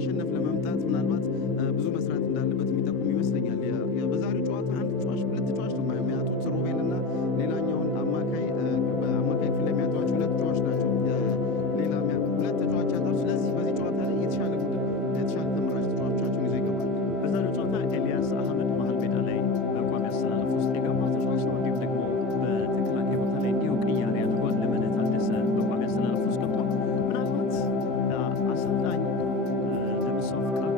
ለማሸነፍ ለመምጣት ምናልባት ብዙ መስራት እንዳለበት የሚጠቁም ይመስለኛል። በዛሬው ጨዋታ አንድ ተጫዋች ሁለት ተጫዋች ነው የሚያጡት ሮቤልና ሌላኛውን አማካይ በአማካይ ክፍል የሚያጧቸው ሁለት ተጫዋች ናቸው። ሌላ ሁለት ተጫዋች ያጣሉ። ስለዚህ በዚህ ጨዋታ ላይ የተሻለ ቡድን የተሻለ ተመራጭ ተጫዋቾቻቸውን ይዘው ይገባል። በዛሬው ጨዋታ ኤልያስ አህመድ መሀል ሜዳ ላይ በቋሚ አሰላለፍ ውስጥ የገባ ተጫዋች ነው። እንዲሁም ደግሞ በተከላካይ ቦታ ላይ እንዲሁ ቅያሬ አድርጓል። ለመነ ታደሰ በቋሚ አሰላለፍ ውስጥ ገብቷል። ምናልባት አሰልጣኝ ደምሰው ፍቃዱ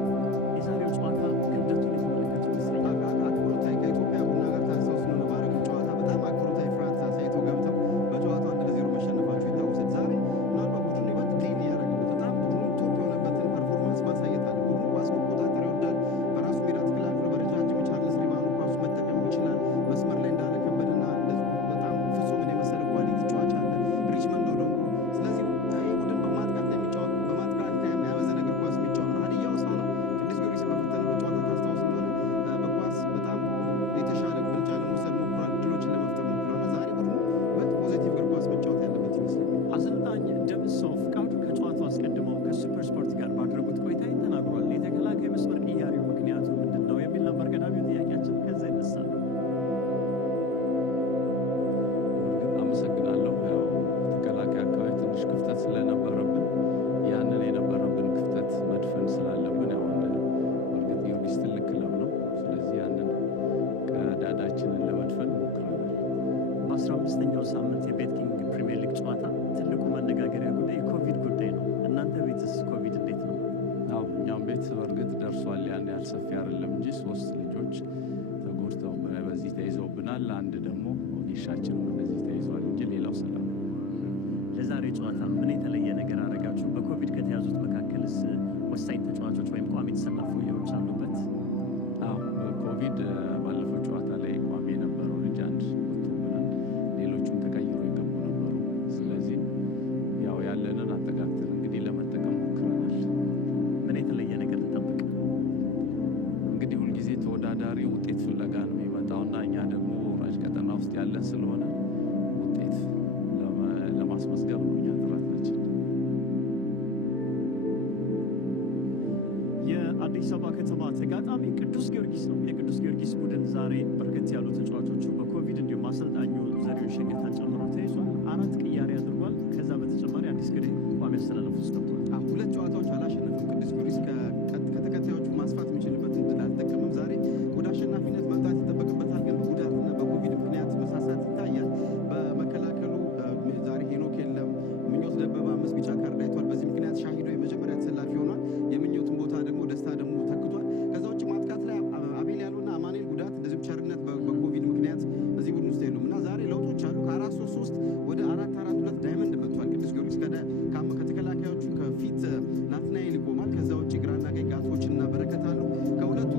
የዛሬው ጨዋታ ክብደቱን የተመለከቱ ይመስለኛል። አክብሮታዊ ከኢትዮጵያ ቡና ጋር ታስታውሱ ነው ባረጉት ጨዋታ በጣም አክብሮታዊ ፍርሃት አሳይተው ገብተው በጨዋታው 1-0 መሸነፋቸው ይታወሳል። ዛሬ ምናልባት ቡድኑ ይበልጥ ክሊን እያደረገበት በጣም ቡድኑ ቶፕ የሆነበትን ፐርፎርማንስ ማሳየት አለ። ቡድኑ ኳስ መቆጣጠር ይወዳል። በራሱ ሜዳ ተከላክሎ በረጃጅም ቻርልስ ሪባኑ ኳስ መጠቀም ይችላል። መስመር ላይ እንዳለ ከበደና በጣም ፍጹምን የመሰለ ኳሊቲ ተጫዋች አለ ሪችመንድ ደግሞ። ስለዚህ ይህ ቡድን በማጥቃት ላይ የሚጫወት በማጥቃት ላይ የሚያበዛ ነገር ኳስ የሚጫወት ነው። ሀዲያ ሆሳዕና ቅዱስ ጊዮርጊስ በፈተነበት ጨዋታ ታስታውስ እንደሆነ በኳስ በጣም የተሻለ ብልጫ ለመውሰድ ሞክሯል። ድሎችን ለመፍጠር ሞክሯል። ዛሬ ቡድኑ ፖዚቲቭ እግር ኳስ መጫወት ያለበት ይመስለኛል። አሰልጣኝ ደምሰው ፍቃዱ ከጨዋታው አስቀድመው ከሱፐር ስፖርት ጋር ባደረጉት ቆይታ ተናግሯል። የተከላካይ መስመር ቅያሬው ምክንያቱ ምንድን ነው የሚል ነበር ቀዳሚው ጥያቄያችን። ከዛ ይነሳል። አመሰግናለሁ። ያው ተከላካይ አካባቢ ትንሽ ክፍተት ስለነበረብን ያንን የነበረብን ክፍተት መድፈን ስላለብን ያው እርግጥ ጊዮርጊስ ትልቅ ክለብ ነው። ስለዚህ ያንን ቀዳዳችንን ለመድፈን ሞክረናል። በ15ኛው ሳምንት የቤት ኪንግ ፕሪሚየር ሊግ ጨዋታ ትልቁ መነጋገሪያ ጉዳይ የኮቪድ ጉዳይ ነው። እናንተ ቤትስ ኮቪድ እንዴት ነው? አዎ እኛም ቤት በእርግጥ ደርሷል። ያን ያህል ሰፊ አይደለም እንጂ 3 ልጆች ተጎድተው በዚህ ተይዘውብናል። አንድ ደግሞ ኦዲሻችንም እንደዚህ ተይዟል እንጂ ሌላው ሰላም። ለዛሬ ጨዋታ ምን የተለየ ነገር አደረጋችሁ? በኮቪድ ከተያዙት መካከልስ ወሳኝ ተጫዋቾች ወይም ቋሚ ተሰላፊዎች አሉበት? አዎ በኮቪድ ባለፈው ጨዋታ ላይ ቋሚ የነበረው ልጅ አንድ ወጥቶብናል። ሌሎቹም ተቀይሮ የገቡ ነበሩ። ስለዚህ ያው ያለንን አጠጋግተን እንግዲህ ለመጠቀም ሞክረናል። ምን የተለየ ነገር እንጠብቅ? እንግዲህ ሁልጊዜ ተወዳዳሪ ውጤት ፍለጋ ነው የሚመጣውና እኛ ደግሞ ወራጅ ቀጠና ውስጥ ያለን ስለሆነ ውጤት ለማስመዝገብ ነው እኛ ጥረታችን። የአዲስ አበባ ከተማ ተጋጣሚ ቅዱስ ጊዮርጊስ ነው። የቅዱስ ጊዮርጊስ ቡድን ዛሬ በርከት ያሉ ተጫዋቾቹ በኮቪድ እንዲሁም አሰልጣኙ ዘሪሁን ሸገታን ጨምሮ ተይዟል። 4 ቅያሬ አድርጓል። ከዛ በተጨማሪ አዲስ ግዳይ ቋሚ አሰላለፍ ውስጥ ገብቷል። ሁለት ጨዋታዎች አላሸነፍም ቅዱስ ጊዮርጊስ ከተከታዮቹ ማስፋት የሚችልበትን ድል አልጠቀምም። ዛሬ ወደ አሸናፊነት መምጣት ይጠበቅበታል። ግን በጉዳትና በኮቪድ ምክንያት መሳሳት ይታያል። በመከላከሉ ዛሬ ሄኖክ የለም። ምኞት ደበባ 5 ቢጫ ካርድ አይቷል። በዚህ ምክንያት ሻሂዶ የመጀመሪያ ተሰላፊ ሆኗል። የምኞትን ቦታ ደግሞ ደስታ ደግሞ ተክቷል። ከዛ ውጭ ማጥቃት ላይ አቤል ያሉና አማኑኤል ጉዳት እንደዚሁም ቸርነት በኮቪድ ምክንያት እዚህ ቡድን ውስጥ የሉም እና ዛሬ ለውጦች አሉ። ከ4-3-3 ወደ 4-4-2 ዳይመንድ መጥቷል። ቅዱስ ጊዮርጊስ ከተከላካዮቹ ከፊት ናትናኤል ይቆማል። ከዛ ውጭ ግራና ቀኝ ጋቶችና በረከት አሉ። ከሁለቱ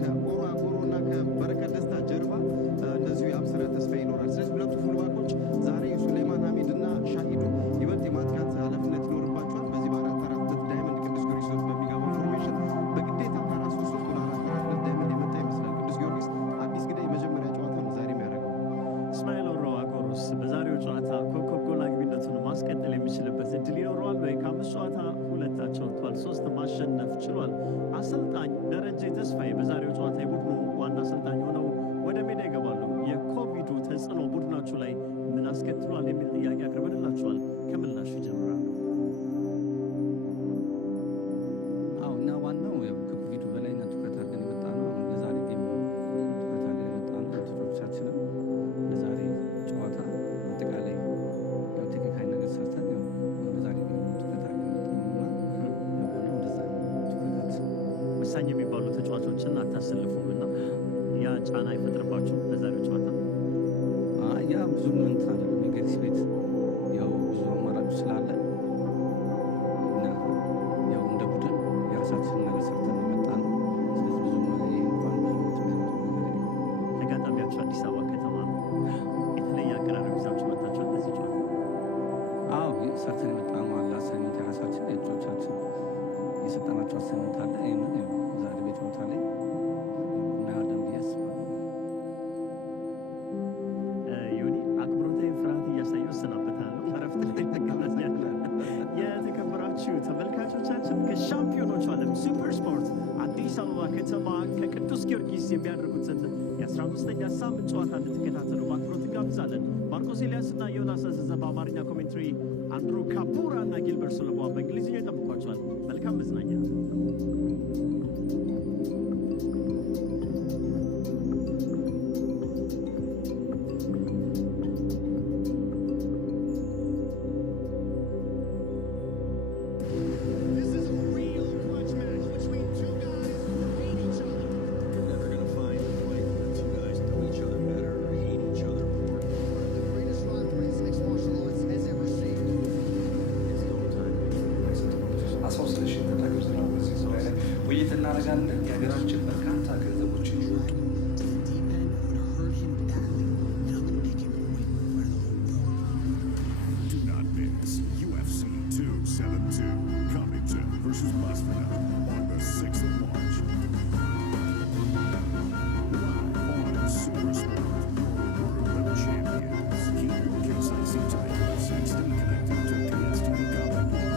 ከኦሮ አጎሮ እና ከበረከት ደስታ ጀርባ እንደዚሁ የአብስራ ተስፋ ይኖራል። ስለዚህ ሁለቱ ፉልባኮች ዛሬ ሱሌማን ሐሚድ እና ሻሂዱ ይበልጥ የማጥቃት ኃላፊነት ይኖርባቸዋል። በዚህ በ4-4-2 ዳይመንድ ቅዱስ ጊዮርጊስ ውስጥ በሚገባው ፎርሜሽን በግዴታ ከ4-3-3 ወደ 4-4-2 ዳይመንድ የመጣ ይመስላል። ቅዱስ ጊዮርጊስ አዲስ ግዳይ የመጀመሪያ ጨዋታ ነው ዛሬ የሚያደርገው። እስማኤል ኦሮ አጎሮስ በዛሬው ጨዋታ ኮከብ ጎል አግቢነቱን ማስቀጠል የሚችልበት እድል ይኖረዋል ወይ? ከ5 ጨዋታ 2 አቻ ወጥቷል፣ 3 ማሸነፍ ችሏል። አሰልጣኝ ደረጀ ተስፋዬ በዛሬው ጨዋታ የቡድኑ ዋና አሰልጣኝ ሆነው ወደ ሜዳ ይገባሉ። የኮቪዱ ተጽዕኖ ቡድናችሁ ላይ ምን አስከትሏል የሚል ጥያቄ አቅርበንላችኋል። ከምላሹ ይጀምራል። እና ዋናው ከኮቪዱ በላይ እና ትኩረት አድርገን የመጣ ነው። ለዛሬ ጌም ትኩረት አድርገን የመጣ ነው። ልጆቻችንም ለዛሬ ጨዋታ አጠቃላይ ቴክኒካዊ ነገር ሰርተን ለዛሬ ጌም ትኩረት አድርገን የመጣ ነው እና ዋናው እንደዛ ትኩረት ወሳኝ የሚባሉ ተጫዋቾችን አታሰልፉም እና ያ ጫና አይፈጥርባችሁም ለዛሬው ጨዋታ? ያ ብዙም እንትን አይደለም። የጊዮርጊስ ቤት ያው ብዙ አማራጭ ስላለ እና ያው እንደ ቡድን የራሳችንን ነገር ሰርተን የመጣ ነው። ስለዚህ ብዙም ይሄ እንኳን ተጋጣሚያችሁ አዲስ አበባ ከተማ ነው። የተለየ አቀራረብ ይዛችሁ መጥታችኋል ለዚህ ጨዋታ? አዎ ሰርተን የመጣ ነው አለ አሳይመንት የራሳችን የልጆቻችን የሰጠናቸው አሳይመንት አለ። ይህንን ያው ዛሬ ቤት ቦታ ላይ እናያለን ብዬ አስባለሁ። ዮኒ አክብሮታዊ ፍርሃት እያሳዩ እሰናበታለሁ። እረፍት ላይ ተገናኛለን። የተከበራችሁ ተመልካቾቻችን ከሻምፒዮን ጊዮርጊስ የሚያደርጉትን የ15ኛ ሳምንት ጨዋታ እንድትከታተሉ በአክብሮት እንጋብዛለን። ማርቆስ ኤልያስና ዮናስ አዘዘ በአማርኛ ኮሜንትሪ፣ አንድሩ ካፑራ እና ጊልበርት ሶሎሞን በእንግሊዝኛ ይጠብቋቸዋል። መልካም መዝናኛ። ውይይት እናደርጋለን። የሀገራችን በርካታ ገንዘቦችን ይወጡ Do not miss UFC 272 Covington versus Masvidal on the 6th of March. Live on Supersport, your world of champions. Keep your KCC titles and stay connected to PSTV Covington.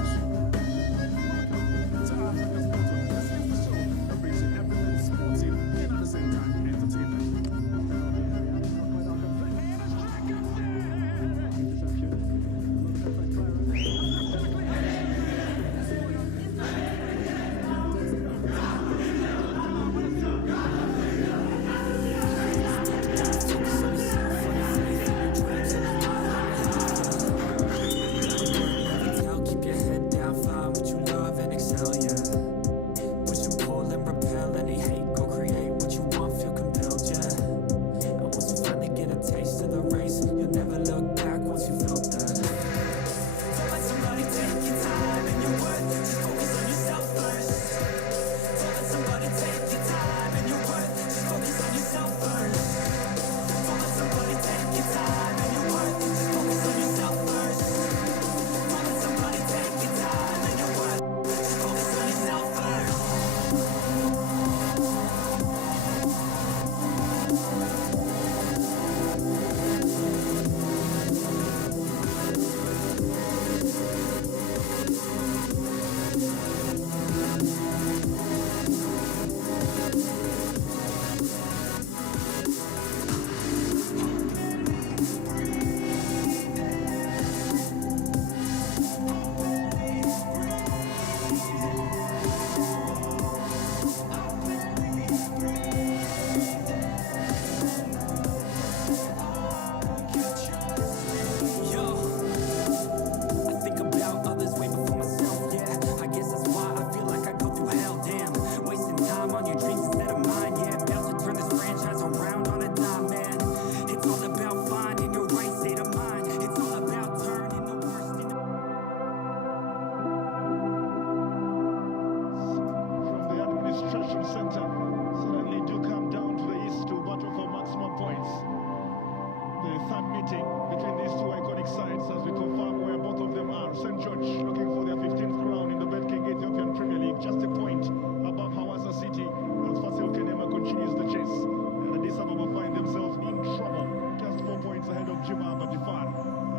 Between these two iconic sides, as we confirm where both of them are. St George looking for their 15th crown in the King Ethiopian Premier League, just a point above Hawassa City as Fasil Kenema continues the chase. And Addis Ababa find themselves in trouble, just 4 points ahead of Jima Abadifar,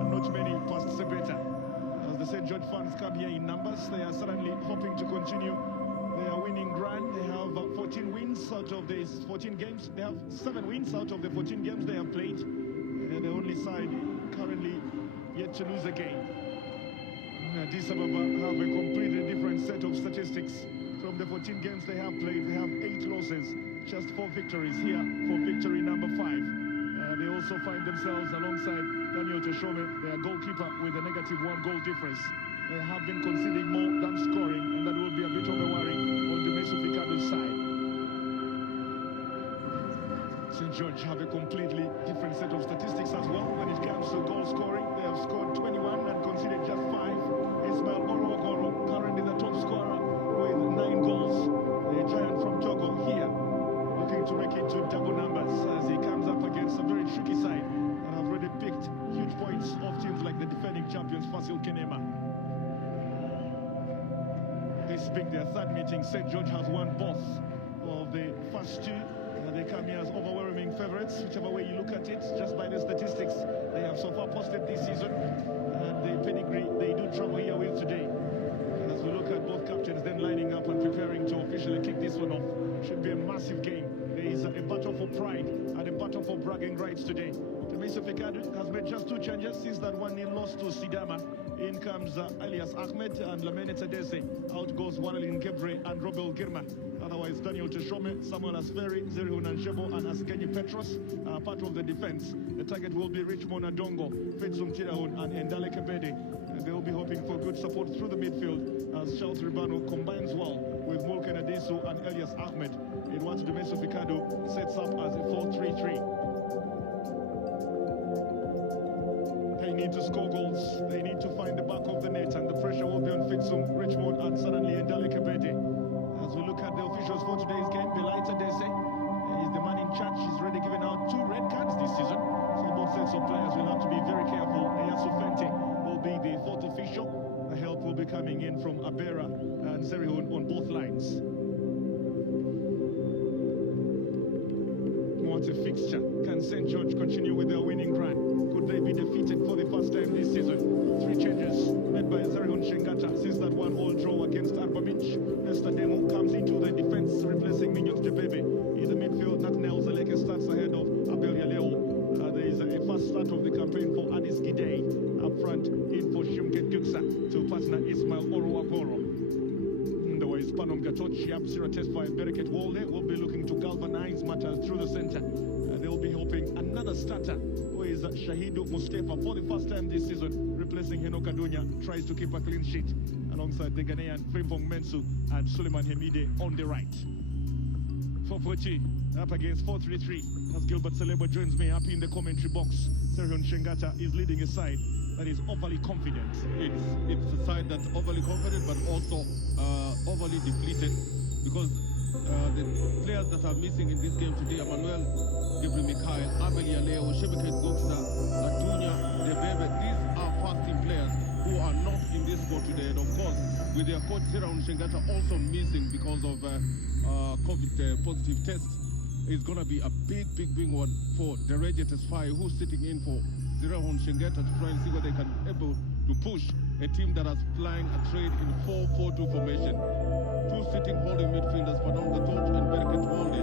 and not many past Sebeta. As the St George fans come here in numbers, they are certainly hoping to continue their winning run. They have 14 wins out of these 14 games. They have 7 wins out of the 14 games they have played. They're the only side currently yet to lose a game. Addis Ababa have a completely different set of statistics. From the 14 games they have played, they have 8 losses, just 4 victories here for victory number 5. They also find themselves alongside Daniel Teshome, their goalkeeper, with a negative 1 goal difference. They have been conceding more than scoring, and that will be a bit of a worry on the Mesoficado side. St George have a completely different set of statistics as well when it comes to goal scoring. They have scored 21 and conceded just 5. Ismail Orogoro, currently the top scorer with 9 goals. The giant from Togo here, looking to make it to double numbers as he comes up against a very tricky side that have already picked huge points off teams like the defending champions Fasil Kenema. This being their third meeting, St George has won both of the first 2. They come here as overwhelming favourites, whichever way you look at it, just by the statistics they have so far posted this season, and the pedigree they do travel here with today. And as we look at both captains then lining up and preparing to officially kick this one off, should be a massive game. There is a pride and a battle for bragging rights today. Temeso Fikadu has made just 2 changes since that 1-0 loss to Sidama. In comes Elias Ahmed and Lamene Tedese. Out goes Waralin Gebre and Robel Girma. Otherwise, Daniel Teshome, Samuel Asferi, Zerihun Anshebo and Askenyi Petros are part of the defense. The target will be Richmond Adongo, Fetsum Tiraun and Endale Kebede. They will be hoping for good support through the midfield as Charles Ribano combines well with Mulken Adesu and Elias Ahmed in what Temeso Fikadu sets up as a 4-3-3. They need to score goals. They need to find the back of the net, and the pressure will be on Fitsum, Richmond, and suddenly Endale Kebede. As we look at the officials for today's game, Belaita Dese is the man in charge. He's already given out 2 red cards this season, so both sets of players will have to be very careful. Eyasu Fente will be the 4th official. The help will be coming in from Abera and Zerihun on both lines. What a fixture. Can St George continue with their winning run? Could they be defeated for the first time this season? 3 changes made by Zerihun Shengata since that 1-1 draw against Arbaminch. Esther Demo comes into the defense, replacing Minyot Jebebe. In the midfield, Nathaniel Zeleke starts ahead of Abel Yaleo. There is a fast start of the campaign for Addis Gidey. Up front, in for Shimket Guksa to partner Ismail Oruwakoro. Otherwise, Panom Gatochi, Absira Tesfa and Bereket Wolde will be looking to galvanize matters through the center. They will be hoping another starter, who is Shahidu Mustafa, for the first time this season, replacing Henoka Dunya, tries to keep a clean sheet alongside the Ghanaian Frimpong Mensu and Suleiman Hemide on the right. 4-4-2 up against 4-3-3 as Gilbert Celebo joins me up in the commentary box. Zerihun Shengata is leading a side that is overly confident. It's a side that's overly confident but also overly depleted because the players that are missing in this game today, Emmanuel Gabriel Mikhail, Abel Yaleo, Shebeke Goksa, Atunya, Debebe, these are first-team players who are not in this squad today. And of course, with their coach Zerihun Shengata also missing because of COVID positive tests, it's going to be a big one for Dereje Tesfaye, who's sitting in for Zerihun Shengata to try and see whether they can be able to push a team that is flying a trade in 4-4-2 formation. 2 sitting holding midfielders, Panom Gatoch and Bereket Wolde,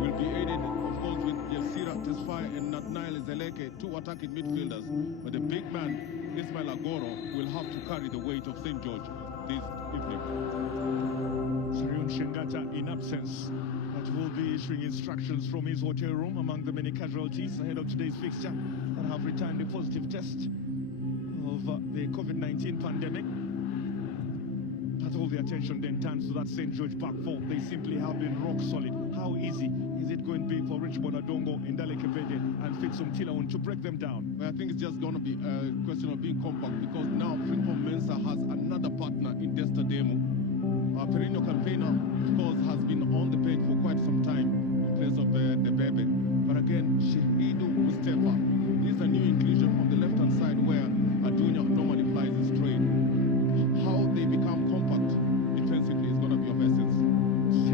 will be aided, of course, with Yelsira Tesfaye and Nathaniel Zeleke, 2 attacking midfielders. But the big man, Ismail Agoro, will have to carry the weight of St George this evening. Zerihun Shengata in absence, but will be issuing instructions from his hotel room among the many casualties ahead of today's fixture that have returned a positive test of the COVID-19 pandemic. But all the attention then turns to that St. George back four. They simply have been rock solid. How easy is it going to be for Richmond Adongo, Endale Kebede and Fitsum Tilaun to break them down? Well, I think it's just going to be a question of being compact because now Frimpong Mensa has another partner in Desta Demo. Perino Campaigner, of course, has been on the page for quite some time in place of the Bebe. But again, Shahidu Mustafa is a new inclusion on the left-hand side where Adunya normally flies his trade. How they become compact defensively is going to be of essence.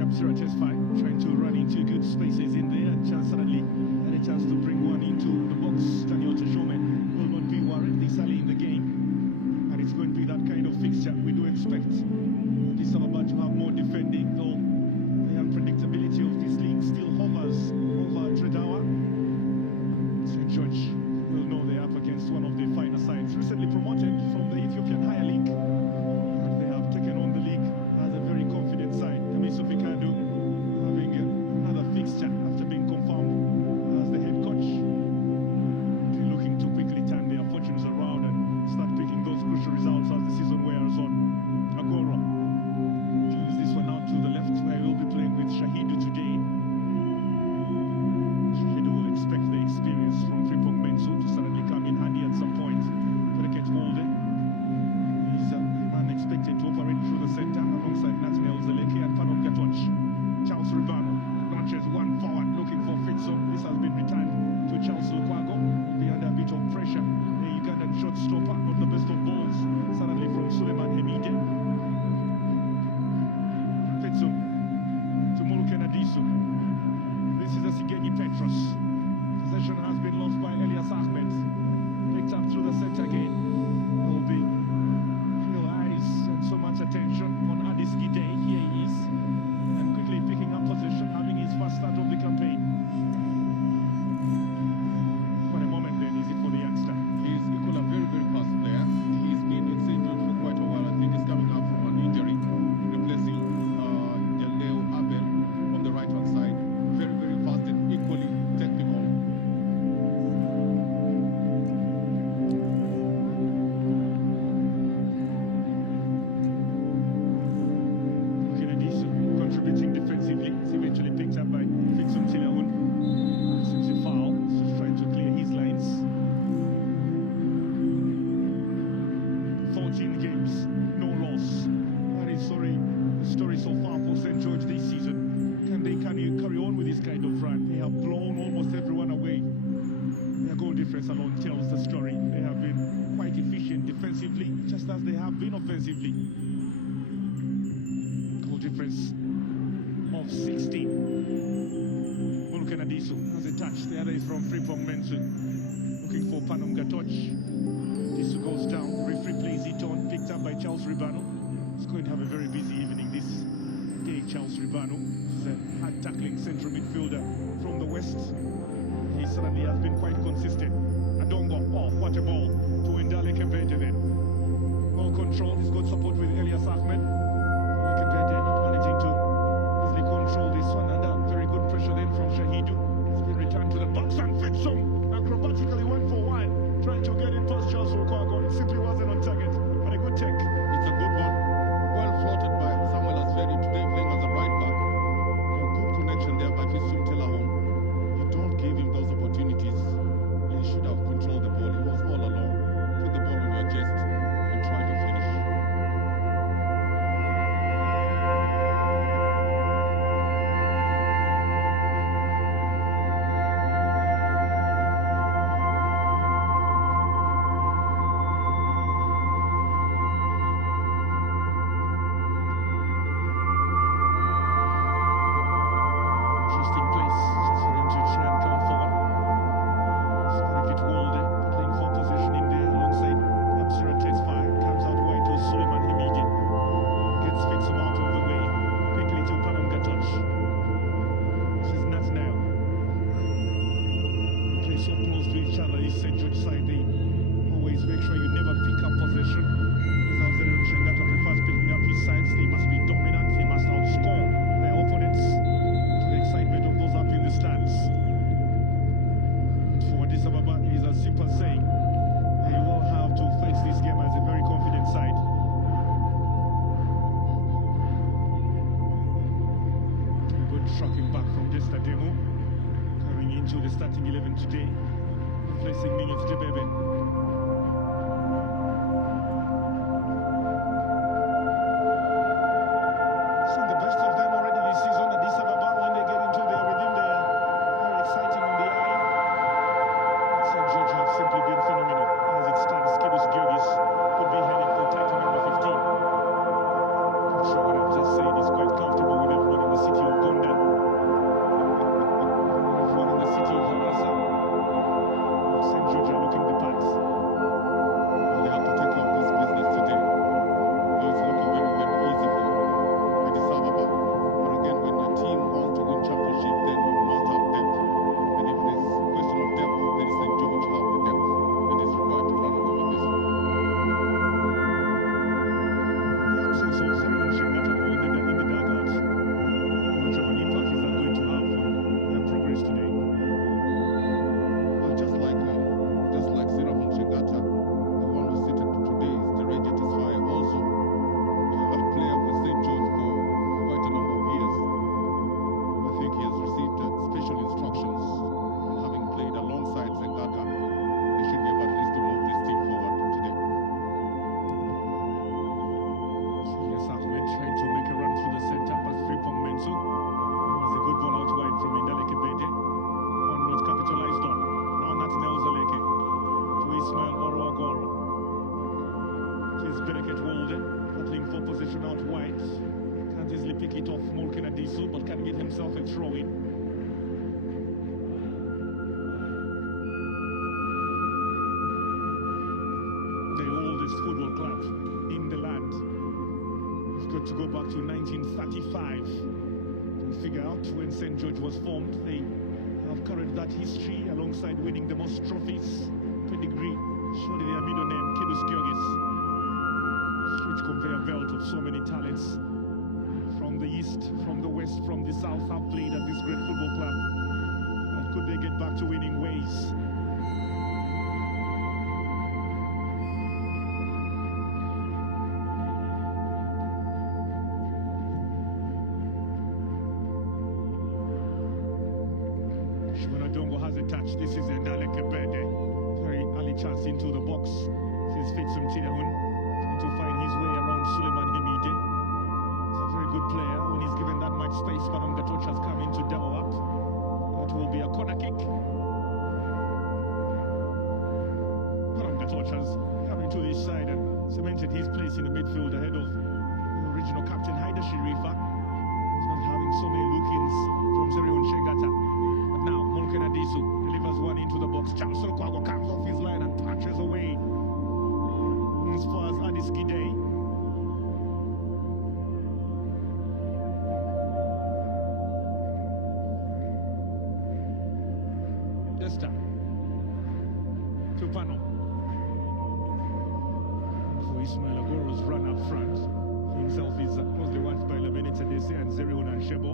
Absira Tesfaye trying to run into good spaces in there, and suddenly had a chance to bring one into the box. Daniel Teshome will not be worried this early in the game, and it's going to be that kind of fixture we do expect. Addis Ababa to have more defending, though the unpredictability of this league still hovers over Tredawa. St George will know they're up against one of the finer sides, recently promoted from the Ethiopian higher league, and they have taken on the league as a very confident side. Temeso Fikadu having another fixture after being confirmed as the head coach. They're looking to quickly turn their fortunes around and start picking those crucial results as the season wears on. Agoro so far for St George this season. Can they carry on with this kind of run? They have blown almost everyone away. Their goal difference alone tells the story. They have been quite efficient defensively, just as they have been offensively. Goal difference of 16. Mulkenadisu has a touch. The other is from Frimpong Mensu. Looking for Panum Gatoch. Disu goes down. Referee plays it on. Picked up by Charles Ribano. He's going to have a very busy evening this day, Charles Ribano. He's a hard-tackling central midfielder from the west. He certainly has been quite consistent. Adongo, oh, what a ball to Ndale Kebede then. Well controlled. He's got support with Elias Ahmed. Kebede not managing to easily control this one. Under very good pressure then from Shahidu. He's been returned to the box and Fitsum acrobatically went for one. Trying to get it past Charles Rukwago. It simply wasn't on target. But a good take. It's a good one. Well floated by Samuel Asferi today playing as a right back. A good connection there by Fisum Telahom. You don't give him those opportunities. He should have controlled the ball. He was all alone. Put the ball on your chest and try to finish. Interesting place just for them to try and come forward. Sparikit Wolde playing for position in there alongside Absura Tesfaye. Comes out wide to Suleiman Hamidi. Gets Fitsum out of the way. Quickly to Panum Gatoch. This is not now. Play so close to each other. This St George side, they always make sure you never pick up possession. Because Auxiliary Shengata prefers picking up his sides. They must be dominant. They must outscore their opponents. The excitement of those up in the stands. For Addis Ababa, it is as simple as saying they will have to face this game as a very confident side. A good tracking back from Desta Demo, coming into the starting 11 today, replacing Minutes Debebe. Seen the best of them already this season. Addis Ababa, when they get into their rhythm, they are very exciting on the eye. St George have simply been phenomenal. As it stands, Kidus Georgis could be heading for title number 15. I'm sure what I've just said is quite comfortable with everyone in the city of Gonda. Everyone in the city of Harasa. St George are looking the part. They have to take care of this business today. It's looking very, very easy for Addis Ababa. But again, when a team wants to win championship, then you must have depth. And if there's a question of depth, then St George have the depth that is required to run away with this one. The absence of Zeron Shengata in the dugout. How much of an impact is that going to have on their progress today? Well, just like Sirahun Shengata, the one who's seated today is Dereje Tesfaye also. A player with St. George for quite a number of years. I think he has received special instructions, and having played alongside Shengata, they should be able at least to move this team forward today. Yes, Ahmed trying to make a run through the center, but Frimpong Mensu was a good ball out wide from Ndale Kebede. One not capitalized on. Now that's Nelzaleke to Ismail Orwagora. Here's Bereket Wolde battling for position out wide. Can't easily pick it off Mulkenadisu, but can get himself a throw in. The oldest football club in the land. We've got to go back to 1935 to figure out when St George was formed. They have carried that history alongside winning the most trophies. Pedigree, surely their middle name, Kidus Georgis. Huge conveyor belt of so many talents from the east, from the west, from the south have played at this great football club. And could they get back to winning ways? Shwanadongo has a touch. This is Ndale Kebede. Very early chance into the box. This is Fitsum Tidahun trying to find his way around Suleiman Himide. It's a very good player when he's given that much space. Panamgatoch has come in to double up. That will be a corner kick. Panamgatoch has come into this side and cemented his place in the midfield ahead of the original captain Haida Shirifa. He's not having so many look-ins from Zerihun Shengata. But now, Mulken Adisu delivers one into the box. Chamsel Kwago comes off his line and punches away. As far as Addis Gidey. Desta. Tupano. For Ismail Agoro's run up front. He himself is closely watched by Lebenita Dese and Zerihun and Shebo.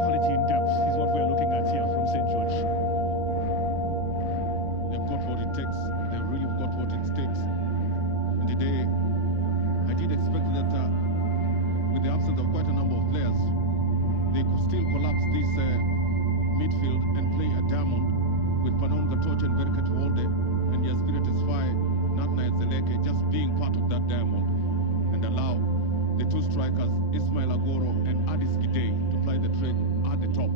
Quality in depth is what we're looking at here from St George. They've got what it takes. They've really got what it takes. And today, I did expect that with the absence of quite a number of players, they could still collapse this midfield and play a diamond with Panamgatoch and Bereket Wolde and Yaspiritus Fai, Natna Zeleke just being part of that diamond and allow the two strikers, Ismail Agoro and Addis Gidey, to ply the trade at the top.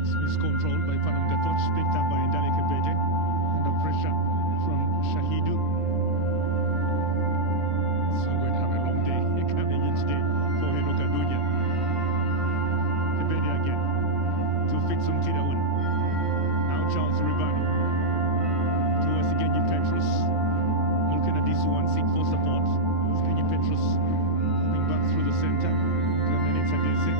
It's miscontrolled by Panamgatoch, picked up by Ndaleke Pege. Under pressure from Shahidu. So we're going to have a long day coming in today for Henoka Dunya. Pege again to Fitsum Tidahun. Now Charles Ribanu towards Genyi Petrus. Mulken Adisu one seek for support. Genyi Petrus coming back through the center. Lebenita Dese.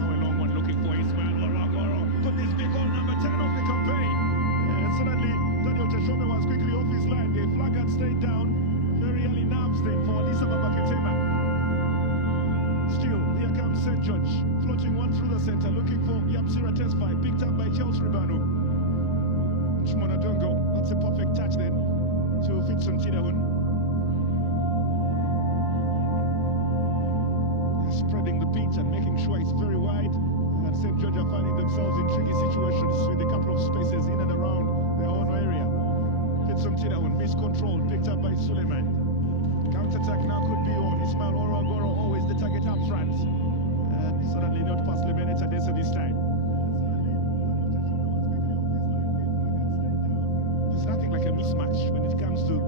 Now a long one looking for Ismail Agoro. Could this be goal number 10 of the campaign? Suddenly, Daniel Teshome was quickly off his line. The flag had stayed down. Very early nerves then for Addis Ababa Ketema. Still, here comes St George. Floating one through the center, looking for Yamsira Tesfai. Picked up by Chelsea Ribanu. Chumona Dongo. That's a perfect touch then to Fitsum Tidahun. They're spreading the pitch and making sure it's very wide. And St George are finding themselves in tricky situations with a couple of spaces in and around their own area. Fitsum Tidahun miscontrolled, picked up by Suleiman. Counter-attack now could be on. Ismail Agoro always the target up front. And suddenly not past Lebenita Dese this time. There's nothing like a mismatch when it comes to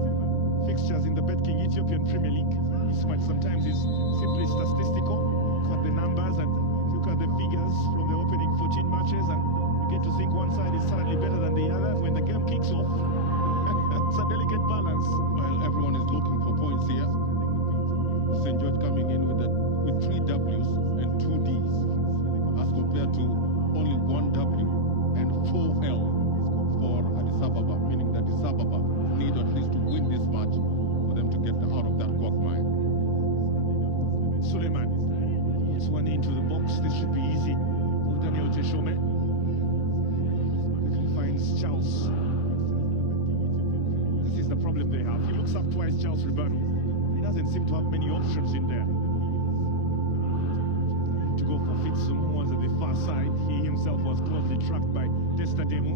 fixtures in the King Ethiopian Premier League. Mismatch sometimes is simply statistical. Look at the numbers and look at the figures from the opening 14 matches, and you get to think one side is suddenly better than the other. When the game kicks off, it's a delicate balance. Well, everyone is looking for points here. St. George coming in with 3 W's and 2 D's as compared to only 1 W and 4 L for Addis Ababa, meaning that Addis Ababa need at least to win this match for them to get out of that quagmire. Suleiman puts one into the box. This should be easy for Daniel Teshome. Quickly finds Charles. This is the problem they have. He looks up twice, Charles Ribanu. He doesn't seem to have many options in there. To go for Fitsum, who was at the far side. He himself was closely tracked by Desta Demu.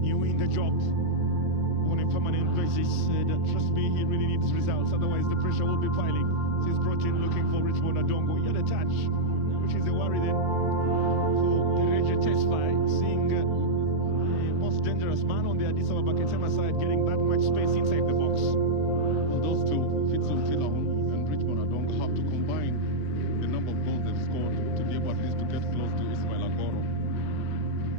New in the job on a permanent basis. Trust me, he really needs results. Otherwise, the pressure will be piling. He's brought in looking for Richmond Adongo. He had a touch, which is a worry then for Dereje Tesfai, seeing the most dangerous man on the Addis Ababa Ketema side getting that much space inside the box. Well, those two, Fitsum Tidahun and Richmond Adongo, have to combine the number of goals they've scored to be able at least to get close to Ismail Agoro.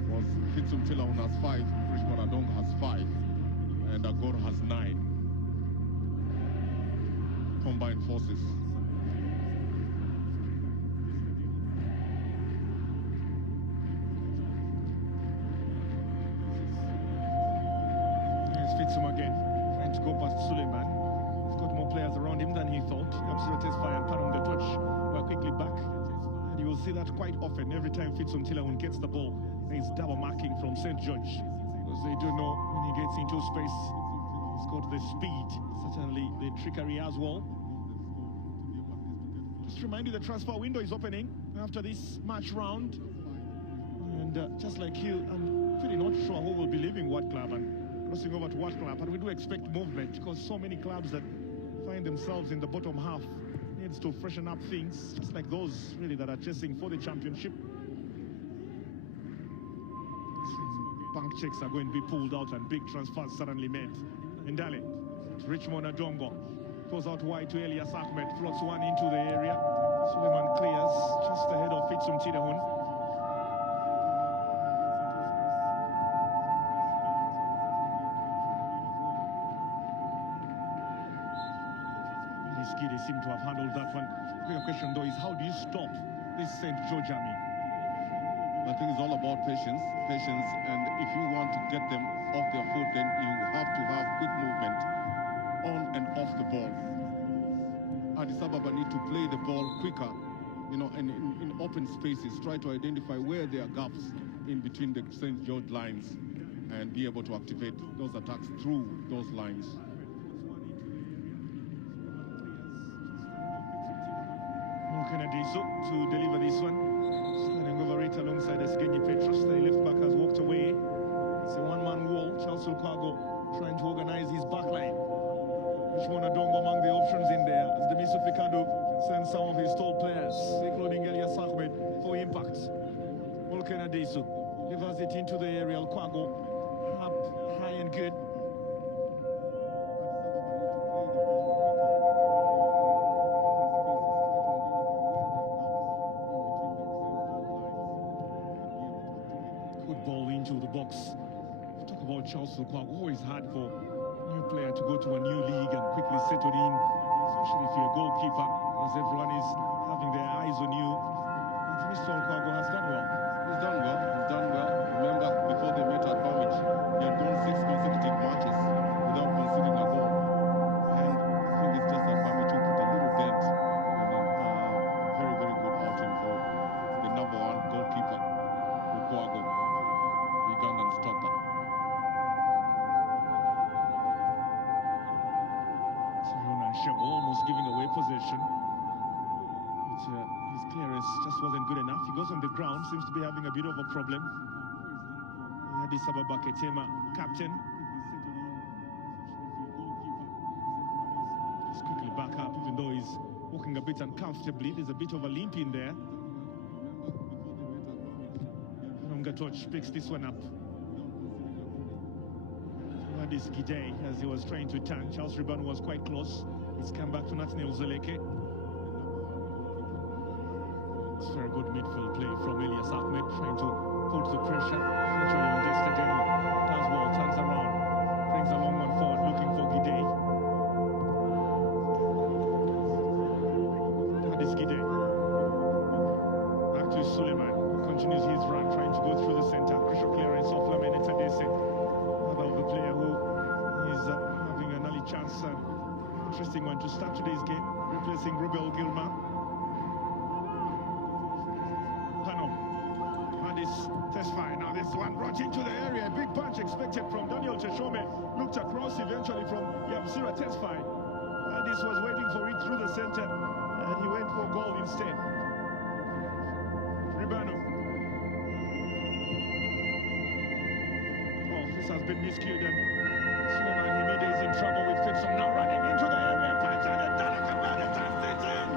Because Fitsum Tidahun has 5, Richmond Adongo has 5, and Agoro has 9 combined forces. Here's Fitsum again, trying to go past Suleiman. He's got more players around him than he thought. Absolute Tesfai and Panamgatoch were quickly back. And you will see that quite often. Every time Fitsum Tidahun gets the ball, there is double marking from St George. Because they do know when he gets into space, he's got the speed, certainly the trickery as well. Just remind you the transfer window is opening after this match round. And just like you, I'm really not sure who will be leaving what club and crossing over to what club. But we do expect movement because so many clubs that find themselves in the bottom half needs to freshen up things, just like those really that are chasing for the championship. Bank checks are going to be pulled out and big transfers suddenly made. Ndale to Richmond Adongo. Goes out wide to Elias Ahmed. Floats one into the area. Suleiman clears just ahead of Fitsum Chidahun. They seem to have handled that one. The bigger question though is how do you stop this St Gorge army? I think it's all about patience, and if you want to get them off their foot, then you have to have quick movement on and off the ball. Addis Ababa need to play the ball quicker, and in open spaces, try to identify where there are gaps in between the St George lines and be able to activate those attacks through those lines. Kennedy to deliver this one. Standing over it alongside Esgenyi Petrus. The left back has walked away. It's a one-man wall. Charles Lukago trying to organize his back line. Richmond Adongo among the options in there as Demiso Fikado sends some of his tall players, including Elias Ahmed, for impact. Kennedy delivers it into the area. Lukago up high and good. Ball into the box. Talk about Charles Lukaku, always hard for a new player to go to a new league and quickly settle in, especially if you're a goalkeeper, as everyone is having their eyes on you. But Mr. Lukaku has done well. He's done well. Remember, before they met at Bamich, he had gone 6 consecutive matches without conceding a goal. And I think it's just that Bamich will put a little dent in a very, very good outing for the number 1 goalkeeper, Lukaku. Ugandan stopper. Almost giving away possession. But his clearance just wasn't good enough. He goes on the ground, seems to be having a bit of a problem. Addis Ababa Ketema, captain. Just quickly back up, even though he's walking a bit uncomfortably. There's a bit of a limp in there. Touch picks this one up. Addis Gide, as he was trying to turn. Charles Ribban was quite close. It's come back to Nathaniel Zeleke. It's very good midfield play from Elias Ahmed, trying to put the pressure. Eventually on Destadeno does well, turns around, brings a long one forward, looking for Gide. Addis Gide. Back to Suleiman. Continues his run, trying to go through the center. Crucial clearance of Lamine Tadese. Another of the player who is having an early chance. Interesting one to start today's game, replacing Rubel Gilma. Pano. Addis Tesfaye. Now this one brought into the area. A big punch expected from Daniel Cheshome. Looked across eventually from Yamsura Tesfaye. Addis was waiting for it through the center, and he went for goal instead. Ribano. Has been miscued and Suleiman Hamida is in trouble with Fitsum now running into the area. Pattern and Dalakamada turns it in.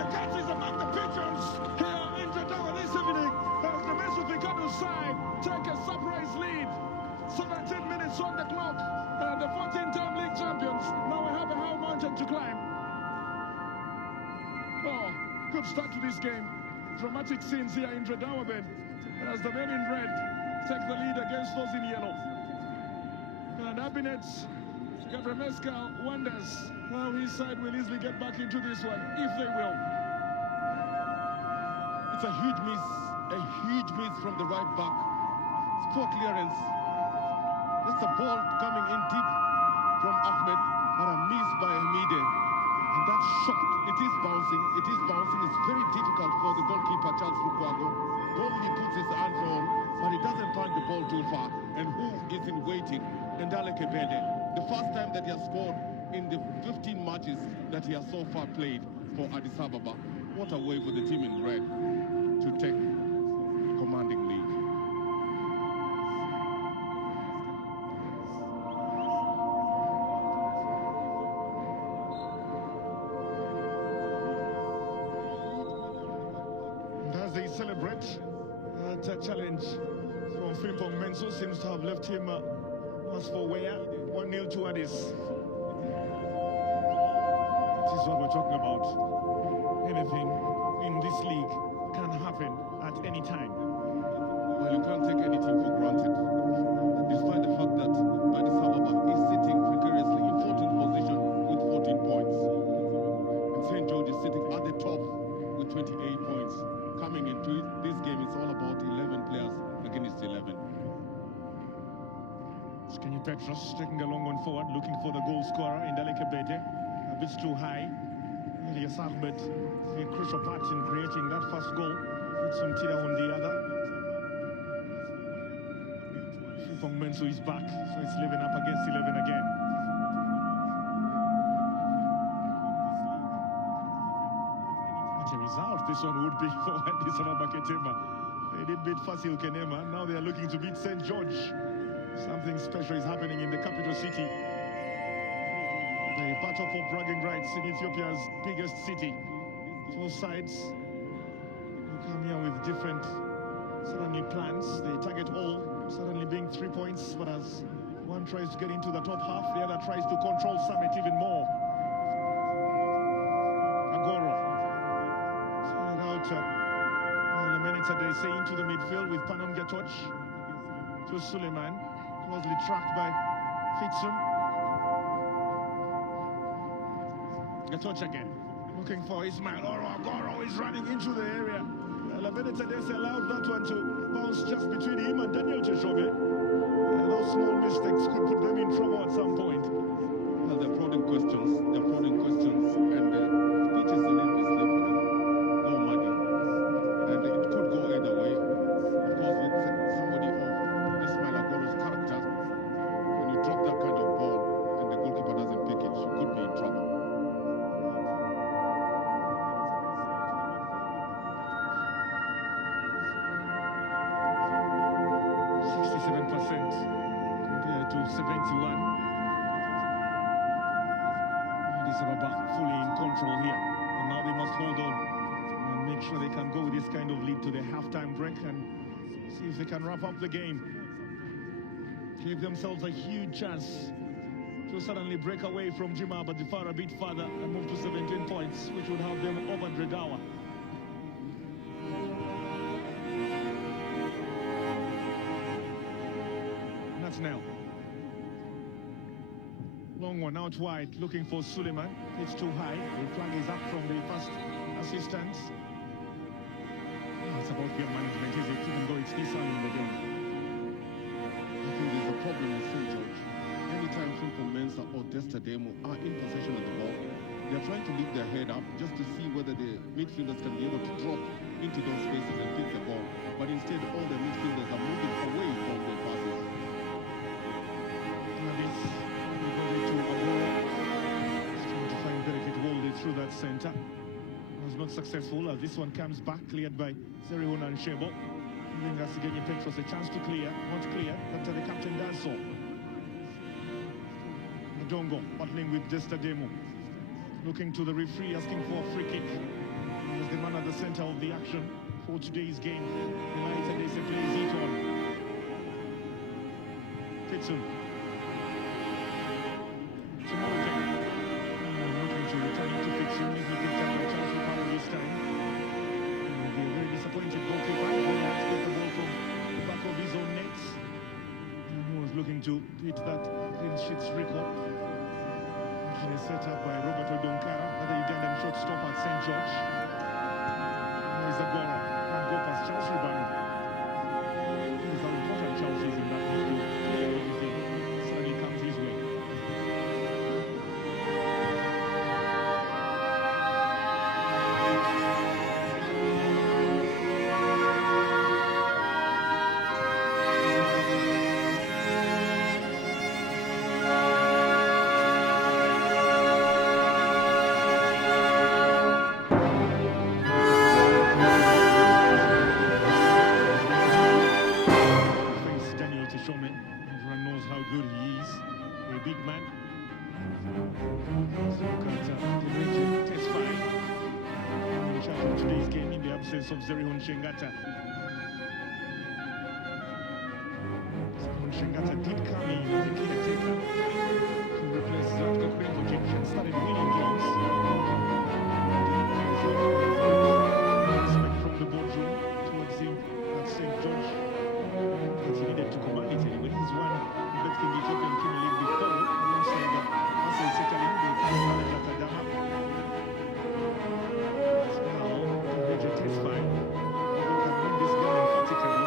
The cat is among the pigeons here in Jadawa this evening as the Mesoficado side take a surprise lead. 17 minutes on the clock and the 14-time league champions now have a high mountain to climb. Oh, good start to this game. Dramatic scenes here in Jadawa as the men in red take the lead against those in yellow. And Abinet's Gavremeska wonders how his side will easily get back into this one, if they will. It's a huge miss from the right back. It's poor clearance. Just a ball coming in deep from Ahmed, but a miss by Hamide. And that shot, it is bouncing. It's very difficult for the goalkeeper, Charles Lukago. Though he puts his hands on, but he doesn't punch the ball too far. And who is in waiting? Ndale Kebede. The first time that he has scored in the 15 matches that he has so far played for Addis Ababa. What a way for the team in red to take commanding lead. that challenge from Frimpong Menzo seems to have left him once for where 1-0 to Addis. This is what we're talking about. Anything in this league can happen at any time. Well, you can't take anything for granted, despite the fact that Addis Ababa is sitting precariously in 14th position with 14 points. And St George is sitting at the top with 28 points. Coming into this game, it's all about 11 players against 11. Kenny Petros taking a long one forward, looking for the goal scorer in Daleke Bede. A bit too high. Elias Ahmed, a crucial part in creating that first goal. It's on Tida on the other. Frimpong Menzo is back, so it's 11 up against 11 again. What a result this one would be for Addis Ababa Ketema. They did beat Fasil Kenema, now they are looking to beat St George. Something special is happening in the capital city. The battle for bragging rights in Ethiopia's biggest city. Both sides who come here with different suddenly plans. They target all, suddenly being 3 points, but as one tries to get into the top half, the other tries to control Summit even more. Agoro. Side out Lemenitade say into the midfield with Panon Gatoch to Suleiman. Closely tracked by Fitsum. Gatoch again, looking for Ismail Oro. Agoro is running into the area. Labenitades allowed that one to bounce just between him and Daniel Teshobe. Those small mistakes could put them in trouble at some point. Well, they're prodding questions, and the pitch is a little bit slippery, no muddy, and it could go either way. Of course, with somebody of Ismail Agoro's character, when you drop that kind of ball and the goalkeeper doesn't pick it, you could be in trouble. 67% compared to 71. Addis Ababa fully in control here, and now they must hold on and make sure they can go with this kind of lead to the halftime break and see if they can wrap up the game. Give themselves a huge chance to suddenly break away from Jima but far a bit further and move to 17 points, which would have them over Dregawa. That's now. Long one out wide, looking for Suleiman. It's too high. The flag is up from the first assistant. Oh, it's about game management, is it? Even though it's this early in the game. I think there's a problem with St George. Anytime Frimpong Menzo or Desta Demo are in possession of the ball, they're trying to lift their head up just to see whether the midfielders can be able to drop into those spaces and pick the ball. But instead, all the midfielders are moving away from their passes. Through that center was not successful as this one comes back, cleared by Zerihun and Shebo, giving us again Petros a chance to clear, not clear, but the captain does so. Dongo battling with Desta Demo, looking to the referee, asking for a free kick. He was the man at the center of the action for today's game. United is a plays it on. Fitsum. Returning to Fitsum, he picked up a chance for part of this time. And the very disappointed goalkeeper, who has got the ball from the back of his own net. And he was looking to hit that clean sheets record. Which is set up by Roberto Donkara, another Ugandan shortstop at St George. There is Agoro, and go past Charles Ribani. These are important chances in that midfield. Everything suddenly comes his way. Of Zerihun Shengata. Shengata did come in as a caretaker to replace Zlatko Krempojic and started winning games. Respect from the boardroom towards him at St George. But he needed to command it anyway. He's won the betting Ethiopian Premier League before alongside Asel Tekali, the current manager at Adama. But now, the major test file. Whether he can win this game emphatically.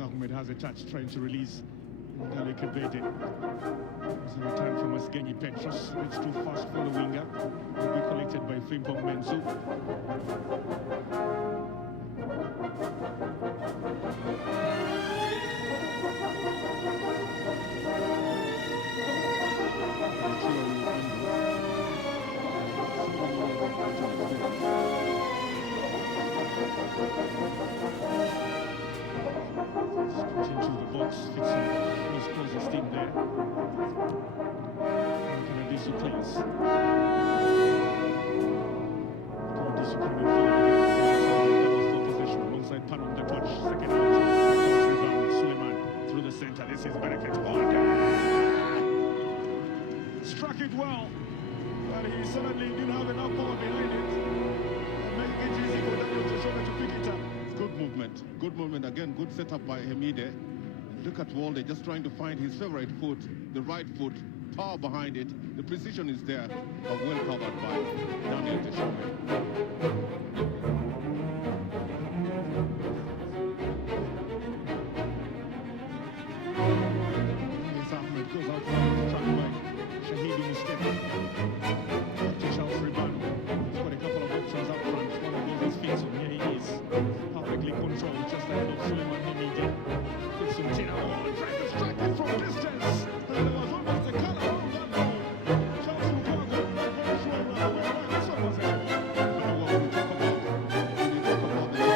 Ahmed has a touch trying to release Ngale Kebede. It's a return from Asgenyi Petros. It's too fast for the winger. Will be collected by Frimpong Menzu. Into the box, fixing his closest team there. Canadiso plays. Canadiso coming forward again. That was no possession alongside Panon the touch. Second out. Rebound. Suleiman through the center. This is Bereket. Struck it well, but he suddenly didn't have enough power behind it. And making it easy for Daniel to pick it up. Good movement. Good movement. Again, good setup by Hemide. Look at Walde just trying to find his favorite foot, the right foot, power behind it. The precision is there, but well covered by Daniel Teshome. Ahmed goes out front, struck by Shahidi instead. To Charles Ribano. He's got a couple of options up front. One of those is Fitson. Here he is. Perfectly controlled, just ahead of Suleiman Hemide. Fitson Tina. Oh, trying to strike it from distance. And there was almost a cut around that goal. Charles Ribano, not very sure where this one was at. What we talk about when you talk about the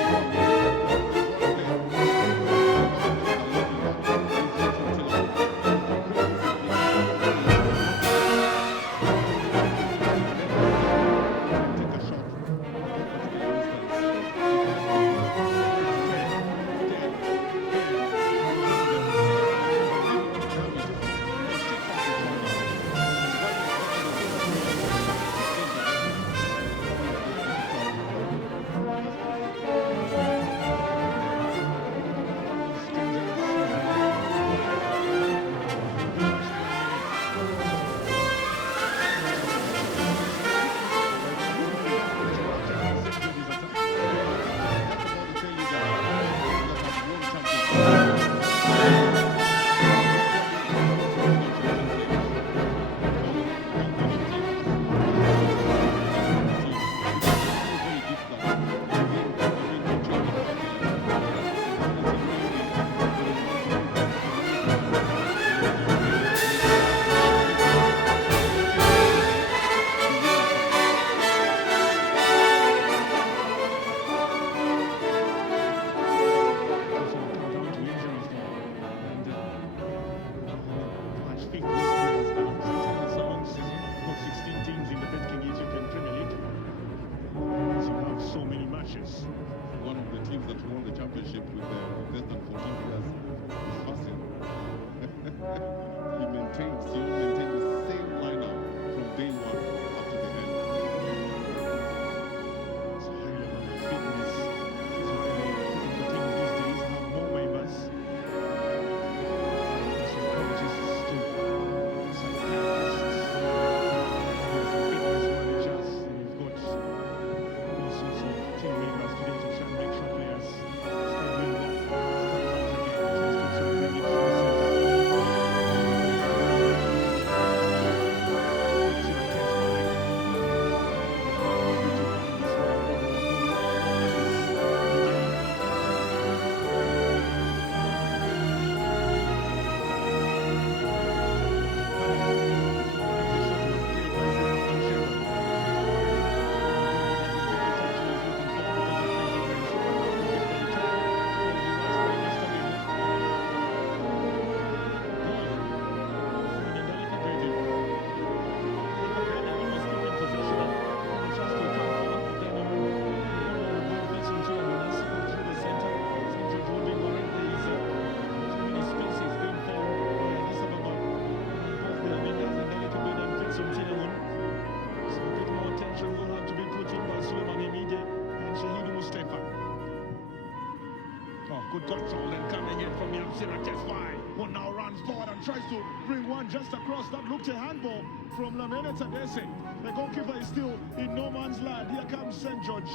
control and coming in from Yamsira Tesfai, who now runs forward and tries to bring one just across. That looked a handball from Lamine Tadesse. The goalkeeper is still in no man's land. Here comes St George.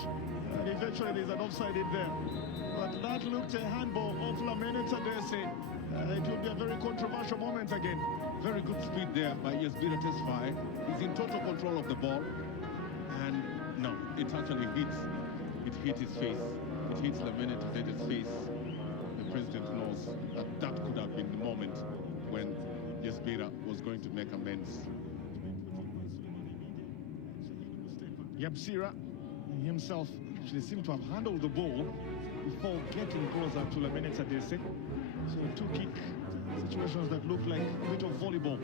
And eventually there's an offside in there. But that looked a handball of Lamine Tadesse. It will be a very controversial moment again. Very good speed there by Yasbira Tesfai. He's in total control of the ball. And no, it actually hits. It hit his face. It hits Lamine Tadesse's face. The president knows that that could have been the moment when Yasbira was going to make amends. Yabsira himself actually seemed to have handled the ball before getting closer to Lamine Tadesse. So two kick situations that look like a bit of volleyball.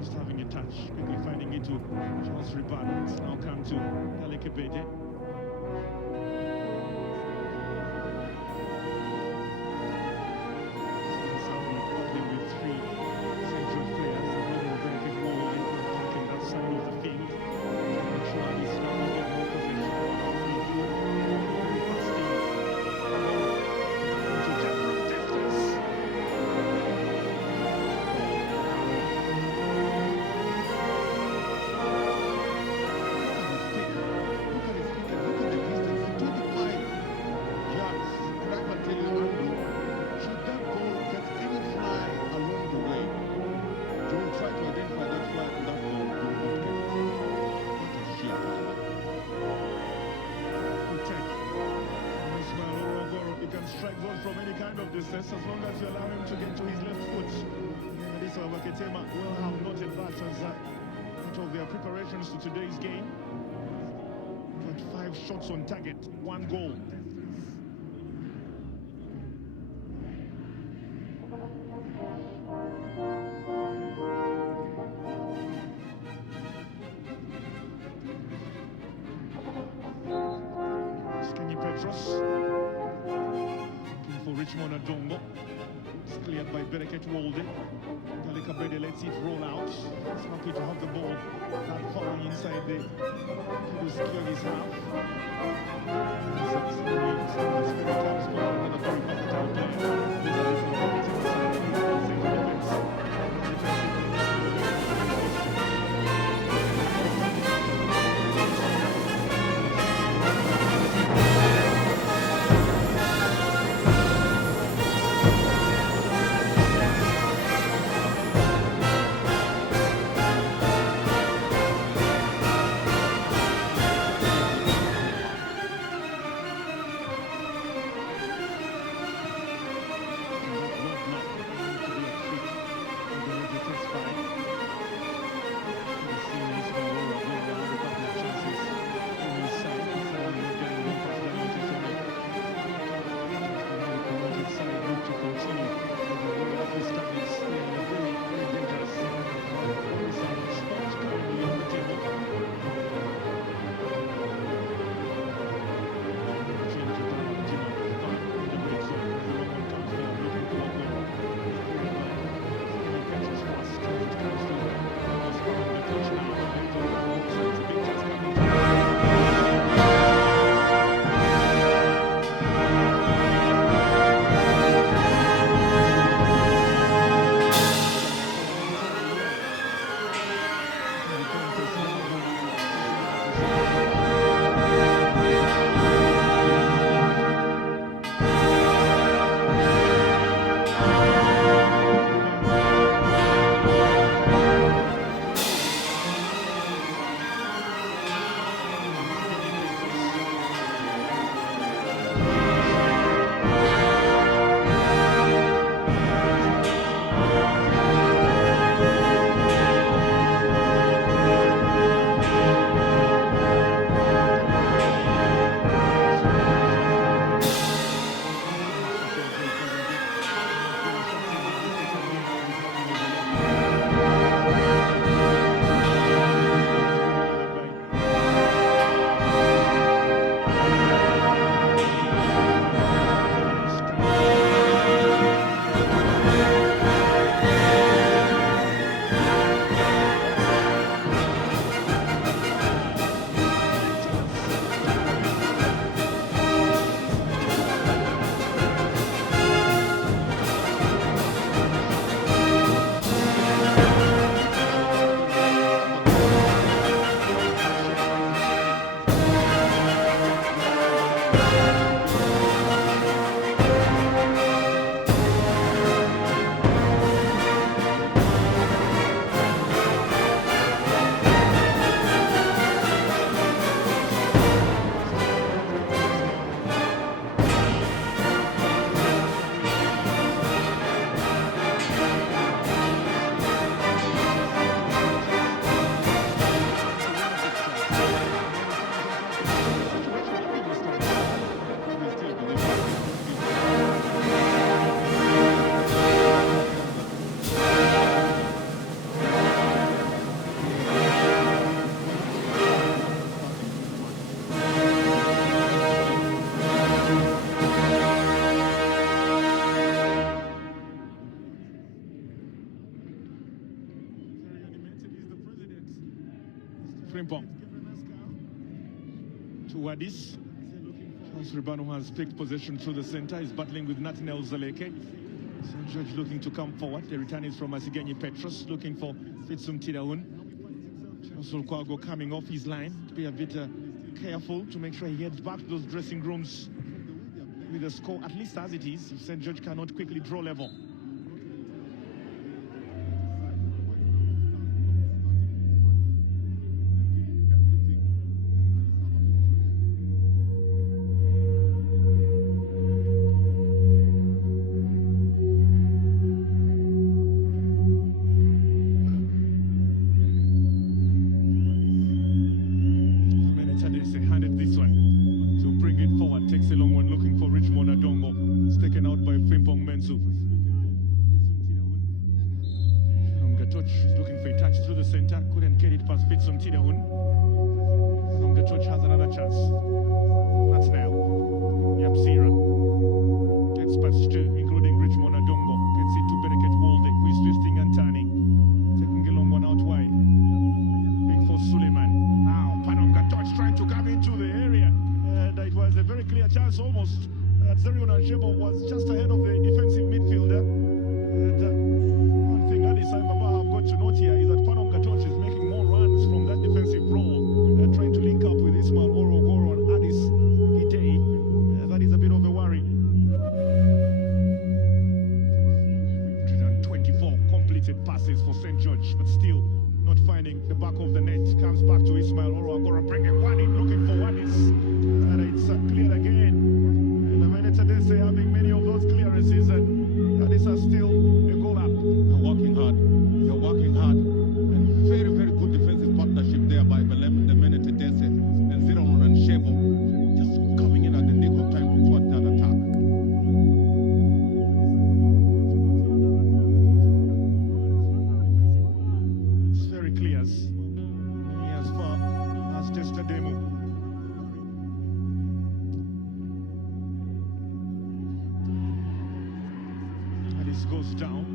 Just having a touch, quickly finding it to Charles Ribat. It's now come to pege. With three St George players, including Benedict Wall, attacking that side of the field. Trying to start to get more possession. Strike ball from any kind of distance as long as you allow him to get to his left foot. Addis Ababa will have noted that as part of their preparations to today's game. But 5 shots on target, 1 goal. Kenny Petros. For Richmond Adongo. It's cleared by Bereket Walde. Talikabede lets it roll out. It's happy to have the ball that far inside the Kidoski's half. Frimpong. To Addis. Charles Ribano has picked possession through the center. He's battling with Nathaniel Zaleke. St George looking to come forward. The return is from Asigenyi Petrus, looking for Fitsum Tidaun. Charles Olkwago coming off his line. Be a bit careful to make sure he heads back to those dressing rooms with the score at least as it is, if St George cannot quickly draw level. Was just ahead of the defensive midfielder. And one thing Addis Ababa have got to note here is that Panom Gatoch is making more runs from that defensive role, trying to link up with Ismail Orogoro and Addis Gitei. That is a bit of a worry. 124 completed passes for St George, but still not finding the back of the net. Comes back to Ismail Orogoro, bringing one in, looking for Addis. And it's cleared again. Say having many of those clearances, and Addis are still a goal up. They're working hard. They're working hard. And very, very good defensive partnership there by Belem, the Menete Dese, and Ziron and Shebo. Just coming in at the nick of time to thwart that attack. It's very clear as far as Testademo. Goes down.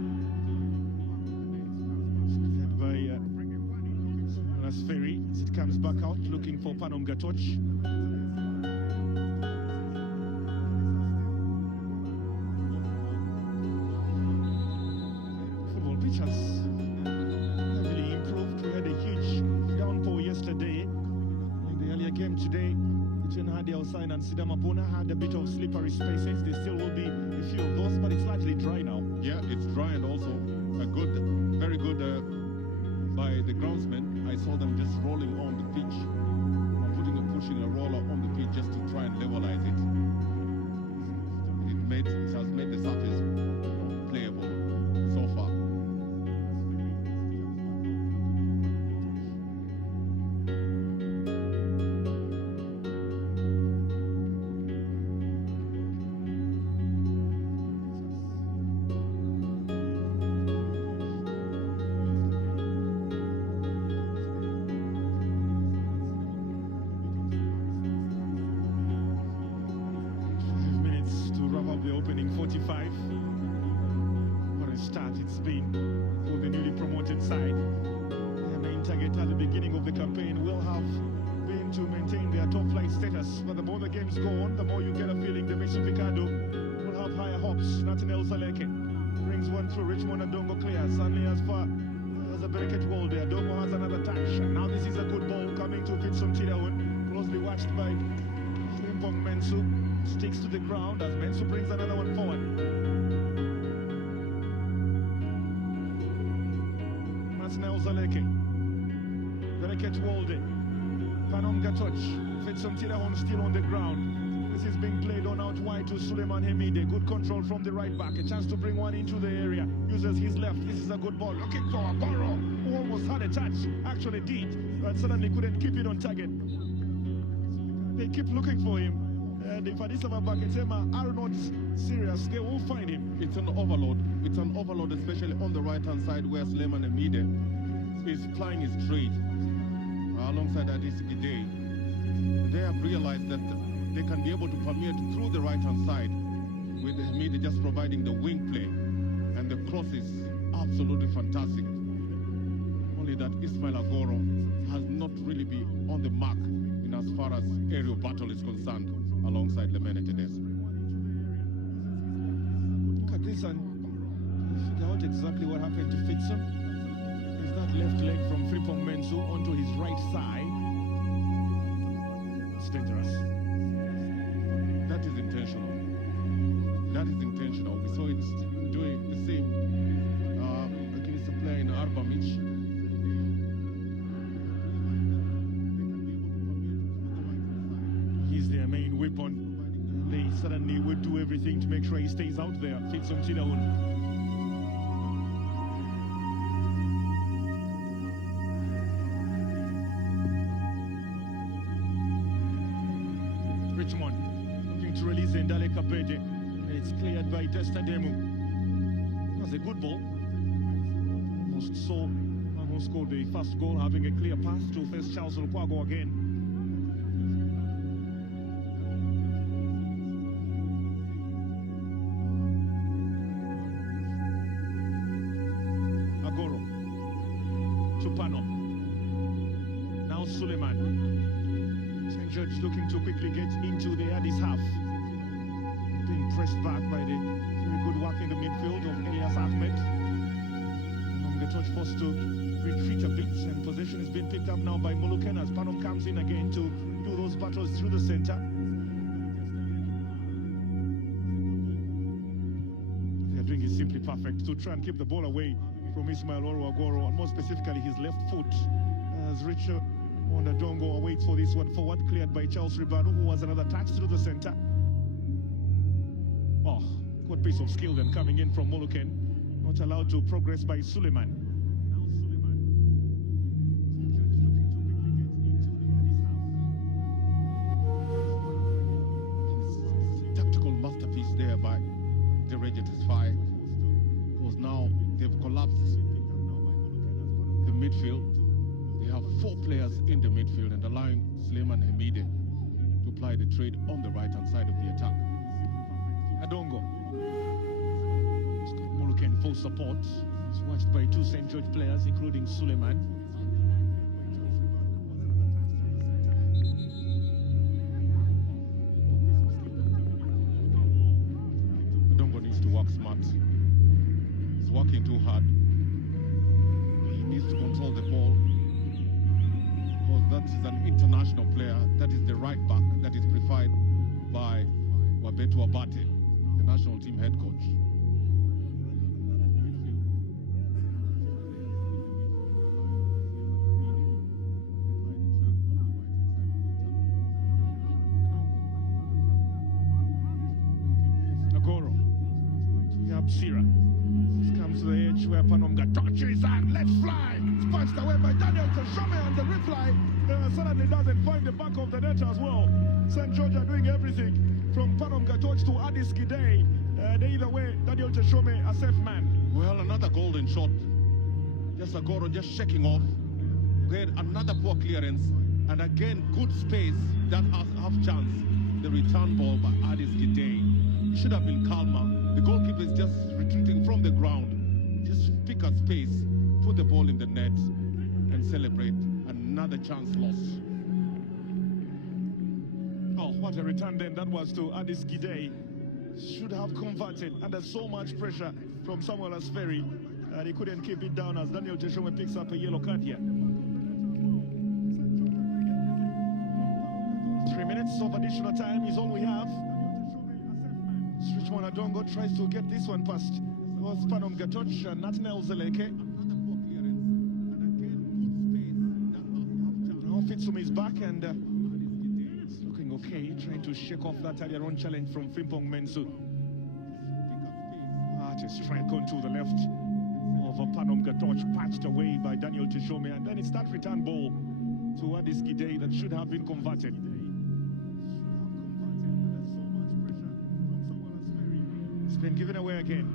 Led by Ferry as it comes back out, looking for Panom Gatoch. Football pitch has heavily improved. We had a huge downpour yesterday. In the earlier game today, between Hadi Hussain and Sidama Puna had a bit of slippery spaces. There still will be a few of those, but it's largely dry now. Yeah, it's dry, and also a good, very good by the groundsmen. I saw them just rolling on the pitch, pushing a roller on the pitch just to try and levelize it. It has made the surface playable so far. The opening 45. What a start it's been for the newly promoted side. Their main target at the beginning of the campaign will have been to maintain their top flight status. But the more the games go on, the more you get a feeling the Mitsubishi will have higher hopes. Nathaniel Zaleke brings one through. Richmond Adongo clears. Only as far as a Bereket wall there. Adongo has another touch. And now this is a good ball coming to Fitsum Tidaun. Closely watched by Frimpong Mensu. Sticks to the ground as Mensu brings another one forward. Nathaniel Zaleke. Bereket Walde. Panom Gatoch. Fitsum Tidaun still on the ground. This is being played on out wide to Suleiman Hemide. Good control from the right back. A chance to bring one into the area. Uses his left. This is a good ball. Looking for a Barrow, who almost had a touch. Actually did, but suddenly couldn't keep it on target. They keep looking for him. And if Addis Ababa are not serious, they will find him. It's an overload. It's an overload, especially on the right-hand side where Suleiman Hemide is plying his trade alongside Addis Gidey. They have realized that they can be able to permeate through the right-hand side with Hemide just providing the wing play. And the cross is absolutely fantastic. Only that Ismail Agoro has not really been on the mark in as far as aerial battle is concerned alongside Lemene Tedesco. Look at this and figure out exactly what happened to Fitson. Is that left leg from Frimpong Mensu onto his right side? It's dangerous. That is intentional. That is intentional. We saw it doing the same against a player in Arbamich. He's their main weapon. They suddenly would do everything to make sure he stays out there. Fitson Chidahun. Richmond looking to release Ndaleka pege. It's cleared by Testademu. It was a good ball. Most saw man who scored the first goal having a clear pass to face Charles Lukwago again. Agoro to Pano. Now Suleiman. St George looking to quickly get into the Addis half. Being pressed back by the very good work in the midfield of Elias Ahmed. Getoch forced to retreat a bit, and possession has been picked up now by Muluken as Panom comes in again to do those battles through the center. They are doing it simply perfect to try and keep the ball away from Ismail Agoro, and more specifically his left foot, as Richard Mondadongo awaits for this one forward, cleared by Charles Ribano, who has another touch through the center. Oh, good piece of skill then coming in from Muluken. Not allowed to progress by Suleiman. Now Suleiman. Tactical masterpiece there by the Regitis Fire, because now they've collapsed the midfield. They have 4 players in the midfield and allowing Suleiman Hamide to ply the trade on the right-hand side of the attack. Adongo. Muluken full support. It's watched by 2 St George players, including Suleiman. Adongo needs to work smart. He's working too hard. He needs to control the ball, because that is an international player. That is the right back that is preferred by Wabetu Abate, the national team head coach. Agoro. Sira. This comes to the edge where Panomga touches and let's fly. It's punched away by Daniel Teshome, and the reply suddenly doesn't find the back of the net as well. St George are doing everything from Panomga touch to Addis Gidey. Either way, Daniel Teshome a safe man. Well, another golden shot. Just Agoro just shaking off. Again, another poor clearance. And again, good space that has half chance. The return ball by Addis Gidey. Should have been calmer. The goalkeeper is just retreating from the ground. Just pick a space, put the ball in the net, and celebrate another chance lost. Oh, what a return then that was to Addis Gidey. Should have converted under so much pressure from Samuel Asferi. And he couldn't keep it down as Daniel Teshome picks up a yellow card here. 3 minutes of additional time is all we have. Richmond Adongo tries to get this one past. It was Panom Gatoch and Nathaniel Zeleke. Now Fitsum is back and it's looking okay, trying to shake off that earlier on challenge from Frimpong Mensu. That is strike onto the left of Panom Gatoch, patched away by Daniel Teshome, and then it's that return ball to Addis Gidey that should have been converted. Been given away again.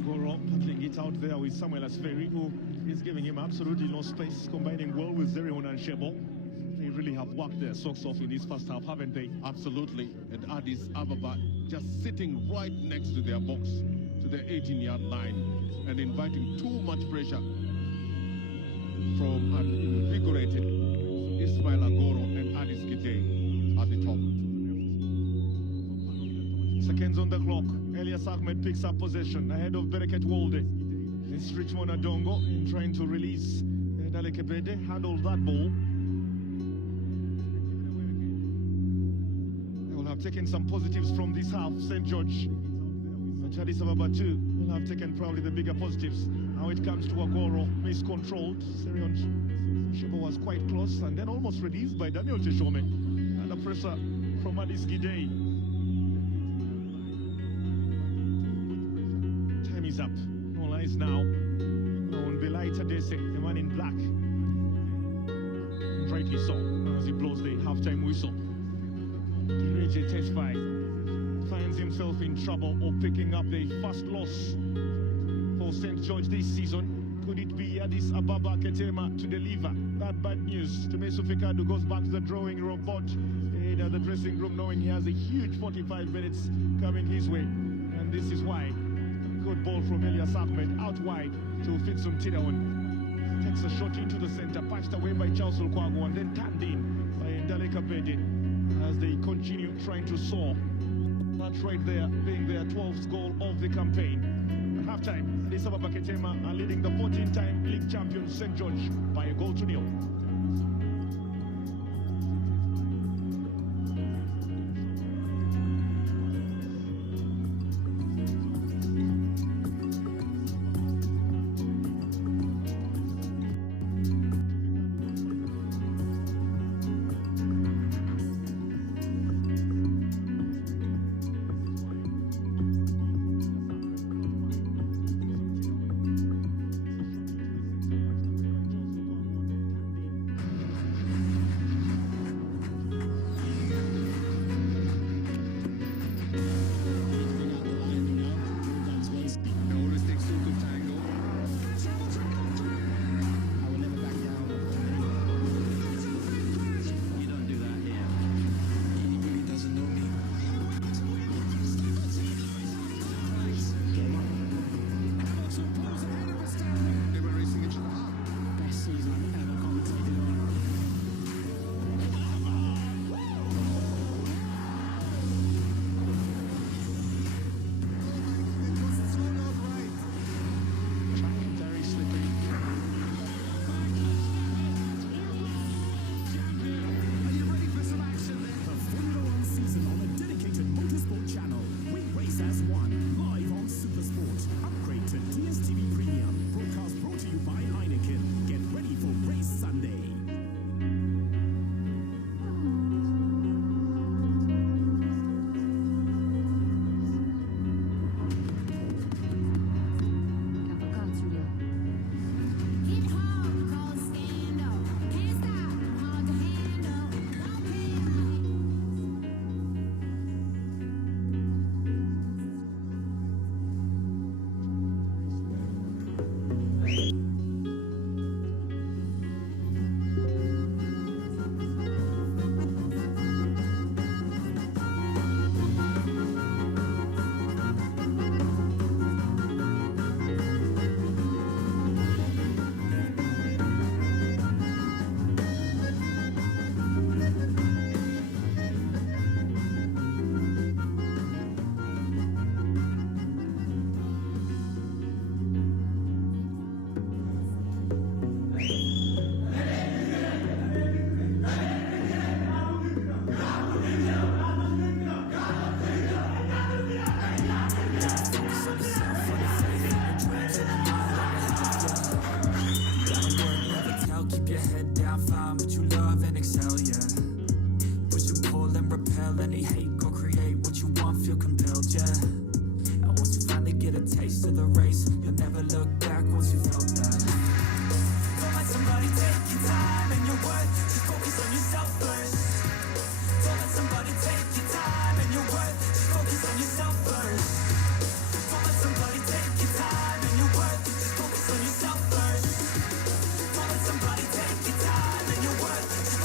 Agoro paddling it out there with Samuel Asferi, who is giving him absolutely no space, combining well with Zerihun and Shebo. They really have worked their socks off in this first half, haven't they? Absolutely. And Addis Ababa just sitting right next to their box, to the 18-yard line. and inviting too much pressure from an invigorated Ismail Agoro and Addis Gide at the top. Seconds on the clock. Elias Ahmed picks up possession ahead of Bereket Wolde. It's Richmond Adongo in trying to release Dalekebede, handle that ball. They will have taken some positives from this half, St George. But Addis Ababa too will have taken probably the bigger positives. Now it comes to Agoro, miscontrolled. Serion Shibo was quite close and then almost released by Daniel Teshome. And the pressure from Addis Gide. Time is up. All eyes now on Belaita Dese, the man in black. And rightly so, as he blows the halftime whistle. Reje Tesfaye finds himself in trouble of picking up the first loss for St George this season. Could it be Addis Ababa Ketema to deliver that bad news? Temeso Fikadu goes back to the drawing room, but in the dressing room, knowing he has a huge 45 minutes coming his way. And this is why. Good ball from Elias Ahmed out wide to Fitsun Tidawan. Takes a shot into the center, patched away by Charles Lukwago, and then turned in by Ndaleka Bede as they continue trying to soar. That right there being their 12th goal of the campaign. At halftime, Addis Ababa Ketema are leading the 14-time league champion St George by a goal to nil.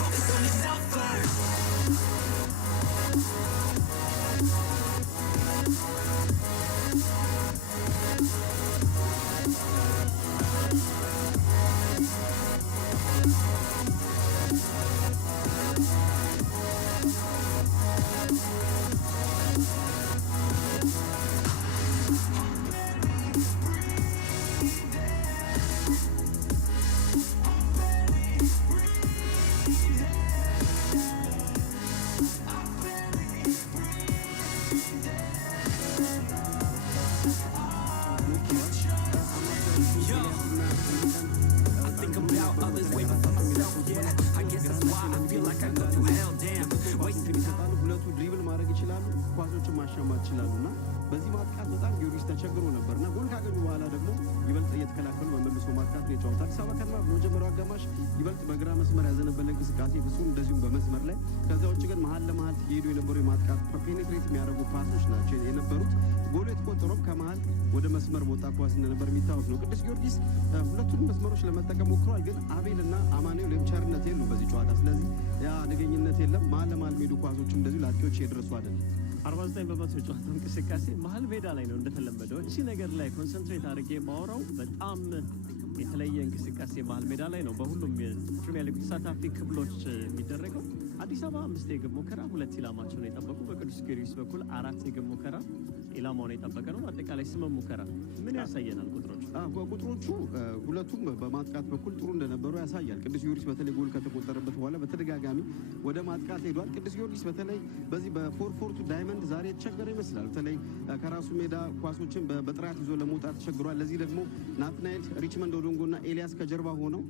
Focus on yourself first. ይችላሉና በዚህ ማጥቃት በጣም ጊዮርጊስ ተቸግሮ ነበርና ጎል ካገኙ በኋላ ደግሞ ይበልጥ እየተከላከሉ በመልሶ ማጥቃት ነው የጫወቱት። አዲስ አበባ ከተማ በመጀመሪያው አጋማሽ ይበልጥ በግራ መስመር ያዘነበለ እንቅስቃሴ ፍጹም እንደዚሁም በመስመር ላይ ከዛ ውጭ ግን መሀል ለመሀል ሲሄዱ የነበሩ የማጥቃት ፔኔትሬት የሚያደርጉ ፓሶች ናቸው የነበሩት። ጎሉ የተቆጠረው ከመሀል ወደ መስመር ወጣ ኳስ እንደነበር የሚታወስ ነው። ቅዱስ ጊዮርጊስ ሁለቱንም መስመሮች ለመጠቀም ሞክሯል፣ ግን አቤልና አማኑኤል ወይም ቸርነት የሉም በዚህ ጨዋታ። ስለዚህ ያ አደገኝነት የለም። መሀል ለመሀል ሜዱ ኳሶችም እንደዚሁ ለአጥቂዎች የደረሱ አይደለም። 49 በመቶ የጨዋታው እንቅስቃሴ መሀል ሜዳ ላይ ነው እንደተለመደው። እቺ ነገር ላይ ኮንሰንትሬት አድርጌ ማወራው በጣም የተለየ እንቅስቃሴ መሀል ሜዳ ላይ ነው በሁሉም የፕሪሚየር ሊግ ተሳታፊ ክፍሎች የሚደረገው። አዲስ አበባ 5 የግብ ሙከራ 2 ኢላማቸውን የጠበቁ፣ በቅዱስ ጊዮርጊስ በኩል 4 የግብ ሙከራ ኢላማውን የጠበቀ ነው። አጠቃላይ 8 ሙከራ ምን ያሳየናል? ቁጥሮቹ ሁለቱም በማጥቃት በኩል ጥሩ እንደነበሩ ያሳያል። ቅዱስ ጊዮርጊስ በተለይ ጎል ከተቆጠረበት በኋላ በተደጋጋሚ ወደ ማጥቃት ሄዷል። ቅዱስ ጊዮርጊስ በተለይ በዚህ በ442 ዳይመንድ ዛሬ የተቸገረ ይመስላል። በተለይ ከራሱ ሜዳ ኳሶችን በጥራት ይዞ ለመውጣት ተቸግሯል። ለዚህ ደግሞ ናትናኤል ሪችመንድ ኦዶንጎና ኤልያስ ከጀርባ ሆነው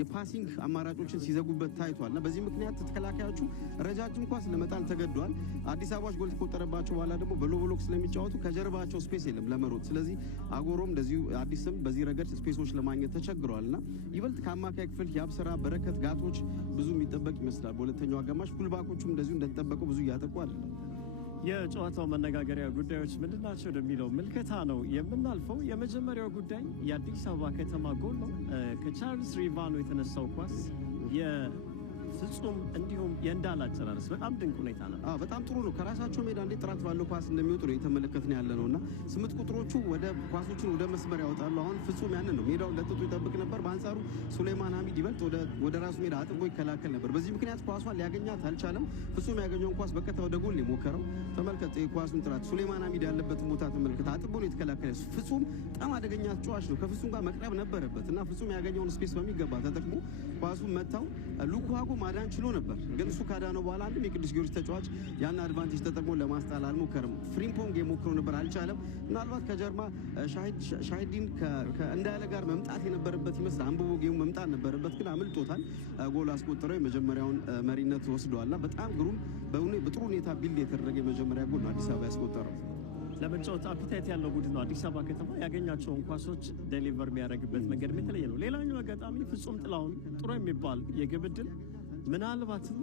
የፓሲንግ አማራጮችን ሲዘጉበት ታይቷልና በዚህ ምክንያት ተከላካዮቹ ረጃጅም ኳስ ለመጣል ተገዷል። አዲስ አበባዎች ጎል ተቆጠረባቸው በኋላ ደግሞ በሎ ብሎክ ስለሚጫወቱ ከጀርባቸው ስፔስ የለም ለመሮጥ። ስለዚህ አጎሮም እንደዚሁ አዲስም በዚህ ረገድ ስፔሶች ለማግኘት ተቸግረዋልና ይበልጥ ከአማካይ ክፍል የአብስራ በረከት ጋቶች ብዙ የሚጠበቅ ይመስላል። በሁለተኛው አጋማሽ ፉልባኮቹም እንደዚሁ እንደተጠበቀው ብዙ እያጠቁ አይደለም። የጨዋታው መነጋገሪያ ጉዳዮች ምንድናቸው ወደሚለው ምልከታ ነው የምናልፈው። የመጀመሪያው ጉዳይ የአዲስ አበባ ከተማ ጎል ነው። ከቻርልስ ሪቫኖ የተነሳው ኳስ ፍጹም እንዲሁም የእንዳላ አጨራረስ በጣም ድንቅ ሁኔታ ነው። በጣም ጥሩ ነው። ከራሳቸው ሜዳ እንዴት ጥራት ባለው ኳስ እንደሚወጡ ነው የተመለከትን ያለ ነውና 8 ቁጥሮቹ ወደ ኳሶችን ወደ መስመር ያወጣሉ። አሁን ፍጹም ያንን ነው ሜዳውን ለጥጡ ይጠብቅ ነበር። በአንጻሩ ሱሌማን ሐሚድ ይበልጥ ወደ ራሱ ሜዳ አጥቦ ይከላከል ነበር። በዚህ ምክንያት ኳሷን ሊያገኛት አልቻለም። ፍጹም ያገኘውን ኳስ በቀጥታ ወደ ጎል የሞከረው ተመልከት። የኳሱን ጥራት ሱሌማን ሐሚድ ያለበትን ቦታ ተመልከት። አጥቦ ነው የተከላከለ። ፍጹም በጣም አደገኛ ተጫዋች ነው። ከፍጹም ጋር መቅረብ ነበረበት እና ፍጹም ያገኘውን ስፔስ በሚገባ ተጠቅሞ ኳሱን መታው። ሉካጎ ማዳን ችሎ ነበር፣ ግን እሱ ካዳነው በኋላ አንድም የቅዱስ ጊዮርጊስ ተጫዋች ያን አድቫንቴጅ ተጠቅሞ ለማስጣል አልሞከርም። ፍሪምፖንግ የሞክረው ነበር፣ አልቻለም። ምናልባት ከጀርባ ሻሂዲን ከእንዳለ ጋር መምጣት የነበረበት ይመስላል። አንብቦ ጌሙ መምጣት ነበረበት፣ ግን አምልጦታል። ጎል አስቆጥረው የመጀመሪያውን መሪነት ወስደዋልና በጣም ግሩም በጥሩ ሁኔታ ቢልድ የተደረገ የመጀመሪያ ጎል ነው አዲስ አበባ ያስቆጠረው። ለመጫወት አፒታይት ያለው ቡድን ነው አዲስ አበባ ከተማ። ያገኛቸውን ኳሶች ዴሊቨር የሚያደርግበት መንገድ የተለየ ነው። ሌላኛው አጋጣሚ ፍጹም ጥላሁን ጥሩ የሚባል የግብ ዕድል ምናልባትም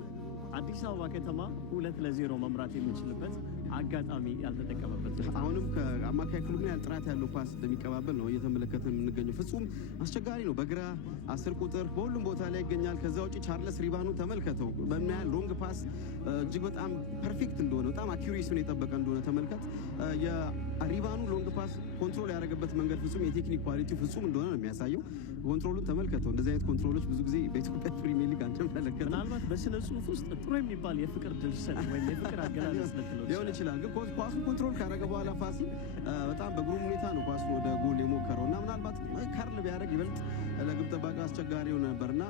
አዲስ አበባ ከተማ 2-0 መምራት የሚችልበት አጋጣሚ ያልተጠቀመበት አሁንም ከአማካይ ክፍሉ ምን ጥራት ያለው ፓስ እንደሚቀባበል ነው እየተመለከተን የምንገኘው። ፍጹም አስቸጋሪ ነው። በግራ 10 ቁጥር በሁሉም ቦታ ላይ ይገኛል። ከዛ ውጪ ቻርልስ ሪቫኑ ተመልከተው በምን ያህል ሎንግ ፓስ እጅግ በጣም ፐርፌክት እንደሆነ በጣም አኪዩሬሲውን የጠበቀ እንደሆነ ተመልከት። የሪቫኑ ሎንግ ፓስ ኮንትሮል ያደረገበት መንገድ ፍጹም የቴክኒክ ኳሊቲው ፍጹም እንደሆነ ነው የሚያሳየው። ኮንትሮሉን ተመልከተው። እንደዚህ አይነት ኮንትሮሎች ብዙ ጊዜ በኢትዮጵያ ፕሪሚየር ሊግ አንተመለከተ። ምናልባት በስነ ጽሁፍ ውስጥ ጥሩ የሚባል የፍቅር ድርሰት ወይም የፍቅር አገላለጽ ሊሆን ይችላል። ግን ኳሱን ኮንትሮል ካደረገ በኋላ ፋሲል በጣም በግሩም ሁኔታ ነው ኳሱን ወደ ጎል የሞከረው እና ምናልባት ካርል ቢያደርግ ይበልጥ ለግብ ጠባቂ አስቸጋሪ ሆነ ነበርና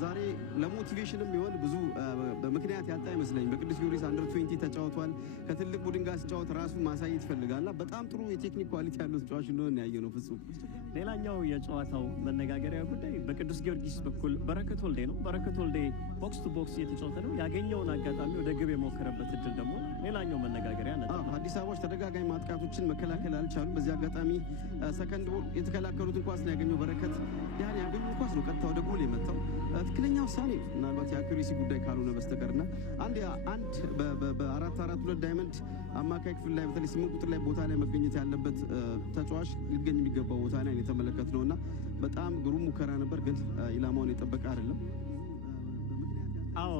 ዛሬ ለሞቲቬሽንም ቢሆን ብዙ ምክንያት ያጣ አይመስለኝም። በቅዱስ ጊዮርጊስ አንደር 20 ተጫውቷል። ከትልቅ ቡድን ጋር ሲጫወት ራሱን ማሳየት ይፈልጋልና በጣም ጥሩ የቴክኒክ ኳሊቲ ያለው ተጫዋች እንደሆነ ያየነው ፍጹም። ሌላኛው የጨዋታው መነጋገሪያ ጉዳይ በቅዱስ ጊዮርጊስ በኩል በረከት ወልዴ ነው። በረከት ወልዴ ቦክስ ቱ ቦክስ እየተጫወተ ነው። ያገኘውን አጋጣሚ ወደ ግብ የሞከረበት እድል ደግሞ ሌላኛው መነጋገሪያ ነበር። አዲስ አበባዎች ተደጋጋሚ ማጥቃቶችን መከላከል አልቻሉም። በዚህ አጋጣሚ ሰከንድ ቦል የተከላከሉትን ኳስ ነው ያገኘው በረከት። ያን ያገኘው ኳስ ነው ቀጥታ ወደ ጎል የመታው። ትክክለኛ ውሳኔ ምናልባት የአኩሬሲ ጉዳይ ካልሆነ በስተቀርና አንድ በ4-4-2 ዳይመንድ አማካይ ክፍል ላይ በተለይ 8 ቁጥር ላይ ቦታ ላይ መገኘት ያለበት ተጫዋች ሊገኝ የሚገባው ቦታ ላይ የተመለከትነውና በጣም ግሩም ሙከራ ነበር፣ ግን ኢላማውን የጠበቀ አይደለም። አዎ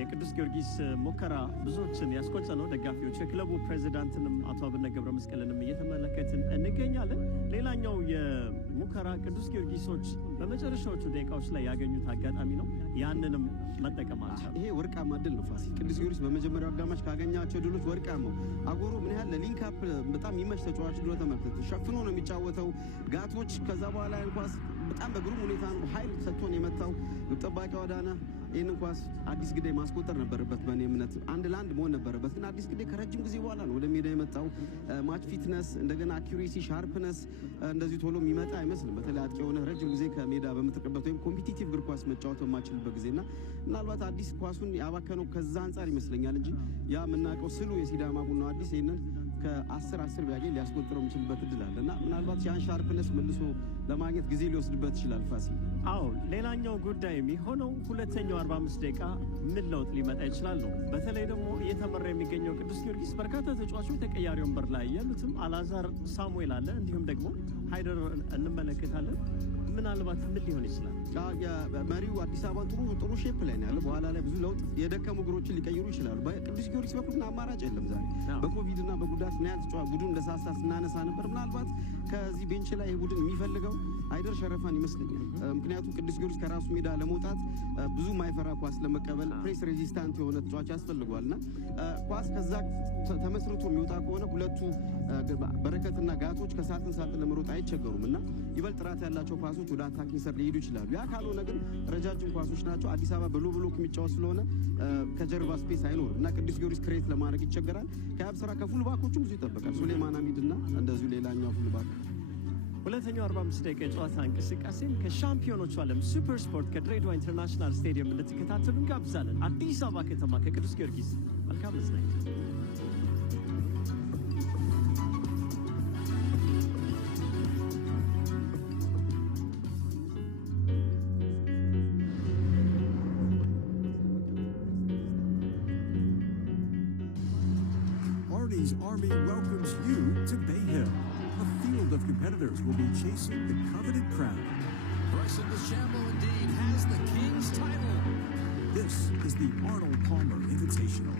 የቅዱስ ጊዮርጊስ ሙከራ ብዙዎችን ያስቆጨ ነው። ደጋፊዎች የክለቡ ፕሬዚዳንትንም አቶ አብነ ገብረ መስቀልንም እየተመለከትን እንገኛለን። ሌላኛው የሙከራ ቅዱስ ጊዮርጊሶች በመጨረሻዎቹ ደቂቃዎች ላይ ያገኙት አጋጣሚ ነው። ያንንም መጠቀም አልቻሉ። ይሄ ወርቃማ ድል ነው ፋሲል። ቅዱስ ጊዮርጊስ በመጀመሪያው አጋማሽ ካገኛቸው ድሎች ወርቃማ። አጎሮ ምን ያህል ለሊንክ አፕ በጣም የሚመች ተጫዋች እንደሆነ ተመልከቱ። ሸፍኖ ነው የሚጫወተው ጋቶች። ከዛ በኋላ እንኳን በጣም በግሩም ሁኔታ ነው ኃይል ሰጥቶን የመታው። ግብ ጠባቂው አዳነ ይህንን ኳስ አዲስ ግዳይ ማስቆጠር ነበረበት። በእኔ እምነት 1-1 መሆን ነበረበት። ግን አዲስ ግዳይ ከረጅም ጊዜ በኋላ ነው ወደ ሜዳ የመጣው። ማች ፊትነስ፣ እንደገና አኪዩሬሲ፣ ሻርፕነስ እንደዚህ ቶሎ የሚመጣ አይመስልም። በተለይ አጥቂ የሆነ ረጅም ጊዜ ከሜዳ በምትርቅበት ወይም ኮምፒቲቲቭ እግር ኳስ መጫወት በማችልበት ጊዜና ምናልባት አዲስ ኳሱን ያባከነው ከዛ አንጻር ይመስለኛል እንጂ ያ የምናውቀው ስሉ የሲዳማ ቡናው አዲስ ይህንን ከ10 ቢያገኝ ሊያስቆጥረው የሚችልበት እድል አለ እና ምናልባት ያን ሻርፕነስ መልሶ ለማግኘት ጊዜ ሊወስድበት ይችላል ፋሲል። አዎ ሌላኛው ጉዳይ የሚሆነው ሁለተኛው 45 ደቂቃ ምን ለውጥ ሊመጣ ይችላል ነው። በተለይ ደግሞ እየተመራ የሚገኘው ቅዱስ ጊዮርጊስ በርካታ ተጫዋቾች ተቀያሪ ወንበር ላይ ያሉትም አላዛር ሳሙኤል አለ፣ እንዲሁም ደግሞ ሃይደር እንመለከታለን። ምናልባት ምን ሊሆን ይችላል? መሪው አዲስ አበባ ጥሩ ሼፕ ላይ ነው ያለው። በኋላ ላይ ብዙ ለውጥ የደከሙ እግሮችን ሊቀይሩ ይችላሉ። በቅዱስ ጊዮርጊስ በኩል አማራጭ የለም። ዛሬ በኮቪድ እና በጉዳት ምን ያህል ተጫዋች ቡድን እንደሳሳ ስናነሳ ነበር። ምናልባት ከዚህ ቤንች ላይ ይህ ቡድን የሚፈልገው ሃይደር ሸረፋን ይመስለኛል። ምክንያቱም ቅዱስ ጊዮርጊስ ከራሱ ሜዳ ለመውጣት ብዙ ማይፈራ ኳስ ለመቀበል ፕሬስ ሬዚስታንት የሆነ ተጫዋች ያስፈልጓልና ኳስ ከዛ ተመስርቶ የሚወጣ ከሆነ ሁለቱ በረከትና ጋቶች ከሳጥን ሳጥን ለመሮጥ አይቸገሩም እና ይበልጥ ጥራት ያላቸው ኳሶች ወደ አታኪንግ ሰር ሊሄዱ ይችላሉ። ያ ካልሆነ ግን ረጃጅም ኳሶች ናቸው። አዲስ አበባ በሎ ብሎክ የሚጫወት ስለሆነ ከጀርባ ስፔስ አይኖርም እና ቅዱስ ጊዮርጊስ ክሬት ለማድረግ ይቸገራል። ከአብስራ ከፉል ባኮቹም ብዙ ይጠበቃል። ሱሌማን አሚድና እንደዚሁ ሌላኛው ፉል ባክ። ሁለተኛው 45 ደቂቃ የጨዋታ እንቅስቃሴን ከሻምፒዮኖቹ ዓለም ሱፐር ስፖርት ከድሬዳዋ ኢንተርናሽናል ስቴዲየም እንድትከታተሉ እንጋብዛለን። አዲስ አበባ ከተማ ከቅዱስ ጊዮርጊስ መልካም መዝናኛ። Army welcomes you to Bay Hill. A field of competitors will be chasing the coveted crown. Bryson DeChambeau indeed has the King's title. This is the Arnold Palmer Invitational.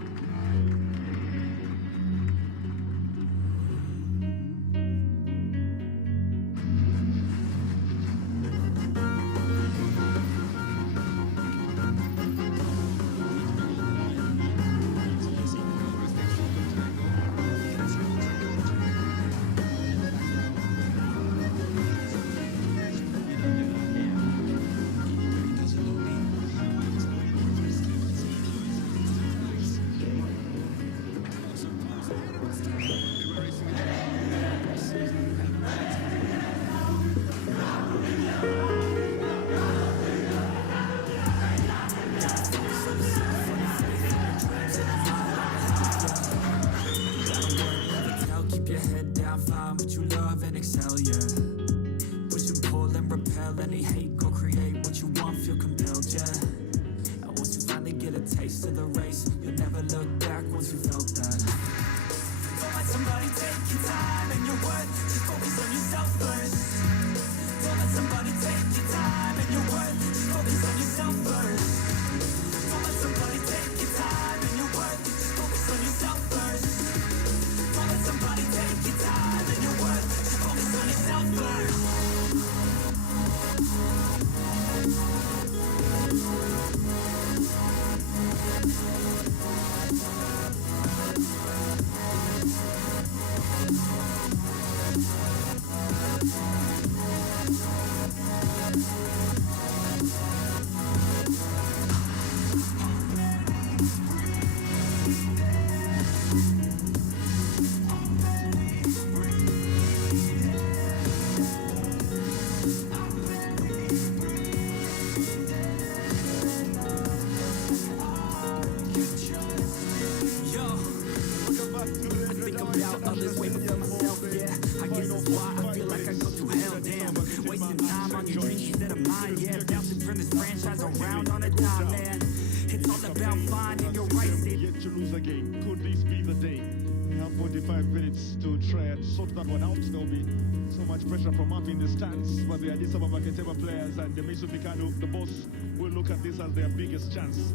Could this be the day? We have 45 minutes to try and sort that one out. There will be so much pressure from up in the stands, but the Addis Ababa players and the Mesu Mikado, the boss, will look at this as their biggest chance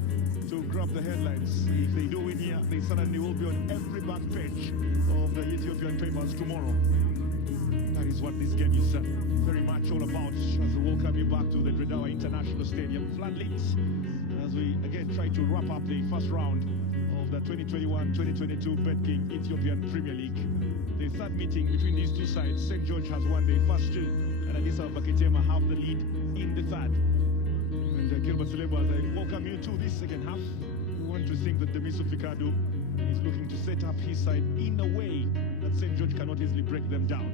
to grab the headlines. If they do win here, they suddenly will be on every back page of the Ethiopian papers tomorrow. That is what this game is very much all about, as we welcome you back to the Dreddawa International Stadium. Floodlights, as we again try to wrap up the first round of the 2021-2022 pege Ethiopian Premier League. The third meeting between these two sides, St Gorge has won the first two, and Addis Ababa have the lead in the third. And Gilbert Selebo, as I welcome you to this second half. We want to think that Demiso Ficado is looking to set up his side in a way that St George cannot easily break them down.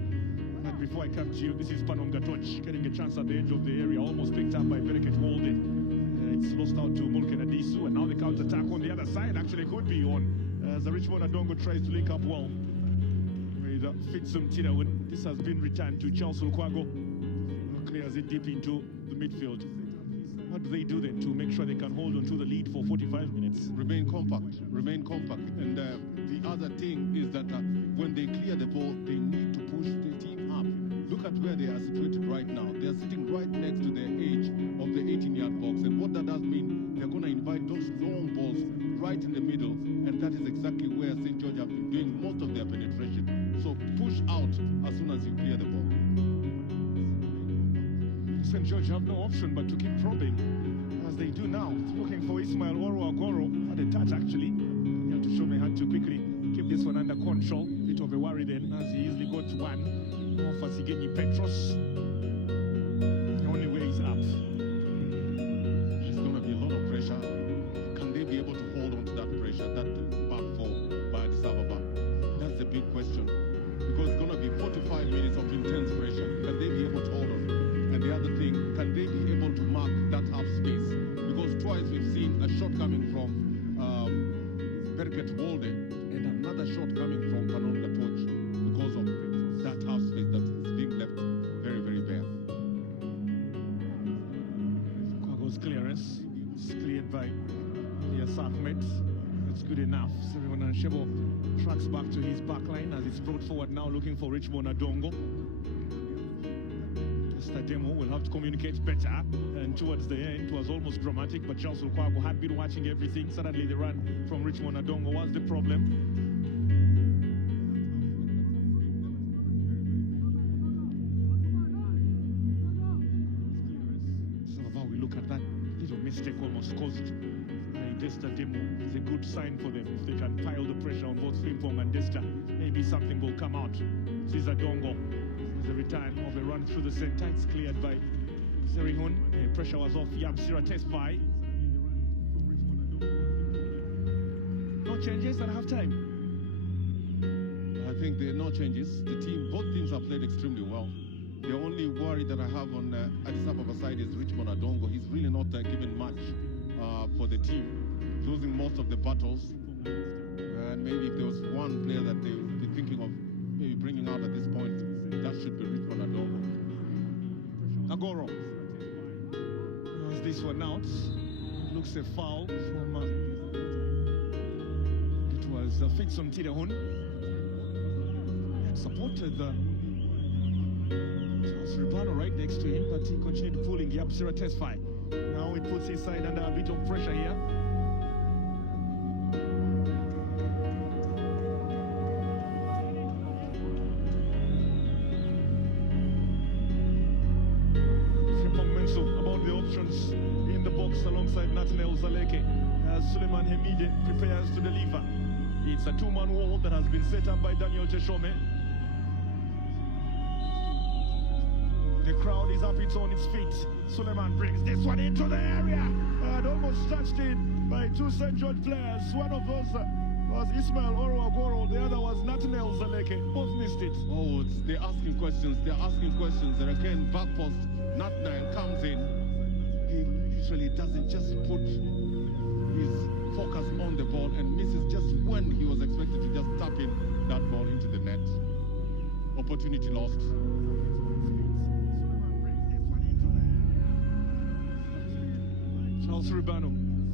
But before I come to you, this is Panom Gatoch getting a chance at the edge of the area, almost picked up by Bereket Walden. It's lost out to Mulken Adisu, and now the counter-attack on the other side actually could be on as the Richmond Adongo tries to link up well with Fitsum Tidawin. This has been returned to Charles Lukwago, who clears it deep into the midfield. What do they do then to make sure they can hold on to the lead for 45 minutes? Remain compact. And the other thing is that when they clear the ball, they need to push the team up. Look at where they are situated right now. They are sitting right next to the edge of the 18-yard box. And what that does mean, they're going to invite those long balls right in the middle. And that is exactly where St. George have been doing most of their penetration. So push out as soon as you clear the ball. St. George have no option but to keep probing, as they do now. Looking for Ismail Oro Agoro. Had a touch actually. You have to show me how to quickly keep this one under control. Bit of a worry then, as he easily got one. Off Sigeni Petros. The only way is up. There's going to be a lot of pressure. Can they be able to hold on to that pressure, that back four by Addis Ababa? That's the big question. Because it's going to be 45 minutes of intense pressure. Can they be able to hold on? And the other thing, can they be able to mark that half space? Because twice we've seen a shot coming from Bereket Walde and another shot coming from Panon Gatoch because of that half space that is being left very, very bare. Kwago's clearance is cleared by Elias Ahmed. That's good enough. Everyone and Shebo tracks back to his back line as it's brought forward now, looking for Richmond Adongo. Demo will have to communicate better, and towards the end it was almost dramatic, but Charles Lukwago had been watching everything. Suddenly the run from Richmond Adongo was the problem. So how we look at that little mistake almost caused Desta Demo. It's a good sign for them. If they can pile the pressure on both Frimpong and Desta, maybe something will come out. Cesar Dongo. The return of a run through the center. It's cleared by Zerihun. The pressure was off Yabsira Tesfai. No changes at halftime. I think there are no changes. Both teams have played extremely well. The only worry that I have on Addis Ababa side is Richmond Adongo. He's really not given much for the team, losing most of the battles. And maybe if there was one player that they would be thinking of maybe bringing out at this point, that should be Richmond Adongo. Agoro. As this one out, it looks a foul from it was Fitsum Tidahun. He had supported Charles Ribano right next to him, but he continued pulling Yabsira Tesfai. Now it puts his side under a bit of pressure here. In the box alongside Nathaniel Zaleke as Suleiman Hemide prepares to deliver. It's a two-man wall that has been set up by Daniel Teshome. The crowd is up on its feet. Suleiman brings this one into the area and almost touched it by two St. George players. One of those was Ismail Oro Agoro, the other was Nathaniel Zaleke. Both missed it. Oh, they're asking questions. And again, back post, Nathaniel comes in. He usually doesn't just put his focus on the ball and misses just when he was expected to just tap in that ball into the net. Opportunity lost. Charles Ribano,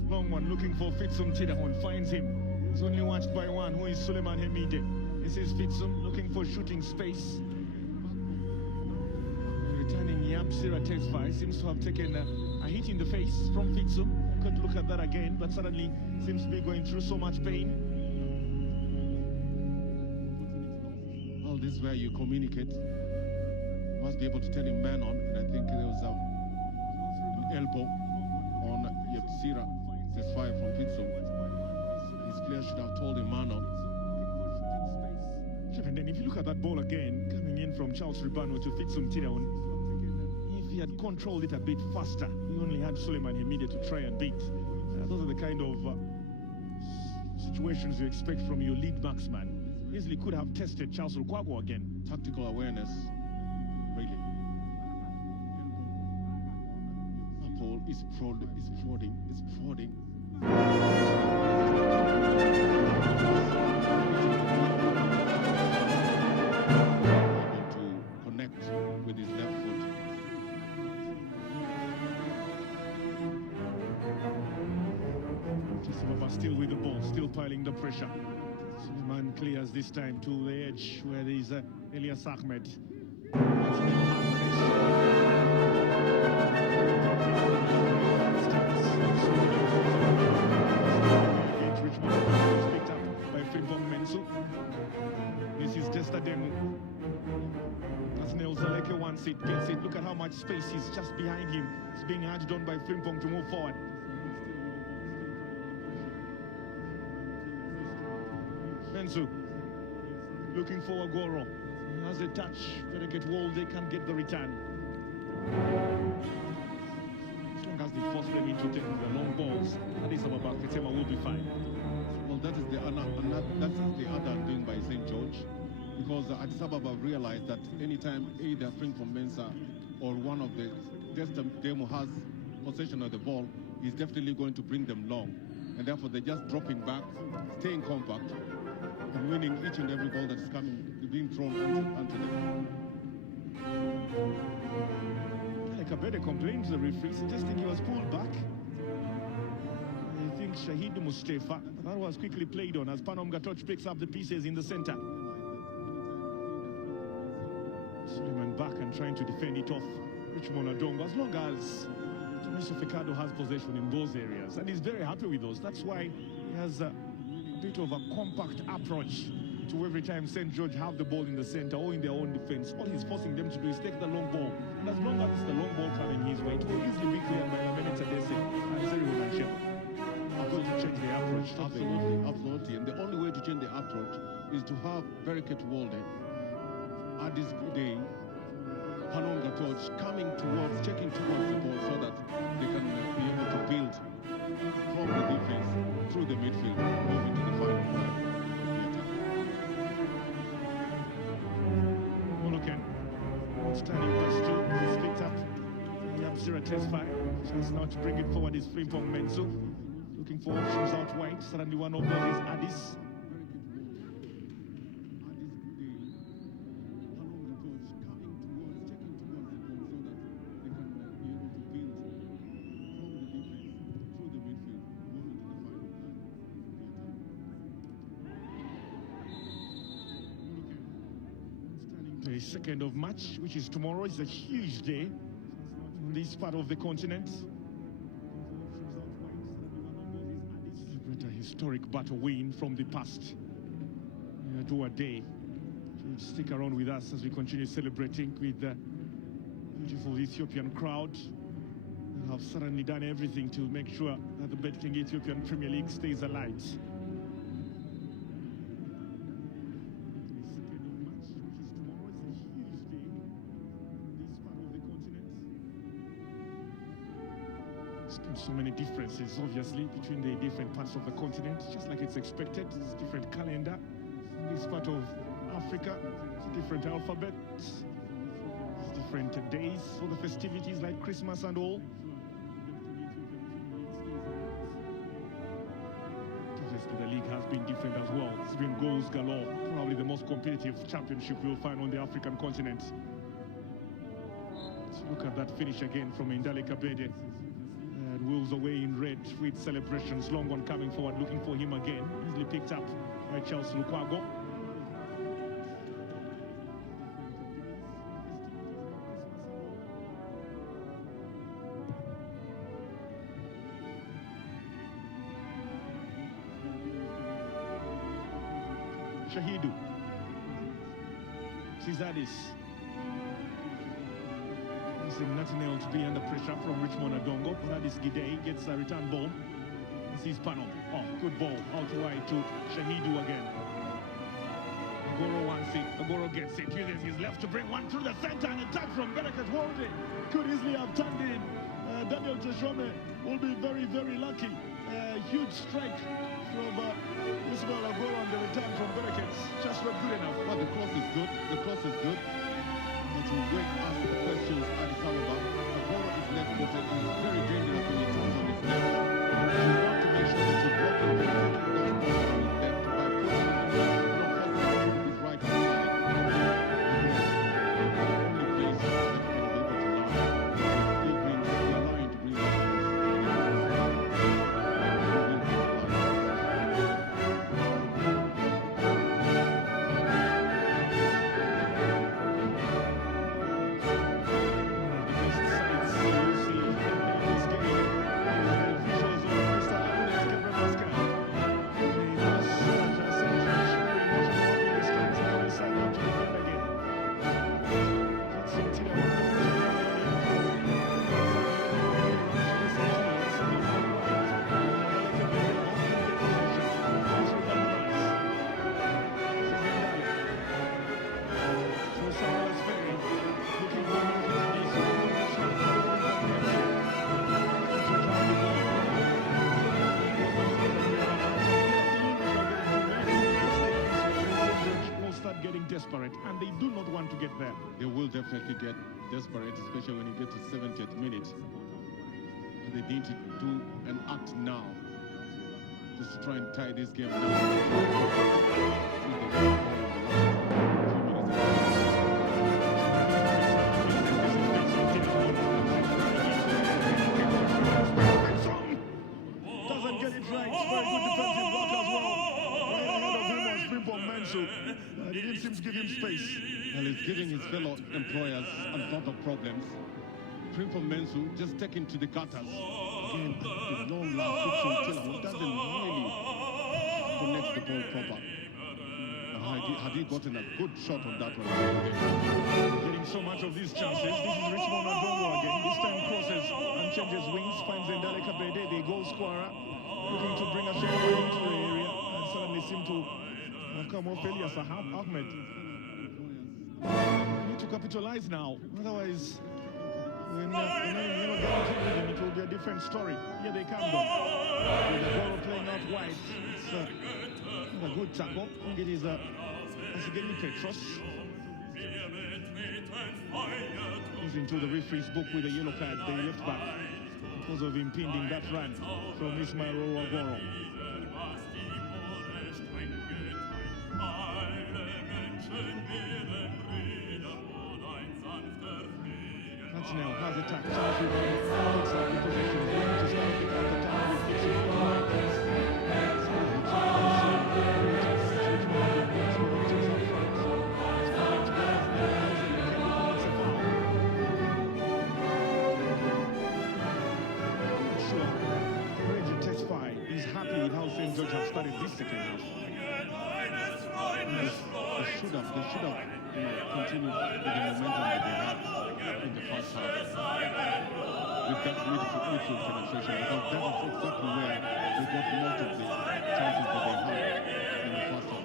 long one, looking for Fitsum Tidahun, finds him. He's only watched by one, who is Suleiman Hemide. This is Fitsum, looking for shooting space. Returning Yabsira Tesfai seems to have taken a hit in the face from Fitsum. Could look at that again, but suddenly seems to be going through so much pain. Well, this is where you communicate. You must be able to tell him man on, and I think there was an elbow on Yabsira Tesfai from Fitsum. His player should have told him man on. And then if you look at that ball again, coming in from Charles Ribano to Fitsum Tidahun, if he had controlled it a bit faster. He only had Suleiman Hamida to try and beat. Those are the kind of situations you expect from your lead marksman. Easily could have tested Charles Lukwago again. Tactical awareness, really. Paul is frauding. To connect with his left foot. Addis Ababa still with the ball, still piling the pressure. Man clears this time to the edge where there is Elias Ahmed. That's been picked up by Frimpong Mensu. This is Destademu. As Nel Zaleke wants it, gets it. Look at how much space is just behind him. It's being hedged on by Frimpong to move forward. Mensu looking for Agoro. He has a touch. Better get walled. They can't get the return. As long as they force them into taking the long balls, Addis Ababa Ketema will be fine. Well, that is the other thing by St George, because Addis Ababa realized that anytime either Frimpong Mensa or one of the Demo has possession of the ball, he's definitely going to bring them long, and therefore they're just dropping back, staying compact, and winning each and every ball that is coming, being thrown onto them. Kabede complained to the referee, suggesting he was pulled back. I think Shahid Mustafa, that was quickly played on as Panom Gatoch picks up the pieces in the center. Suleiman back and trying to defend it off Richmond Adongo, as long as Mr. Ficado has possession in those areas, and he's very happy with those. That's why he has a bit of a compact approach to every time St. George have the ball in the center or in their own defense. All he's forcing them to do is take the long ball, and as long as it's the long ball coming his way, it will easily be cleared by Lamine Tadesse and Zeri Runancheva. I've got to change the approach. Absolutely. And the only way to change the approach is to have Bereket Walde, Addis Day, Panonga Torch checking towards the ball so that they can be able to build from the defense through the midfield, moving to the final third. Moloken, standing pass two, he's picked up Yabzira Tesfaye. Chance now to bring it forward is Frimpong Mensu. Looking for options out wide. Suddenly one of those is Addis. The second of March, which is tomorrow, is a huge day in this part of the continent. Celebrate a historic battle win from the past. Do a day. So stick around with us as we continue celebrating with the beautiful Ethiopian crowd. We have certainly done everything to make sure that the BetKing Ethiopian Premier League stays alight. So many differences, obviously, between the different parts of the continent, just like it's expected. It's a different calendar. In this part of Africa, it's a different alphabet. It's different days for the festivities like Christmas and all. Obviously, the league has been different as well. It's been goals galore. Probably the most competitive championship we'll find on the African continent. Let's look at that finish again from Indale Kabede. Wolves away in red with celebrations. Long one coming forward, looking for him again. Easily picked up by Charles Lukwago. Shahidu. Cizadis. Nothing else to be under pressure from Richmond Adongo. Addis Gidey gets a return ball. This is Panom. Oh, good ball out wide to Shahidu again. Agoro wants it. Agoro gets it. Uses his left to bring one through the center. An attack from Bereket Wolde. Could easily have turned in. Daniel Teshome will be very, very lucky. Huge strike from Ismail Agoro on the return from Bereket. Just not good enough. But the cross is good. The cross is good. But you wait, ask the questions at Addis Ababa. Agoro is left-footed and is very dangerous when he turns on his left. You want to make sure that you block him from taking those balls on his left by putting him on his right hand side. Because the only place that he can be able to lie is if he allowing to bring that desperate, and they do not want to get there. They will definitely get desperate, especially when you get to 70th minute. And they need to do an act now, just to try and tie this game down. Doesn't get it right. Very good defensive work as well. Right ahead of him was Frimpong Mensu. He didn't seem to give him space. Well, he's giving his fellow employers a lot of problems. Frimpong Mensu just take him to the gutters. Again, the long last fixing killer who doesn't really connect the ball proper. Had he gotten a good shot on that one? Getting so much of these chances. This is Richmond Adongo again. This time crosses and changes wings. Finds Ndale Kabede, the goal scorer. Looking to bring a shot into the area. And suddenly seem to come off Elias Ahmed. We need to capitalize now. Otherwise, when guaranteed it will be a different story. Here they come though. With the ball playing out wide. It's a good tackle. I think it is Asigeni Petros. He's into the referee's book with a yellow card, the left back, because of impeding that run from Ismail Agoro. Now has attacked. Looks like the position is going to start the counter-attack with Pege testify. He's happy with how St Gorge have started this second half. They should have continued with the momentum that they had in the first half with that midfield penetration, because that is exactly where they got most of the chances that they had in the first half.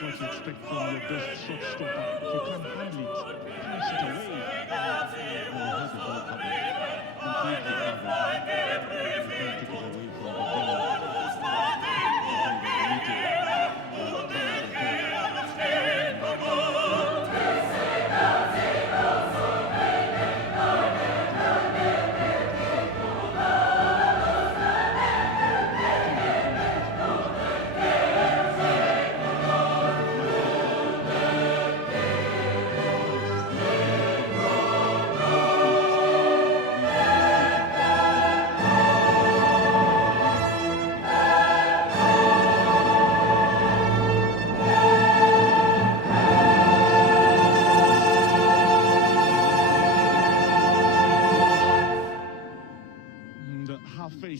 What you expect from your best shot stopper. If you can't handle it, punch it away. Well, he has the ball covered. Completely covered. You can't take it away from the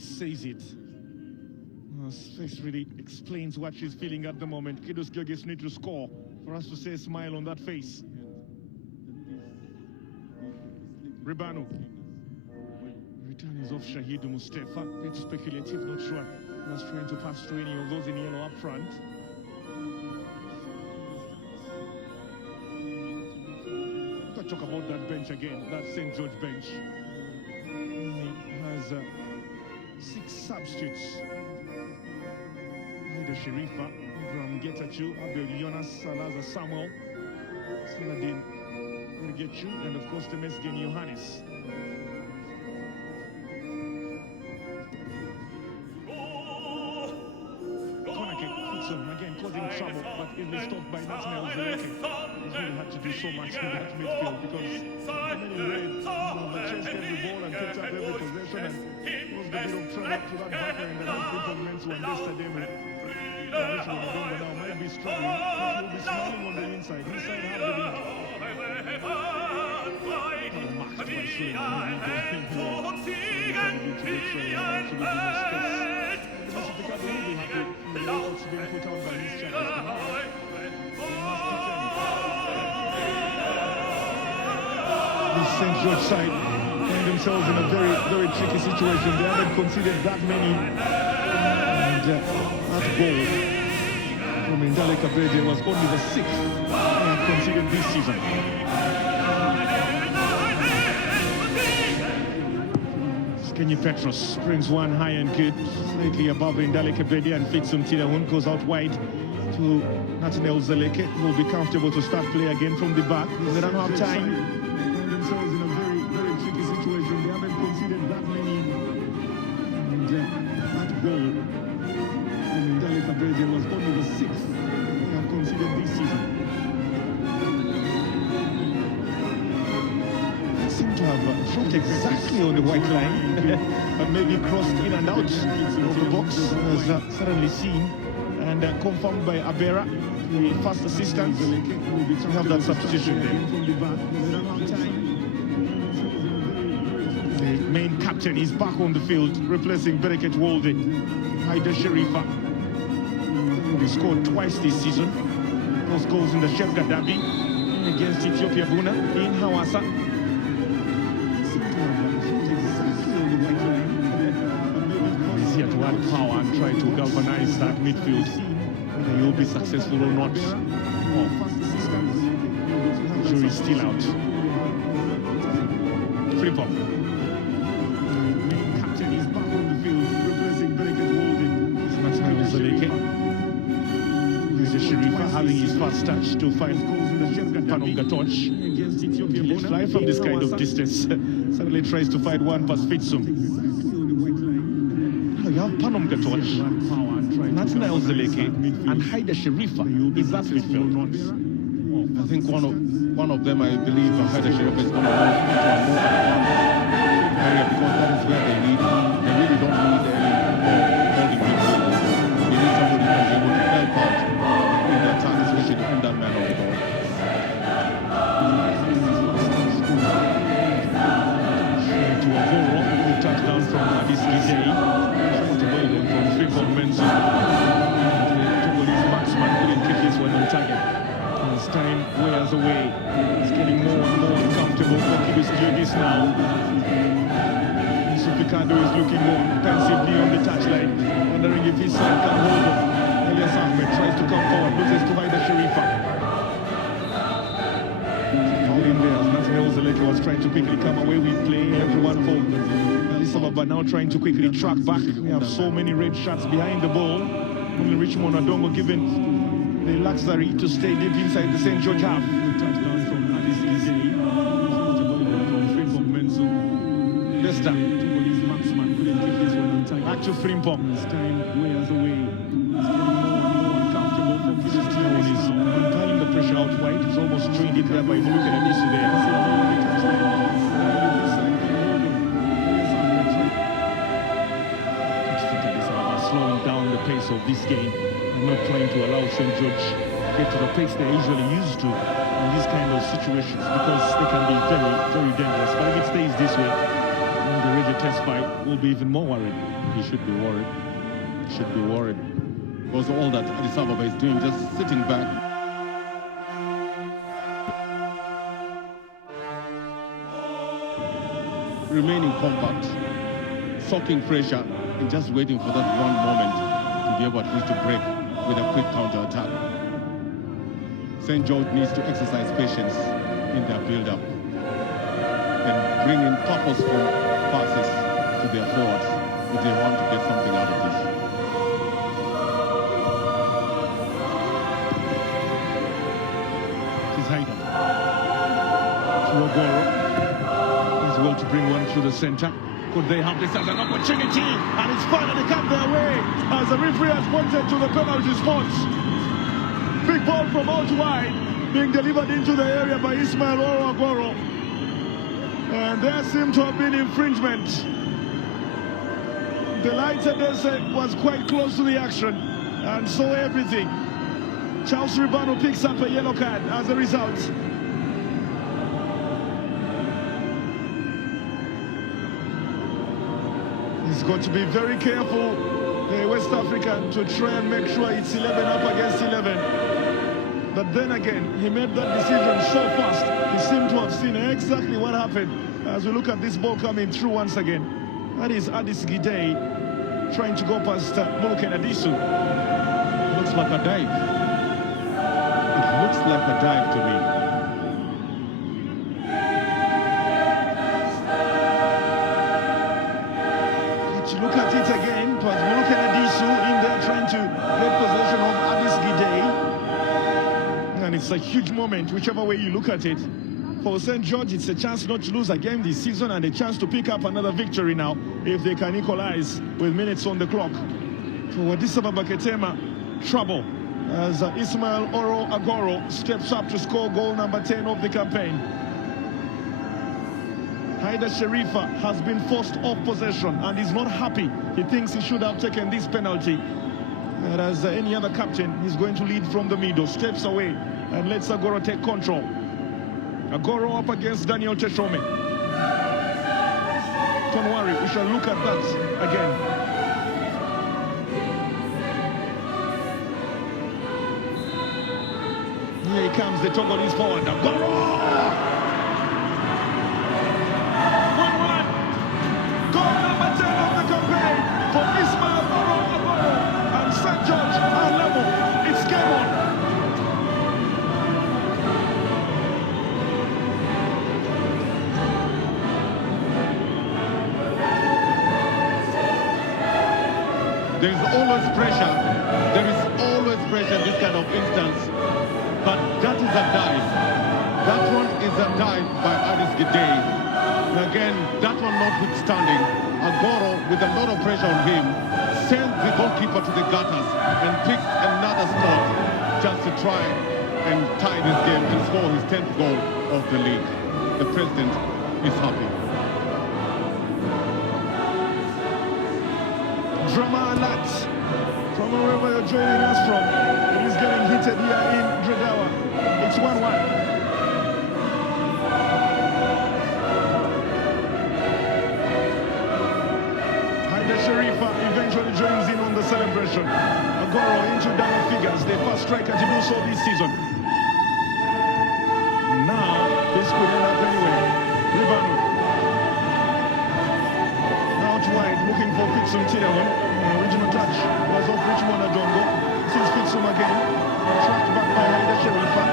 face says it. His face really explains what she's feeling at the moment. Kiddos Georges need to score for us to say a smile on that face. Ribano. Return is off Shahid Mustafa. Bit speculative, not sure. Was trying to pass through any of those in yellow up front. Let's talk about that bench again, that St George bench. He has 6 substitutes. Aida Sharifa, Abraham Getachew, Abel Jonas, Salaza Samuel, Saladin Gechu, and of course the Mesgen Johannes. Corner kick, Hudson again causing trouble, but easily stopped by Nathaniel Zeleke. He's really had to do so much in that midfield because many red chased every ball and picked up every possession and was a bit of trouble to that backer and the people meant to yesterday. Now might be struggling, but he'll be smiling on the inside. Inside half the league. This St George side find themselves in a very, very tricky situation. They haven't conceded that many. And that goal from Indaleka Pege was only the 6th conceded this season. Kenny Petros brings one high and good, slightly above Indaleka Pege, and Fitsum Tilahun goes out wide to Nathaniel Zeleke, who will be comfortable to start play again from the back. They don't have time. Find themselves in a very, very tricky situation. They haven't conceded that many. And that goal from Indaleka Pege was only the 6th they have conceded this season. Seem to have shot exactly on the white line and maybe crossed in and out of the box, as suddenly seen and confirmed by Abera, the first assistant. We have that substitution there. The main captain is back on the field, replacing Bereket Wolde. Aida Sharifa. They scored twice this season. Those goals in the Shefga Derby against Ethiopia Buna in Hawassa. He's here to add power and try to galvanize that midfield. Whether he'll be successful or not. Jury's still out. Flip-up. Captain is back on the field, replacing Bereket Wolde. Nathaniel Zeleke. Here's Sharifa having his first touch to find Panom Gatoch. Let's fly from this kind of distance. Suddenly tries to find one past Fitsum. You have Panom Gatoch, Nathaniel Zeleke, and Aida Sharifa. Is that midfield? I think one of them, I believe, Aida Sharifa is going to move into a more area because that is where they really don't need any holding midfielders. They need somebody who is able to help out in the attack, especially the under man of the ball. To a good touchdown from Addis Ababa. From Frimpong Menzo. Togolese marksman couldn't kick this one on target. As time wears away, it's getting more and more uncomfortable for Kiddos Georges now. Supicado is looking more pensively on the touchline, wondering if his side can hold him. Elias Ahmed tries to come forward, loses to Aida Sharifa. Foul in there as Nathaniel Zeleke was trying to quickly come away with play. Everyone for Addis Ababa now trying to quickly track back. We have so many red shots behind the ball. Only Richmond Adongo given the luxury to stay deep inside the St George half. Leicester. Back to Frimpong. He's piling the pressure out wide. He's almost trained it there by looking at this there. Slowing down the pace of this game and not trying to allow St George get to the pace they're usually used to in these kind of situations because they can be very, very dangerous. But if it stays this way, the rigid test fight, will be even more worried. He should be worried. He should be worried. Because all that Addis Ababa is doing, just sitting back. Remaining compact, soaking pressure, and just waiting for that one moment to be able at least to break with a quick counter-attack. St. George needs to exercise patience in their build-up and bring in purposeful passes to their forwards if they want to get something out of this. It is Haida. To Ogoro. He's well to bring one through the center. Could they have this as an opportunity? And it's finally come their way as the referee has pointed to the penalty spots. Big ball from out wide being delivered into the area by Ismail Agoro. And there seemed to have been infringement. The lighter was quite close to the action and saw everything. Charles Ribano picks up a yellow card as a result. He's got to be very careful, West African, to try and make sure it's 11 up against 11. But then again, he made that decision so fast. He seemed to have seen exactly what happened as we look at this ball coming through once again. That is Addis Gidey trying to go past Mulken Adisu. Looks like a dive. It looks like a dive to me. Look at it again. It was Mulken Adisu in there trying to get possession of Addis Gidey. And it's a huge moment, whichever way you look at it. For St. George, it's a chance not to lose a game this season and a chance to pick up another victory now if they can equalize with minutes on the clock. For Addis Ababa Ketema, trouble as Ismail Oro Agoro steps up to score goal number 10 of the campaign. Haida Sharifa has been forced off possession and is not happy. He thinks he should have taken this penalty. Whereas any other captain, he's going to lead from the middle, steps away and lets Agoro take control. Agoro up against Daniel Teshome. Don't worry, we shall look at that again. Here he comes, the Togolese forward. Agoro! For Ismail Agoro and St. George are level. It's game on. There is always pressure. There is always pressure in this kind of instance. But that is a dive. That one is a dive by Addis Gidey. Again, that one notwithstanding, Agoro, with a lot of pressure on him, sends the goalkeeper to the gutters and picks another spot just to try and tie this game and score his 10th goal of the league. The president is happy. Drama alert from wherever you're joining us from. It is getting heated here in Dredawa. It's 1-1. Sharifa eventually joins in on the celebration. Agoro into double figures, the first striker to do so this season. Now, this could end up anywhere. Ribanu. Out wide, looking for Fitsum Tidawun. Original touch was off Richmond Adongo. Sees Fitsum again. Tracked back by Haida Sharifa.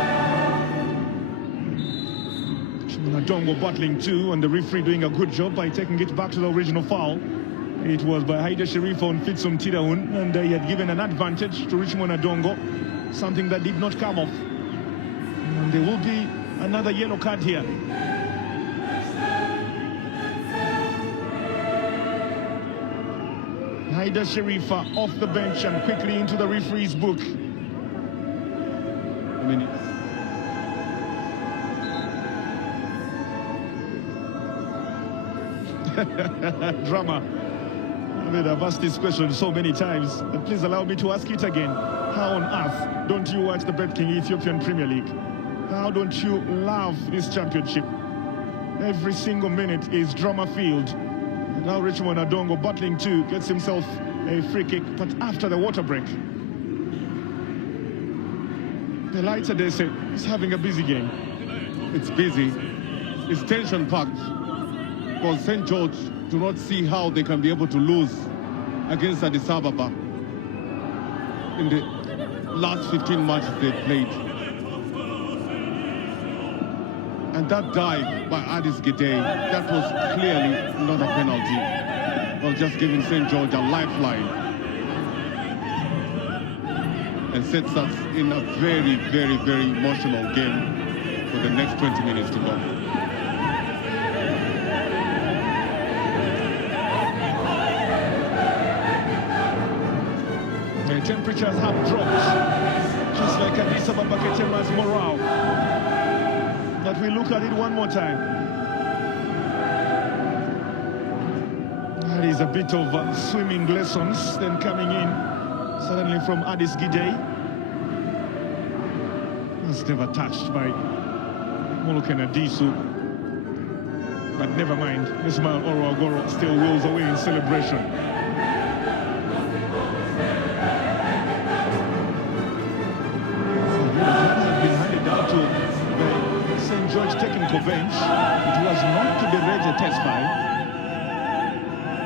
Richmond Adongo battling too, and the referee doing a good job by taking it back to the original foul. It was by Haida Sharifa on Fitsum Tidawun, and he had given an advantage to Richmond Adongo, something that did not come off. And there will be another yellow card here. Haida Sharifa off the bench and quickly into the referee's book. I mean, Drama. I mean, I've asked this question so many times, but please allow me to ask it again. How on earth don't you watch the BetKing Ethiopian Premier League? How don't you love this championship? Every single minute is drama-filled. Now Richmond Adongo battling too, gets himself a free kick, but after the water break. The lights are there, say he's having a busy game. It's busy. It's tension-packed. Because St George do not see how they can be able to lose against Addis Ababa in the last 15 matches they played. And that dive by Addis Gidey, that was clearly not a penalty. Well, just giving St George a lifeline. And sets us in a very, very, very emotional game for the next 20 minutes to go. The temperatures have dropped, just like Addis Ababa Ketema's morale. But we look at it one more time. That is a bit of swimming lessons then coming in, suddenly from Addis Gidey. Was never touched by Moluken Adisu. But never mind, Ismail Oro still wheels away in celebration. St George technical bench. It was not to be read a test by.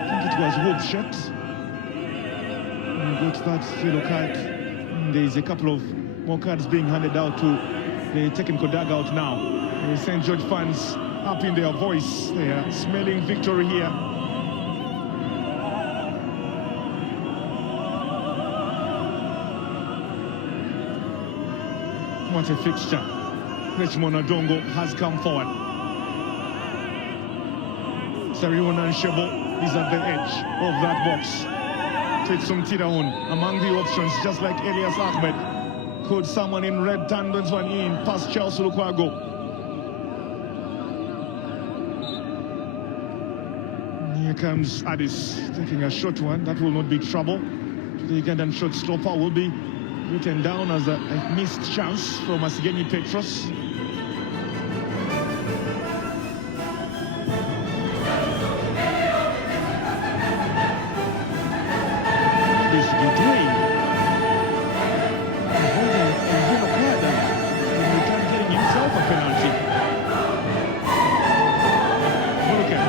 I think it was Wolfshet. Got that yellow card. There's a couple of more cards being handed out to the technical dugout now. The St George fans up in their voice. They are smelling victory here. What a fixture. Richmond Adongo has come forward. Sariwan and Shebo is at the edge of that box. Tetsum Tiraun among the options, just like Elias Ahmed. Could someone in red turn this one in past Charles Lukwago? Here comes Addis taking a short one. That will not be trouble. The Ugandan shot stopper will be written down as a missed chance from Asgeni Petros. This Gidey holding a yellow card and in return getting himself a penalty. Look at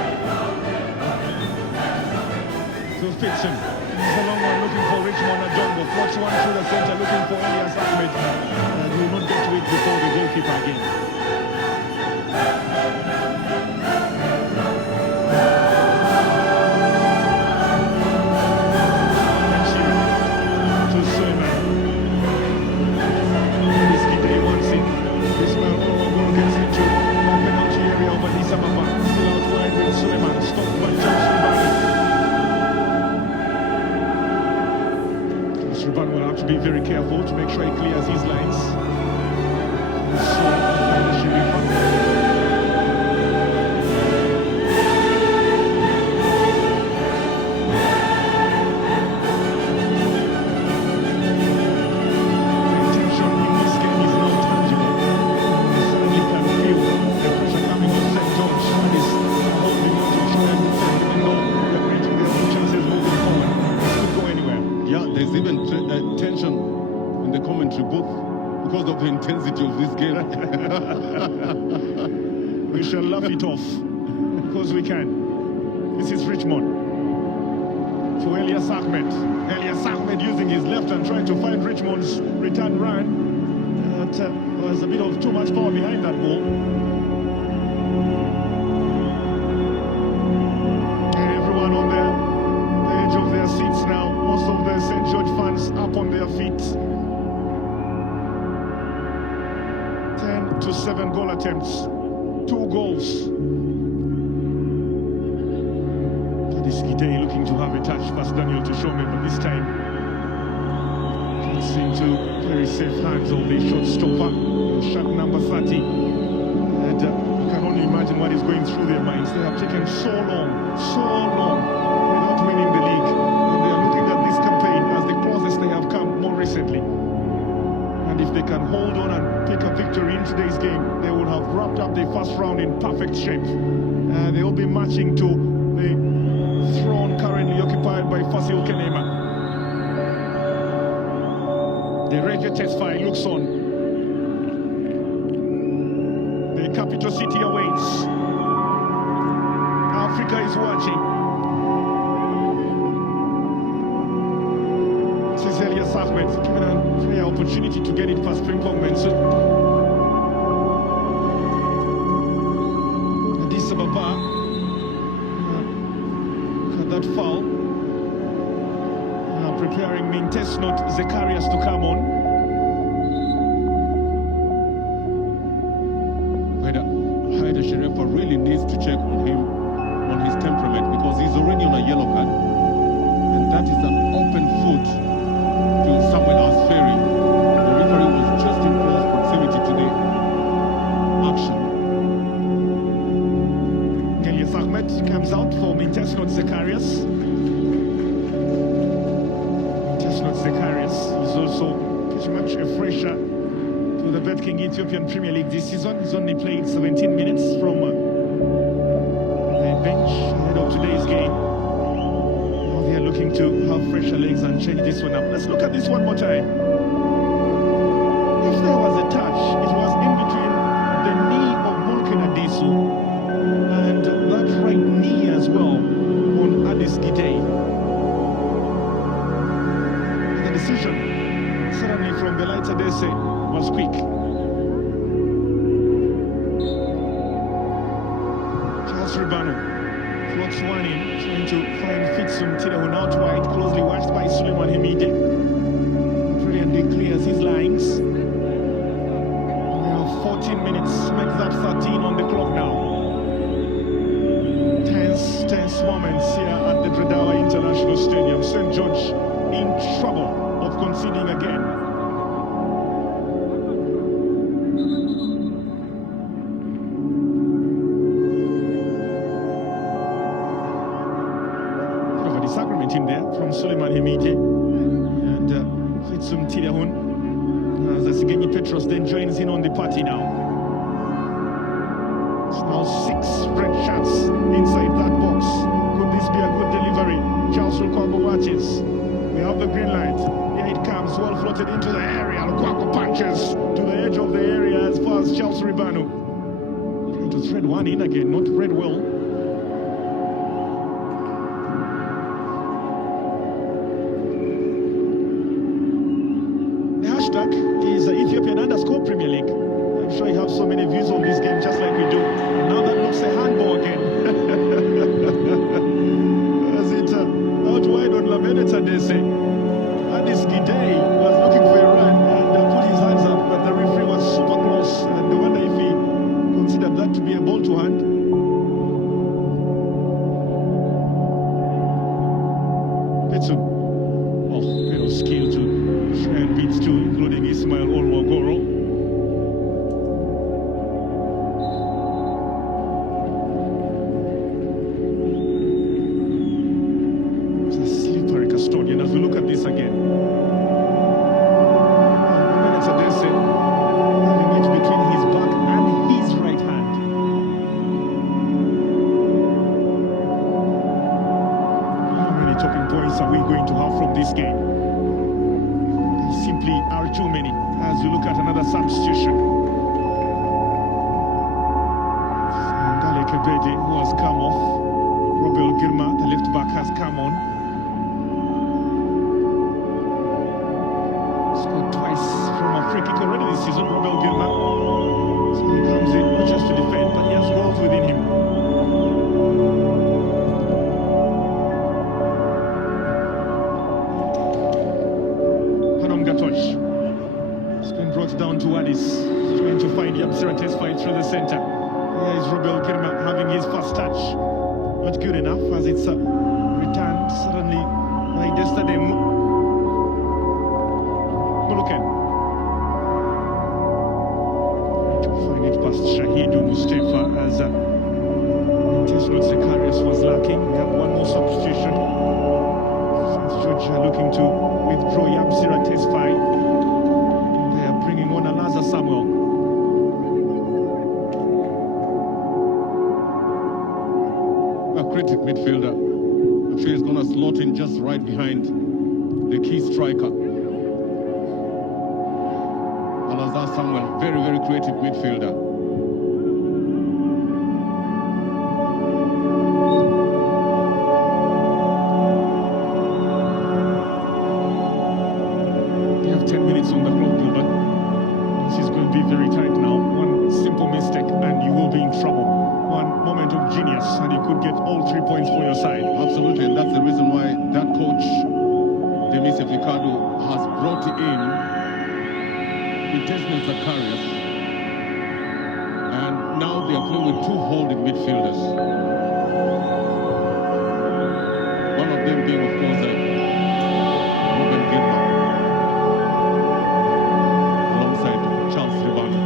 so Fiction. He's a long one looking for Richmond Adongo. Floats one through the center looking for Elias Ahmed. And will not get to it before the goalkeeper again. To Suleiman. This Gidey wants it. Ismail Oro gets into that penalty area of Addis Ababa. Still out wide with Suleiman. Stopped by Charles Ribani. Ruban will have to be very careful to make sure he clears his lines. The tension in this game is not tangible. You suddenly can feel the pressure coming on St George. That is holding on to try and defend, even though they're creating their own chances moving forward. This could go anywhere. Yeah, there's even tension in the commentary booth because of the intensity of this game. We shall laugh it off because we can. This is Richmond. To Elias Ahmed. Elias Ahmed using his left and trying to find Richmond's return run. That was a bit of too much power behind that ball. And everyone on the edge of their seats now. Most of the St George fans up on their feet. 10 to 7 goal attempts. 2 goals. Addis Gidey looking to have a touch past Daniel to show me, but this time it's into very safe hands of the shot stopper, shot number 30. And you can only imagine what is going through their minds. They have taken so long without winning the league. And they are looking at this campaign as the closest they have come more recently. And if they can hold on and pick a victory in today's game, they will have wrapped up the first round in perfect shape. They will be marching to the throne currently occupied by Fasil Kenema. The Radio Tesfaye looks on. The capital city awaits. Africa is watching. This is Elias Ahmed given a clear opportunity to get it past Frimpong Mensah. Addis Ababa had that foul. Preparing Mintesnot Zacharias to come on. Haida Sherefa really needs to check on him, on his temperament, because he's already on a yellow card. And that is an open foot to Samuel Asferi. The referee was just in close proximity to the action. Elias Ahmed comes out for Mintesnot Zacharias. Zacharias is also pretty much a fresher to the King Ethiopian Premier League this season. He's only played 17 minutes from the bench ahead of today's game. Now they are looking to have fresher legs and change this one up. Let's look at this one more time. If there was a touch, it was in between the knee of Mulkin Adisu and that right knee as well on Addis Gidey. Decision suddenly from the lighter they say was quick. Charles Ribano floats one in, trying to find Fitsum Tidahun out wide, closely watched by Suleiman Hemide. Brilliantly clears his lines. We have 14 minutes, makes that 13 on the clock now. Tense moments here at the Dredawa International Stadium. St Gorge in trouble of conceding again. Bit of a disagreement in there from Suleiman Hemide and Fitsum Tidahun as Asigenyi Petros then joins in on the party now. It's now 6 red shots inside that box. Could this be a good delivery? Charles Lukwako watches. We have the green light. Here it comes, well floated into the area. Lukwako punches to the edge of the area as far as Chelsea Ribanu. Trying to thread one in again, not read well. The hashtag is Ethiopian_Premier League. I'm sure you have so many views on this game just like we do. And now that looks a handball again. As it out wide on Lameneta, they say. Addis Gidey was looking for a run and put his hands up, but the referee was super close. And I wonder if he considered that to be a ball to hand. Petsu, oh, skill to try and beat two, including Ismail Olwogoro. As we look at this again, having it between his back and his right hand. How many talking points are we going to have from this game? There simply are too many as we look at another substitution. Sandale Kebede, who has come off. Robel Girma, the left back, has come on. Twice from a free kick already this season, Robel Girma. So he comes in not just to defend, but he has goals within him. Hanom Gatoch. It's been brought down to Addis, trying to find Yabsira Tesfaye through the centre. Here is Robel Girma having his first touch. Not good enough as it's returned suddenly by Destademu. Find it past Shahidu Mustafa as Tesnot Zacharias was lacking. We have one more substitution. St Gorge are looking to withdraw Yabsira Tesfaye. They are bringing on Alaza Samuel. A critic midfielder. Which is going to slot in just right behind the key striker. Alazar Samuel, very, very creative midfielder. They have 10 minutes on the clock, Gilbert. This is going to be very tight now. One simple mistake and you will be in trouble. One moment of genius and you could get all 3 points for your side. Absolutely, and that's the reason why that coach, Demis Efikado, has brought in Intestinal Zacharias, and now they are playing with two holding midfielders. One of them being, of course, Ruben Gilma, alongside Charles Ribano.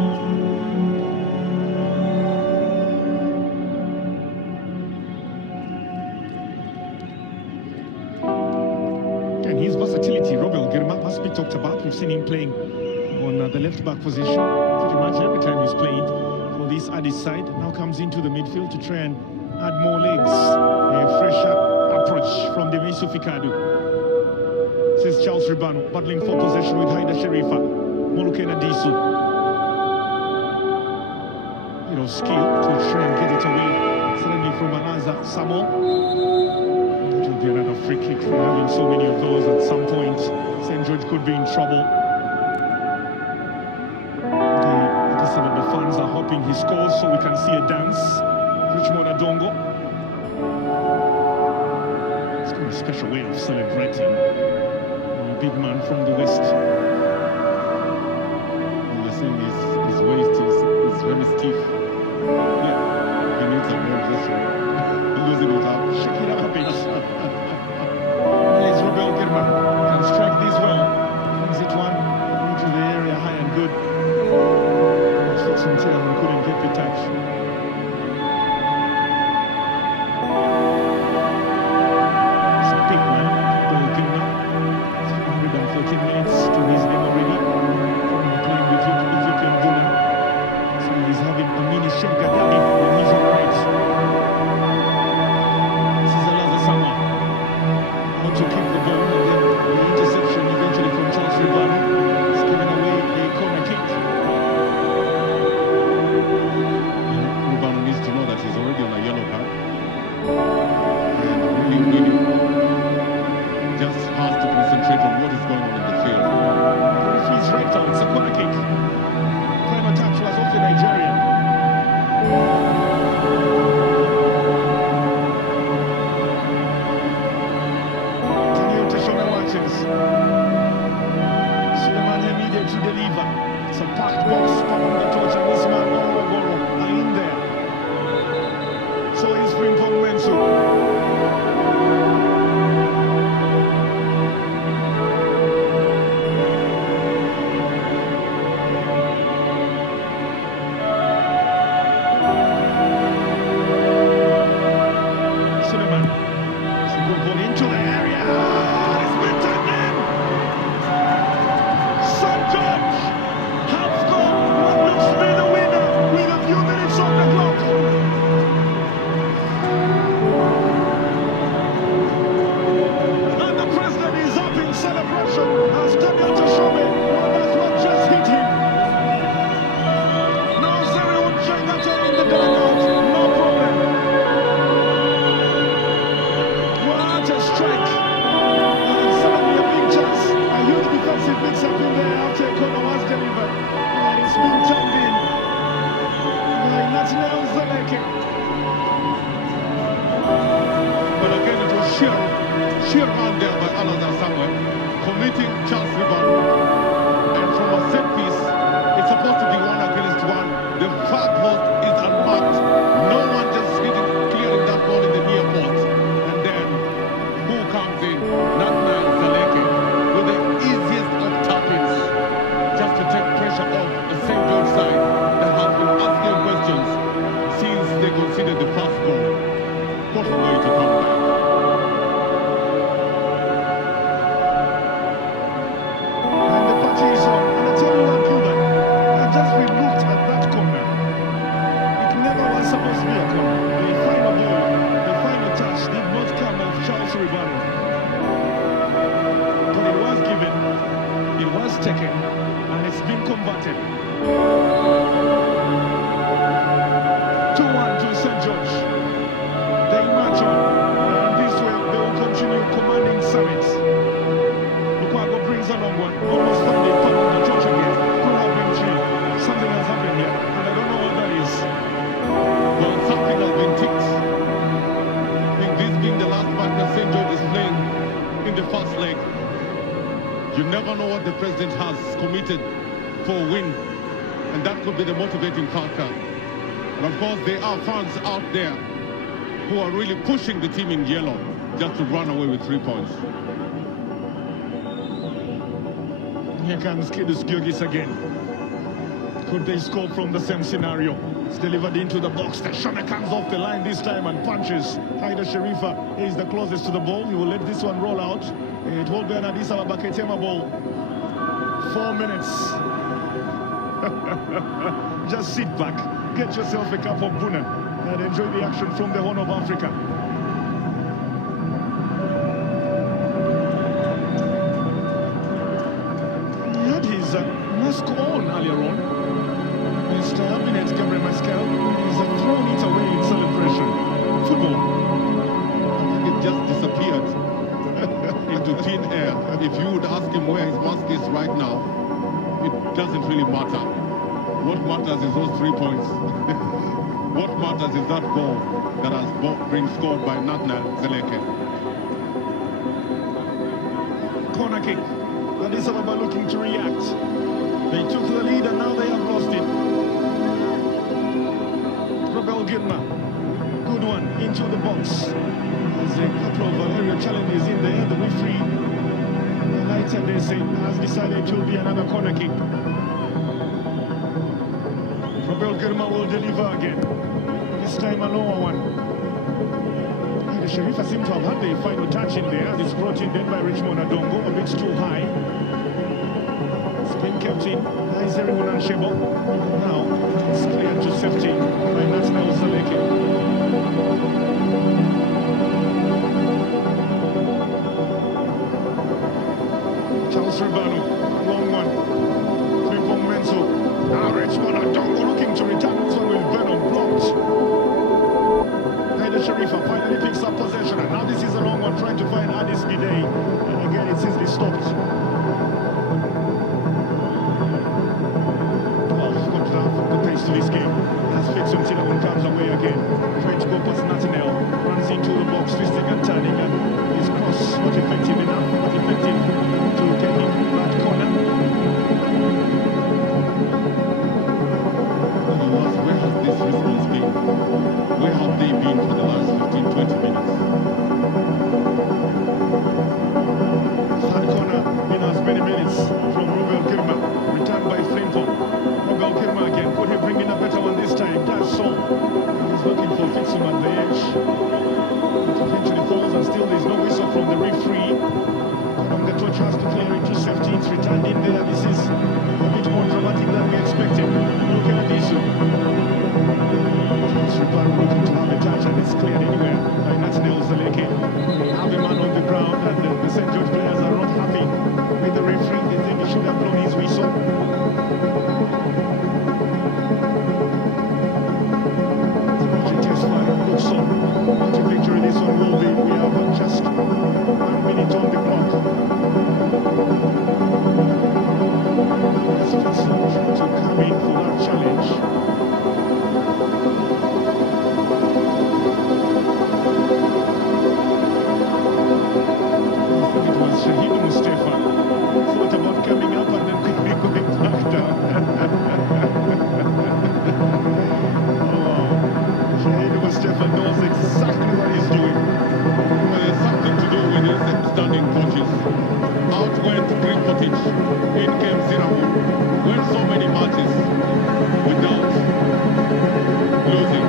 And his versatility, Robel Girma, must be talked about. We've seen him playing on the left back position pretty much every time he's played for this Addis side. Now comes into the midfield to try and add more legs, a fresher approach from the Ficado. This is Charles Ribano battling for possession with Haida Sharifa. Molukena Disu. Skill to try and get it away. Suddenly from Anaza Samo. It will be another free kick for having so many of those at some point. St George could be in trouble. Addis Ababa fans are hoping he scores so we can see a dance. Richmond Adongo. It's got a special way of celebrating. A big man from the West. And you're saying his waist is very stiff. Yeah, he needs a more just losing it up. Shake it up a bit. There's Robel Girma. Can strike this well. Brings it one into the area high and good. Fixing tail and couldn't get the touch. It's a big man, Robel Girma. 114 minutes to his name already. Playing with Ethiopian Buna. So he's having a mini Shemgadami on his right. This is another someone. How to keep the ball and then the interception eventually from Charles Ribano. It's giving away a corner kick. Rubano needs to know that he's already on a yellow card. And really just has to concentrate on what is going on in the field. The referee's right down. It's a corner kick. Final touch was off the Nigerian. Daniel Teshona watches. Suleiman needed to deliver. It's a packed box. Pamon the torch and this man Goro are in there. So he's Frimpong Mensu. Suleiman. It's a good ball into the area. It's been turned in. St George have scored what looks to be the winner with a few minutes on the clock. And the president is up in celebration as Daniel Teshome wonders what just hit him. Now Zeri Uchengata in the dugout, no problem. What a strike! And suddenly a big chance. A huge defensive mix-up in there after a corner was delivered. And it's been turned in by Nathaniel Zeleke. But again, it was sheer round there by Alazar Samuel, committing Charles Ribano. And from a set piece, it's supposed to be 1 against 1. The far post is unmarked. No one just clearing that ball in the near post. And then, who comes in? Nathaniel Zeleke with the easiest of tap-ins, just to take pressure off the St. George side that has been asking questions since they conceded the first goal. What a way to come back. And You never know what the president has committed for a win, and that could be the motivating factor. And of course, there are fans out there who are really pushing the team in yellow just to run away with 3 points. Here comes Kidus Gyurgis again. Could they score from the same scenario? It's delivered into the box. Tashana comes off the line this time and punches. Haida Sharifa is the closest to the ball. He will let this one roll out. It will be an Addis Ababa Ketema ball. 4 minutes. Just sit back, get yourself a cup of Buna, and enjoy the action from the Horn of Africa. He had his mask on earlier on. Mr. Abinet Gabriel Mascal is thrown it away in celebration. Football. I think it just disappeared into thin air. If you would ask him where his mask is right now, it doesn't really matter. What matters is those 3 points. What matters is that goal that has been scored by Natnal Zeleke. Corner kick. Addis Ababa looking to react. They took the lead and now they have lost it. Rebel Gilma. Good one into the box. There's a couple of aerial challenges in there. The referee, Lights and they say, has decided it will be another corner kick. Rebel Gilma will deliver again. This time a lower one. The Sharifa seem to have had the final touch in there. It's brought in then by Richmond Adongo, a bit too high. Spin kept in. Nice everyone Shebo. Now it's cleared to safety by National Saleke. Charles Ribano, long one. Frimpong Menzo. Now Richmond Adongo looking to return this one with Venom blocked. Haida Sharifa finally picks up possession, and now this is a long one trying to find Addis Bidei, and again it's easily stopped. Oh, he's got to have the pace to this game. Has fixed until one comes away again. Trying to go past Nathaniel, runs into the box, twisting and turning, and his cross not effective enough, not effective to get him that corner. Where has this response been? Where have they been for the last 15-20 minutes? Third corner in as many minutes from Rubel Kirma, returned by Flinton. Rubel Kirma again, could he bring in a better one this time? Does so. He's looking for Fixum at the edge. It eventually falls, and still there's no whistle from the referee. The touch has to clear it to safety. It's returned in there. This is a bit more dramatic than we expected. Look at this. Looking to have a touch, and it's cleared anywhere by Nathaniel Zeleke. They have a man on the ground, and the St George players are not happy with the referee. They think he should have blown his whistle. Looks so. What a victory this one will be. We have just 1 minute on the clock. It's to come in for that challenge. Shahid Mustafa thought about coming up and then quickly going back down. Shahid Mustafa knows exactly what he's doing. Well, there's something to do with his standing coaches. Out went Green Cottage, in came Zirahu. Went so many matches without losing.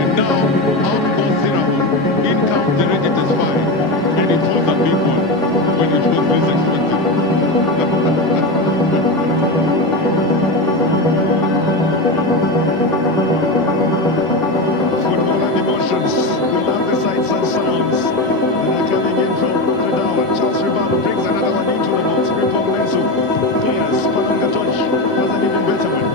And now, out goes Zirahu, in comes the Regitas 5. And it was a big one when it was least expected. Football and emotions. We love the sights and sounds. And are coming in from Predawa. Charles Ribano brings another one into the box. Ripon Menzo clears. Palanga touch was an even better one.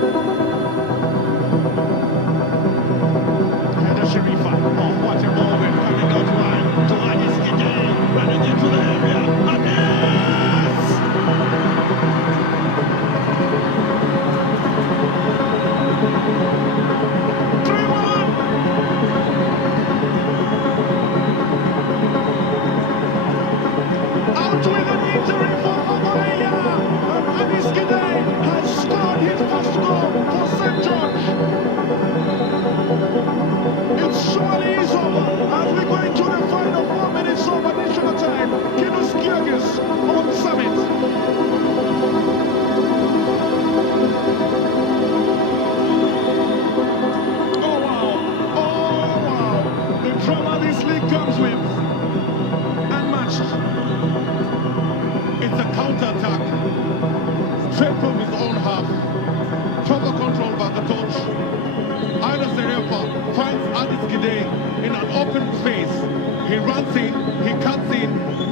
comes with, unmatched. It's a counter-attack, straight from his own half. Proper control by the touch. Addis Ababa finds Addis Gidey in an open space. He runs in, he cuts in,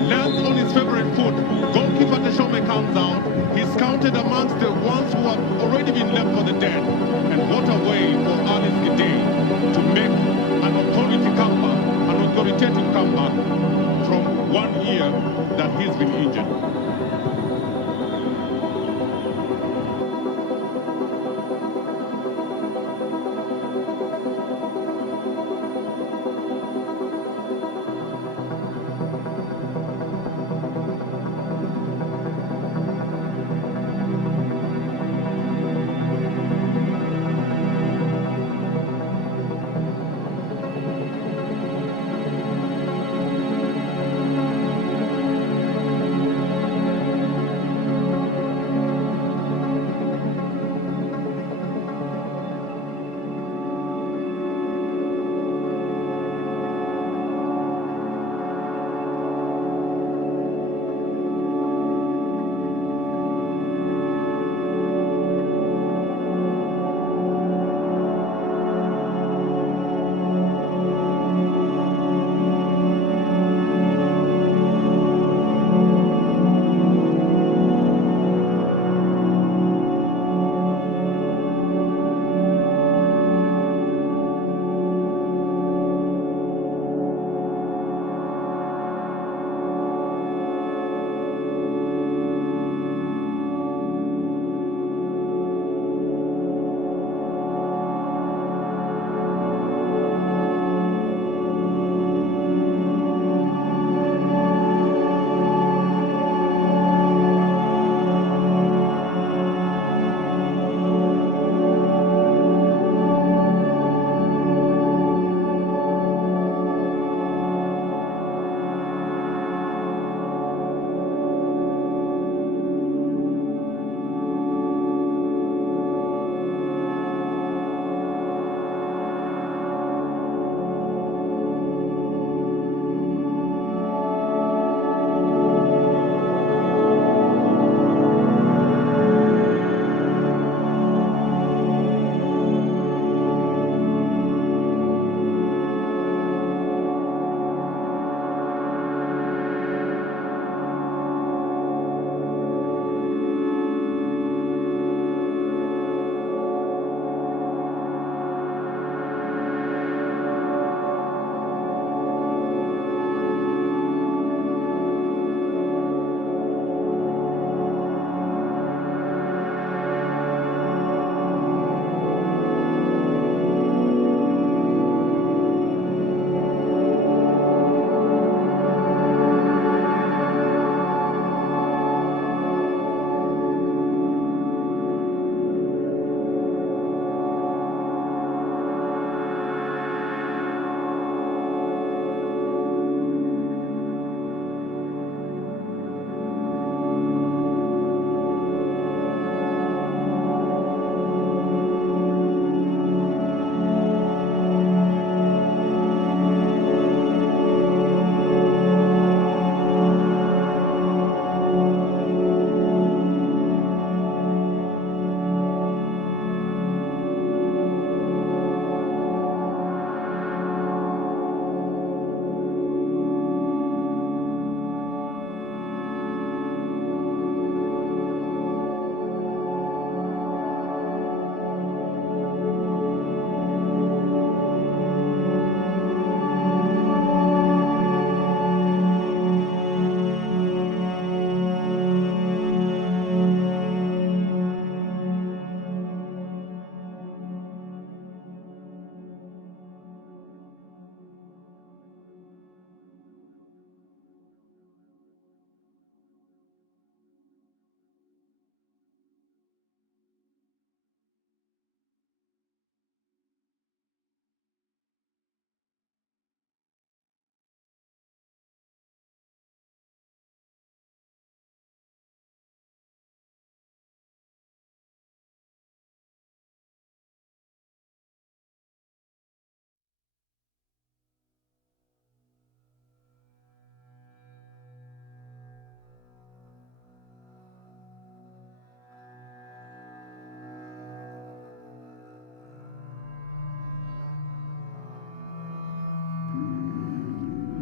lands on his favorite foot. Goalkeeper Teshome comes out. He's counted amongst the ones who have already been left for the dead. And what a way for Addis Gidey to make an authoritative comeback from 1 year that he's been injured.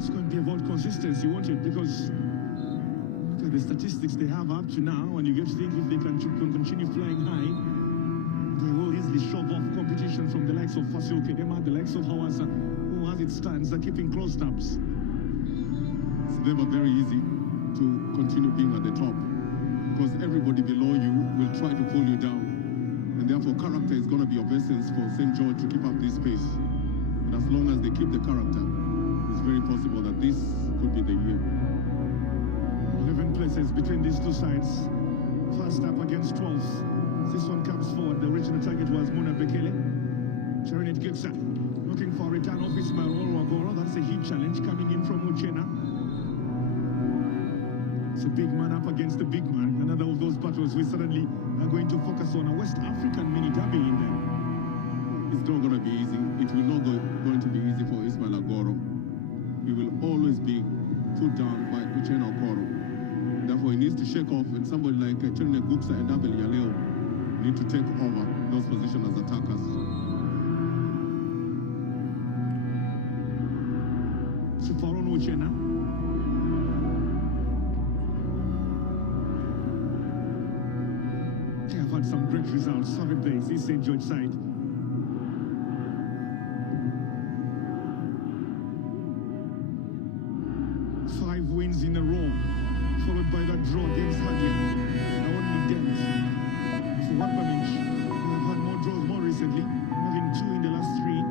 It's going to be about consistency, won't it? Because look at the statistics they have up to now, and you get to think if they can continue flying high, they will easily shove off competition from the likes of Fasil Kedema, the likes of Hawassa, who as it stands are keeping close tabs. It's never very easy to continue being at the top because everybody below you will try to pull you down. And therefore, character is going to be of essence for St. George to keep up this pace. And as long as they keep the character, it's very possible that this could be the year. 11 places between these two sides. First up against 12th. This one comes forward. The original target was Muna Bekele. Sharon it gets up. Looking for a return of Ismail Olwagoro. That's a huge challenge coming in from Uchena. It's a big man up against a big man. Another of those battles we suddenly are going to focus on a West African mini derby in there. It's not going to be easy. It will not going to be easy for Ismail Agoro. He will always be put down by Uchena Okoro. Therefore, he needs to shake off, and somebody like Chirne Guksa and Abel Yaleo need to take over those positions as attackers. Sifaron Uchena. They have had some great results, haven't they? This St. George side. Five wins in a row, followed by that draw against Hadia. Now only Dent. For Wapaminch, who have had more draws more recently, having 2 in the last 3.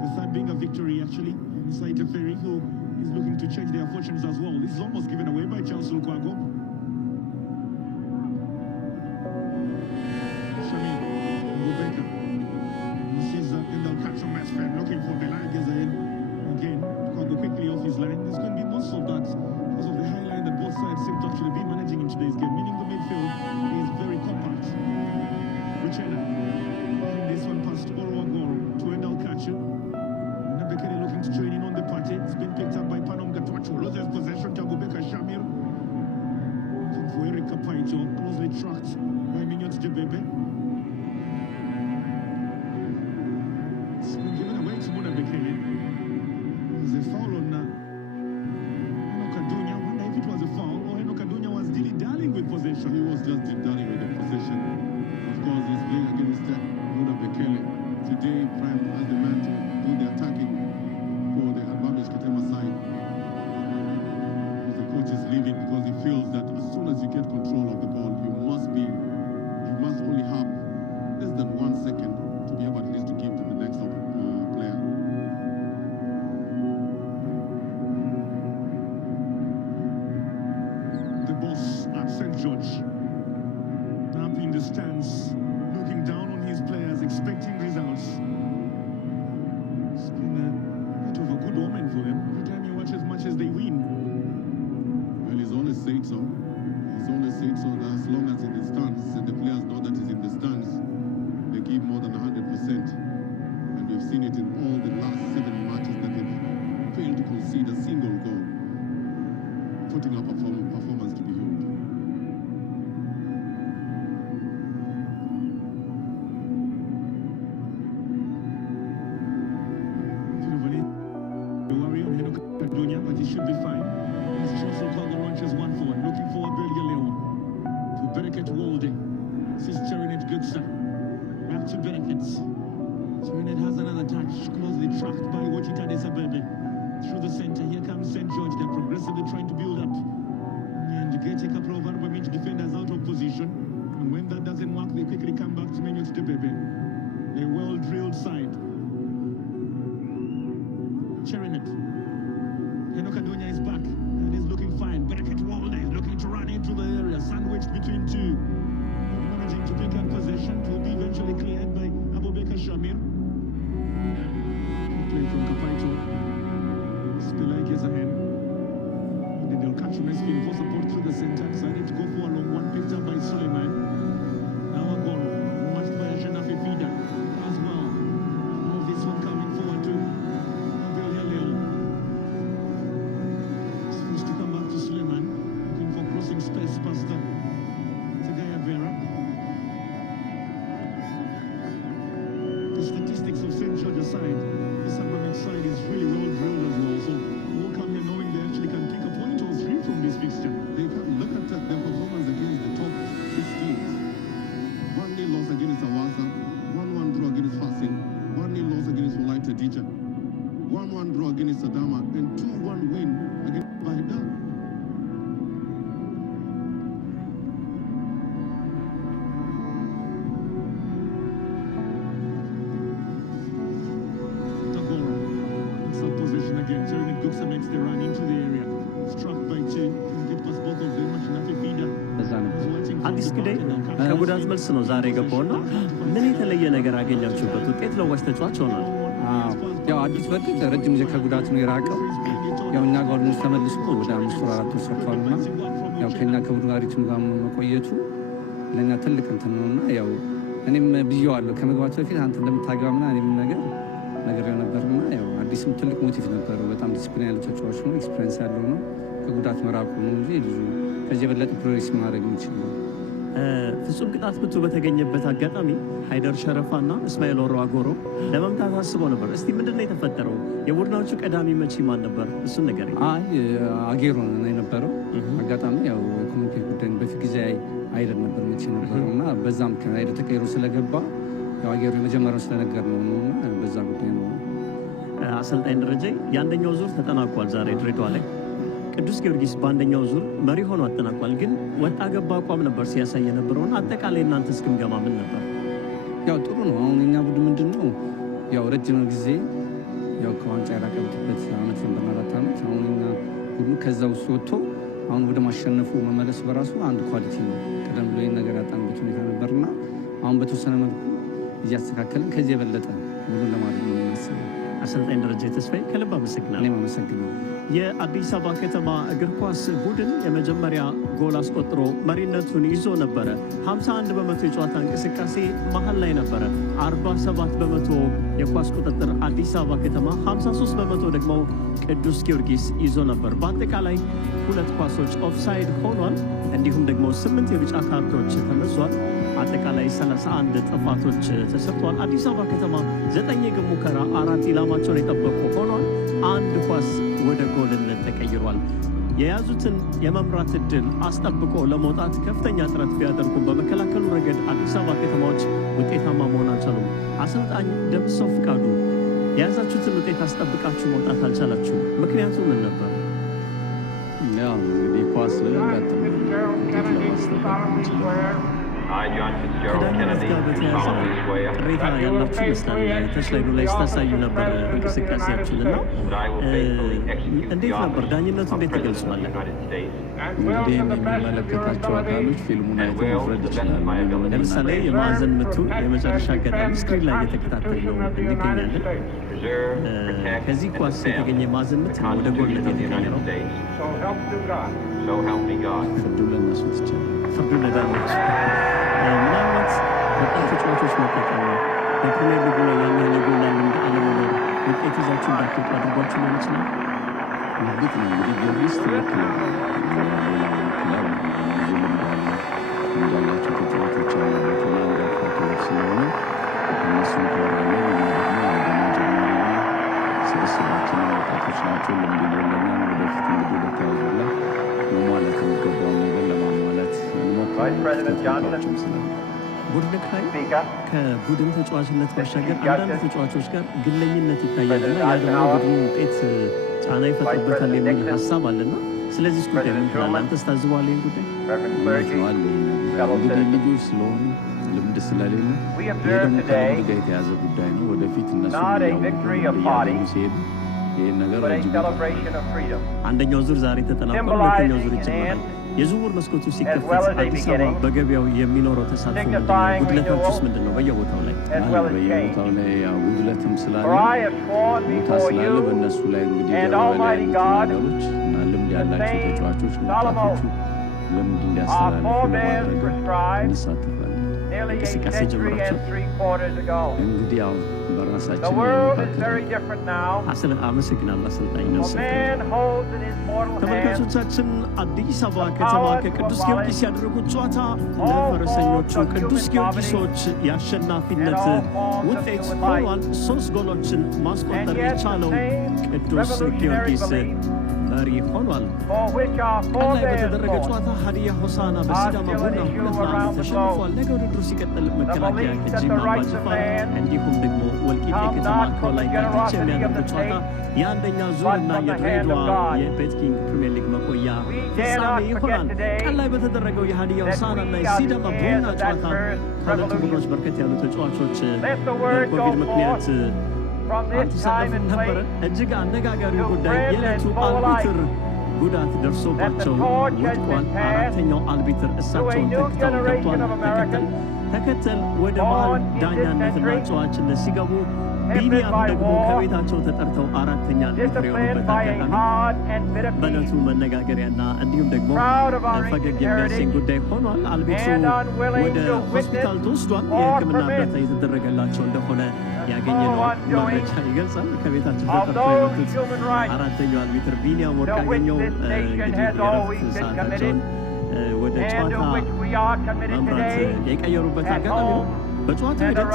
The third being a victory, actually. Saita Ferry, who is looking to change their fortunes as well. This is almost given away by Charles Lukwago. Shami, Rebecca. This is Endel Katsumasfred looking for Belagazain. Again, Kwago quickly off his line. There's going to be most of that because of the high line that both sides seem to actually be managing in today's game, meaning the midfield is very compact. Richena, this one past Orwagoro to Endel Kachu. Nabekele looking to join in on the party. It's been picked up by Panom Gatwacho. Loses possession to Abubeka Shamir. Looking for Eric Kapaito, closely tracked by Minyot Jebebe. It's been given away to Muna Bekele. There's a foul on Kadunya. I wonder if it was a foul or Kadunya was dilly-dallying with possession. He was just dilly with the possession. Of course, he's playing against Muna Bekele. Today, Prime as the man to do the attacking for the Albamish Katema side. The coach is leaving because he feels that as soon as you get control of the ball, you must only have less than 1 second to be able at least to give to the next player. The boss at St. George, up in the stands, looking down on his players, expecting results. It's been a bit of a good omen for them. Every time you watch as much as they win. Well, he's always said so. He's always said so that as long as in the stands and the players know that he's in the stands, they give more than 100%. And we've seen it in all the last 7 matches that they've failed to concede a single goal, putting up a performance to behold. But he should be fine. As Joseph Kwago launches one forward, looking for Abel Leon to Bereket Walde. This is Cherinet Gutsa. Back to Bereket. Cherinet has another touch, closely tracked by Wachita Addis Ababa. Through the center, here comes St. George. They're progressively trying to build up. And get a couple of Arbamich defenders out of position. And when that doesn't work, they quickly come back to Menyot Tebebe. A well-drilled side. Cherinet. Kadunya is back and is looking fine. Bereket Walde is looking to run into the area, sandwiched between two. Managing to pick up possession, it will be eventually cleared by Abubeka Shamir. Play from Kapaito. Still like his ahead. And then they'll catch Meskin for support through the center. Decided to go for a long one, picked up by Suleiman. Now Agoro, watched by Shanafi Fida as well. Now this one coming forward to Abel Yaleo. 1-1 draw against Adama and 2-1 win against Bahida. Some possession again. Jeremy Guksa makes the run into the area. Struck by Chen. Get past both of them. Nafi Fida. አዲስ ግዳይ ከጉዳት መልስ ነው ዛሬ የገባውና ምን የተለየ ነገር አገኛችሁበት? ውጤት ለዋሽ ተጫዋች ሆኗል። ያው አዲስ በርግጥ ረጅም ጊዜ ከጉዳት ነው የራቀው። ያው እኛ ጋር ነው ተመልሶ ወደ 5 ወር 4 ወር ሰርቷልና ያው ከኛ ከቡድን ጋር ሪትም ጋር መቆየቱ ለኛ ትልቅ እንትን ነውና ያው እኔም ብዬዋለሁ ከመግባቱ በፊት አንተ እንደምታገባምና እኔም ነገር ነበርና ያው አዲስም ትልቅ ሞቲቭ ነበር። በጣም ዲሲፕሊን ያለው ተጫዋች ነው፣ ኤክስፒሪየንስ ያለው ነው። ከጉዳት መራቁ ነው እንጂ ልጁ ከዚህ የበለጠ ፕሮግሬስ ማድረግ የሚችል ነው። ፍጹም ቅጣት ምቱ በተገኘበት አጋጣሚ ሃይደር ሸረፋና እስማኤል ኦሮ አጎሮ ለመምታት አስበው ነበር። እስቲ ምንድነው የተፈጠረው? የቡድናዎቹ ቀዳሚ መቺ ማን ነበር? እሱን ነገር አጌሮ ነው የነበረው። አጋጣሚ ያው ኮሚኒኬት ጉዳይ በፊት ጊዜ አይደል ነበር መቺ ነበርና በዛም ከሃይደር ተቀይሮ ስለገባ ያው አጌሮ የመጀመሪያው ስለነገር ነውና በዛ ጉዳይ ነው። አሰልጣኝ ደረጃ የአንደኛው ዙር ተጠናቋል። ዛሬ ድሬዳዋ ላይ ቅዱስ ጊዮርጊስ በአንደኛው ዙር መሪ ሆኖ አጠናቋል። ግን ወጣ ገባ አቋም ነበር ሲያሳይ የነበረውና አጠቃላይ እናንተ እስክምገማ ምን ነበር? ያው ጥሩ ነው። አሁን እኛ ቡድን ምንድነው ያው ረጅም ጊዜ ያው ከዋንጫ ያራቀበት አመት ነበር 4 አመት። አሁን እኛ ቡድኑ ከዛው ወጥቶ አሁን ወደ ማሸነፉ መመለስ በራሱ አንድ ኳሊቲ ነው። ቀደም ብሎ ነገር ያጣንበት ሁኔታ ነበርና አሁን በተወሰነ መልኩ እያስተካከልን ከዚህ የበለጠ ቡድን ለማድረግ ነው የምናስበው። አሰልጣኝ ደረጃ ተስፋዬ ከልብ አመሰግናለሁ። እኔም አመሰግናለሁ። የአዲስ አበባ ከተማ እግር ኳስ ቡድን የመጀመሪያ ጎል አስቆጥሮ መሪነቱን ይዞ ነበረ። 51 በመቶ የጨዋታ እንቅስቃሴ መሀል ላይ ነበረ። 47 በመቶ የኳስ ቁጥጥር አዲስ አበባ ከተማ፣ 53 በመቶ ደግሞ ቅዱስ ጊዮርጊስ ይዞ ነበር። በአጠቃላይ 2 ኳሶች ኦፍሳይድ ሆኗል። እንዲሁም ደግሞ 8 የቢጫ ካርዶች ተመዟል። አጠቃላይ 31 ጥፋቶች ተሰርቷል። አዲስ አበባ ከተማ 9 የግብ ሙከራ 4 ኢላማቸውን የጠበቁ ሆኗል። 1 ኳስ ወደ ጎልነት ተቀይሯል። የያዙትን የመምራት እድል አስጠብቆ ለመውጣት ከፍተኛ ጥረት ቢያደርጉም በመከላከሉ ረገድ አዲስ አበባ ከተማዎች ውጤታማ መሆን አልቻሉም። አሰልጣኝ ደምሰው ፍቃዱ የያዛችሁትን ውጤት አስጠብቃችሁ መውጣት አልቻላችሁ፣ ምክንያቱ ምን ነበር? ያው እንግዲህ ኳስ ለጋጥም ከዳኝነት ጋር በተያያዘ ቅሬታ ያላችሁ ይመስላል። ተሽላይዱ ላይ ስታሳዩ ነበር እንቅስቃሴያችን እና እንዴት ነበር ዳኝነቱ? እንዴት ተገልጿል? እንግዲህ የሚመለከታቸው አካሎች ፊልሙን አይተው መፍረድ ይችላሉ። ለምሳሌ የማዕዘን ምቱ የመጨረሻ አጋጣሚ ስክሪን ላይ እየተከታተልነው እንገኛለን። ከዚህ ኳስ የተገኘ ማዕዘን ምት ወደ ጎልነት የተቀየረው ፍርዱ ለእነሱ ትቻላል። ፍርዱ ለዳኞች ምናልባት ወጣት ተጫዋቾች መጠቀም በፕሪሚየር ሊጉ ላይ ያን ያህል የጎላ ልምድ አለመኖር ውጤት ይዛችሁ እንዳትወጡ አድርጓችሁ ሊሆን ይችላል። እርግጥ ነው እንግዲህ ጊዮርጊስ ትልቅ ክለብ ክለብ ብዙ ልምድ እንዳላቸው ተጫዋቾች ያለበት እና አንጋፋ ክለብ ስለሆነ እነሱን ተወራለን። እኛ ደግሞ ወደ መጀመሪያ ስብስባችን ወጣቶች ናቸው። ልምድ ይኖረናል። ወደፊት እንግዲህ በተያዙላ መሟላት የሚገባውን ነገር ለማሟላት እንሞክራለን። ስላለ ቡድን ላይ ከቡድን ተጫዋችነት ባሻገር አንዳንድ ተጫዋቾች ጋር ግለኝነት ይታያልና ያ ደግሞ ቡድኑ ውጤት ጫና ይፈጥርበታል የሚል ሀሳብ አለና ስለዚህ ጉዳይ ምን ትላለህ? አንተስ ታዝበዋለህ ይህን ጉዳይ? እንግዲህ ልጆች ስለሆኑ ልምድ ስለሌለ ይህ ደግሞ ከልምድ ጋር የተያዘ ጉዳይ ነው። ወደፊት እነሱ እያገኙ ሲሄዱ ይህን ነገር አንደኛው ዙር ዛሬ ተጠናቋል። ሁለተኛው ዙር ይጀምራል። የዝውውር መስኮቱ ሲከፈት አዲስ አበባ በገበያው የሚኖረው ተሳትፎ ምንድነው? ጉድለታችሁስ ምንድነው? በየቦታው ላይ ያው ጉድለትም ስላለ ቦታ ስላለ በእነሱ ላይ እንግዲህ ገበያ ላይ ነገሮች እና ልምድ ያላቸው ተጫዋቾች ወጣቶቹ ልምድ እንዲያስተላልፉ ለማድረግ እንሳተፋለን። እንቅስቃሴ ጀምራችሁ እንግዲህ ያው በራሳችን አመሰግናለሁ አሰልጣኝ ነው። ተመልካቾቻችን አዲስ አበባ ከተማ ከቅዱስ ጊዮርጊስ ያደረጉት ጨዋታ ለፈረሰኞቹ ቅዱስ ጊዮርጊሶች የአሸናፊነት ውጤት ሆኗል። 3 ጎሎችን ማስቆጠር የቻለው ቅዱስ ጊዮርጊስ መሪ ሆኗል። ቀን ላይ በተደረገ ጨዋታ ሀዲያ ሆሳዕና በሲዳማ ቡና 2-1 ተሸንፏል። ነገ ውድድሩ ሲቀጥል መከላከያ ከጂማ አባጅፋር እንዲሁም ደግሞ ወልቂጤ ከተማ ከወላይታ ዲቻ የሚያደርጉት ጨዋታ የአንደኛ ዙርና የድሬዳዋ የቤትኪንግ ፕሪሚየር ሊግ መቆያ ፍጻሜ ይሆናል። ቀን ላይ በተደረገው የሀዲያ ሆሳዕናና የሲዳማ ቡና ጨዋታ ከሁለቱ ቡድኖች በርከት ያሉ ተጫዋቾች በኮቪድ ምክንያት አልተሳተፉም ነበረ። እጅግ አነጋጋሪው ጉዳይ የዕለቱ አልቢትር ጉዳት ደርሶባቸው ወድቋል። አራተኛው አልቢትር እሳቸውን ተክተው ገብቷል። ተከተል ወደ መሃል ዳኛነትና ጨዋችነት ሲገቡ ቢኒያም ደግሞ ከቤታቸው ተጠርተው አራተኛ አልቢትር የሆኑበት አጋጣሚ በዕለቱ መነጋገሪያና እንዲሁም ደግሞ ፈገግ የሚያሰኝ ጉዳይ ሆኗል። አልቢትሩ ወደ ሆስፒታል ተወስዷል። የሕክምና እርዳታ እየተደረገላቸው እንደሆነ ያገኘነው መረጃ ይገልጻል። ከቤታቸው ተጠርተው የመጡት አራተኛው አልቢትር ቢኒያም ወርቅአገኘሁ እንግዲህ የእረፍት ሰዓታቸውን ወደ ጨዋታ መምራት የቀየሩበት አጋጣሚ ነው። በጨዋታ ሂደት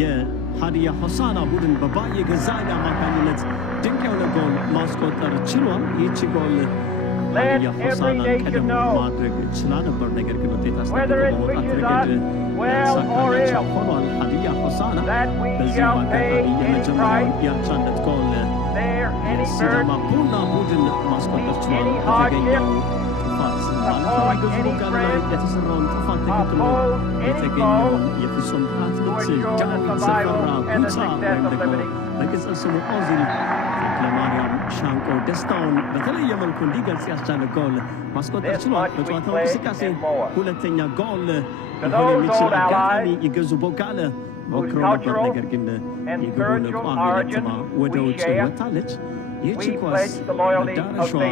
የሀዲያ ሆሳዕና ቡድን በባየ ገዛኸኝ አማካኝነት ድንቅ የሆነ ጎል ማስቆጠር ችሏል። ይህቺ ጎል ሀዲያ ሆሳዕናን ቀደም ማድረግ ችላ ነበር። ነገር ግን ውጤት አስጠብቆ በመውጣት ረገድ ያሳካላቸው ሆኗል። ሀዲያ ሆሳዕና በዚህ አጋጣሚ የመጀመሪያውን የአቻነት ጎል የሲዳማ ቡና ቡድን ማስቆጠር ችሏል። በተገኘው ጥፋት ማለት ነው ገዙ ቦጋለ ላይ የተሰራውን ጥፋት ተከትሎ የተገኘውን የፍጹም ቅጣት ምት ዳዊት ተፈራ ጉጻ ወይም ደግሞ በቅጽል ስሙ ኦዚል ለማርያም ሻንቆ ደስታውን በተለየ መልኩ እንዲገልጽ ያስቻለ ጎል ማስቆጠር ችሏል። በጨዋታው እንቅስቃሴ ሁለተኛ ጎል ሊሆን የሚችል አጋጣሚ የገዙ ቦጋለ ሞክረው ነበር። ነገር ግን የግቡን ቋሚ ለትማ ወደ ውጭ ወጥታለች። ይህቺ ኳስ መዳረሻዋ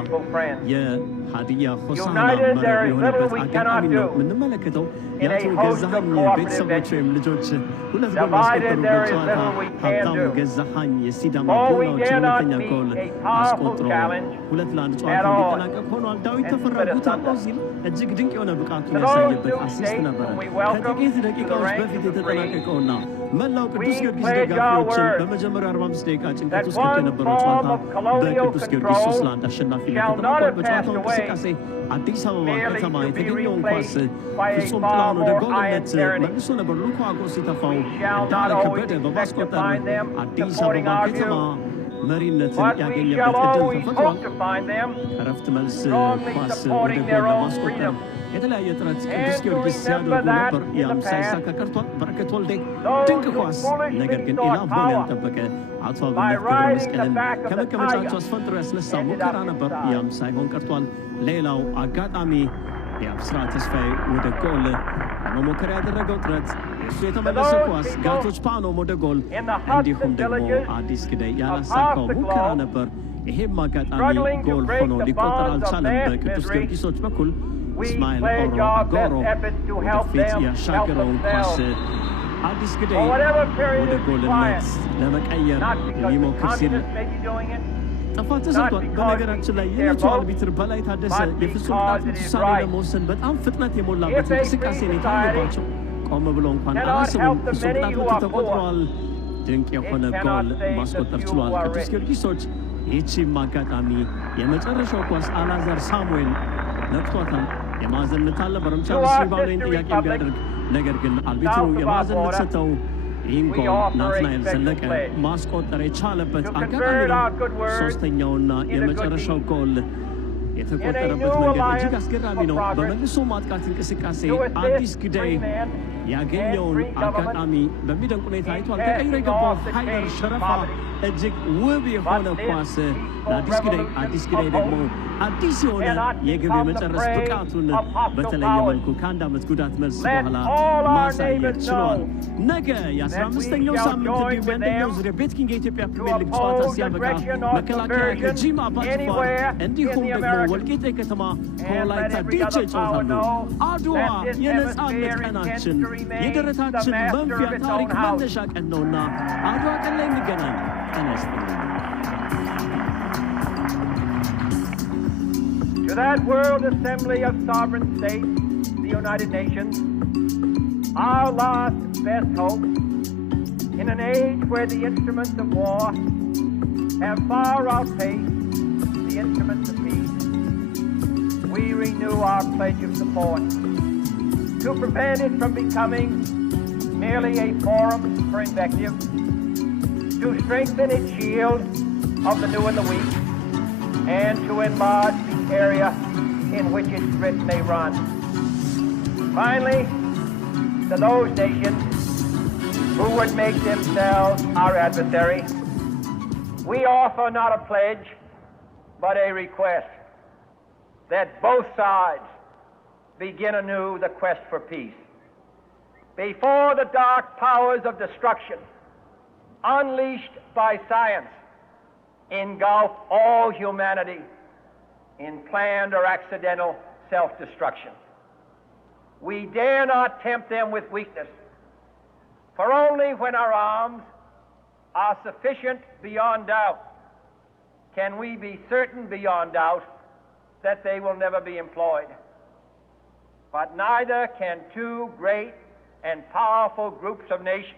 የሀዲያ ሆሳዕና መረብ የሆነበት አጋጣሚ ነው የምንመለከተው። የአቶ ገዛኸኝ ቤተሰቦች ወይም ልጆች ሁለት ጎል ባስቆጠሩበት ጨዋታ ሀብታሙ ገዛኸኝ የሲዳማ ቡናዎች ሁለተኛ ጎል አስቆጥሮ 2-1 ጨዋታው እንዲጠናቀቅ ሆኗል። ዳዊት ተፈራ ጉታ ኦዚል እጅግ ድንቅ የሆነ ብቃቱን ያሳየበት አሲስት ነበረ። ከጥቂት ደቂቃዎች በፊት የተጠናቀቀውና መላው ቅዱስ ጊዮርጊስ ደጋፊዎችን በመጀመሪያው 45 ደቂቃ ጭንቀት ውስጥ የነበረው ጨዋታ በቅዱስ ጊዮርጊስ 3-1 አሸናፊነት ተጠናቋል። በጨዋታው እንቅስቃሴ አዲስ አበባ ከተማ የተገኘውን ኳስ ፍጹም ጥላውን ወደ ጎልነት መልሶ ነበር ሉካጎ ሲተፋው እንዳለ ከበደ በማስቆጠር አዲስ አበባ ከተማ መሪነትን ያገኘበት እድል ተፈጥሯል። ከረፍት መልስ ኳስ ወደ ጎል ለማስቆጠር የተለያየ ጥረት ቅዱስ ጊዮርጊስ ሲያደርጉ ነበር። ያም ሳይሳካ ቀርቷል። በረከት ወልዴ ድንቅ ኳስ፣ ነገር ግን ኢላማውን ያልጠበቀ አቶ አብነት ገብረ መስቀልን ከመቀመጫቸው አስፈንጥሮ ያስነሳ ሙከራ ነበር። ያም ሳይሆን ቀርቷል። ሌላው አጋጣሚ የአብስራ ተስፋዬ ወደ ጎል ለመሞከር ያደረገው ጥረት እሱ የተመለሰ ኳስ ጋቶች ፓኖም ወደ ጎል እንዲሁም ደግሞ አዲስ ግዳይ ያላሳካው ሙከራ ነበር። ይሄም አጋጣሚ ጎል ሆኖ ሊቆጠር አልቻለም። በቅዱስ ጊዮርጊሶች በኩል እስማኤል ኦሮ አጎሮ ወደፊት ያሻገረውን ኳስ አዲስ ግዳይ ወደ ጎልነት ለመቀየር ሊሞክር ሲል ጥፋት ተሰርቷል። በነገራችን ላይ የዕለቱ አልቢትር በላይ ታደሰ የፍጹም ቅጣት ምት ውሳኔ ለመወሰን በጣም ፍጥነት የሞላበት እንቅስቃሴ ነው የታየባቸው። ቆም ብሎ እንኳን አላስቡም። ፍጹም ቅጣት ምት ተቆጥሯል። ድንቅ የሆነ ጎል ማስቆጠር ችሏል ቅዱስ ጊዮርጊሶች። ይህቺም አጋጣሚ የመጨረሻው ኳስ አላዛር ሳሙኤል ነክቷታል። የማዕዘን ምት አልነበረም። ቻርልስ ሪባውይን ጥያቄ ቢያደርግ ነገር ግን አልቢትሩ የማዕዘን ምት ሰጥተው ይህን ጎል ናትናኤል ዘለቀ ማስቆጠር የቻለበት አጋጣሚ ነው። ሶስተኛውና የመጨረሻው ጎል የተቆጠረበት መንገድ እጅግ አስገራሚ ነው። በመልሶ ማጥቃት እንቅስቃሴ አዲስ ግዳይ ያገኘውን አጋጣሚ በሚደንቅ ሁኔታ አይቷል። ተቀይሮ የገባው ሃይደር ሸረፋ እጅግ ውብ የሆነ ኳስ ለአዲስ ግዳይ፣ አዲስ ግዳይ ደግሞ አዲስ የሆነ የግብ የመጨረስ ብቃቱን በተለየ መልኩ ከአንድ ዓመት ጉዳት መልስ በኋላ ማሳየት ችሏል። ነገ የ15ኛው ሳምንት እንዲሁም የአንደኛው ዙር ቤትኪንግ የኢትዮጵያ ፕሪሚየር ሊግ ጨዋታ ሲያበቃ መከላከያ ከጂማ አባጅፋር እንዲሁም ደግሞ ወልቂጤ ከተማ ከወላይታ ዲቻ ይጫወታሉ። አድዋ የነጻነት ቀናችን የደረታችን መንፊያ ታሪክ መነሻ ቀን ነውና አድዋ ቀን ላይ እንገናኝ። ጤና ይስጥልኝ። To that World Assembly of Sovereign States, the United Nations, our last best hope in an age where the instruments of war have far outpaced the instruments of peace, we renew our pledge of support to prevent it from becoming merely a forum for invective, to strengthen its shield of the new and the weak, and to enlarge the area in which its grip may run. Finally, to those nations who would make themselves our adversary, we offer not a pledge, but a request that both sides begin anew the quest for peace. Before the dark powers of destruction, unleashed by science, engulf all humanity in planned or accidental self-destruction, we dare not tempt them with weakness, for only when our arms are sufficient beyond doubt can we be certain beyond doubt that they will never be employed. But neither can two great and powerful groups of nations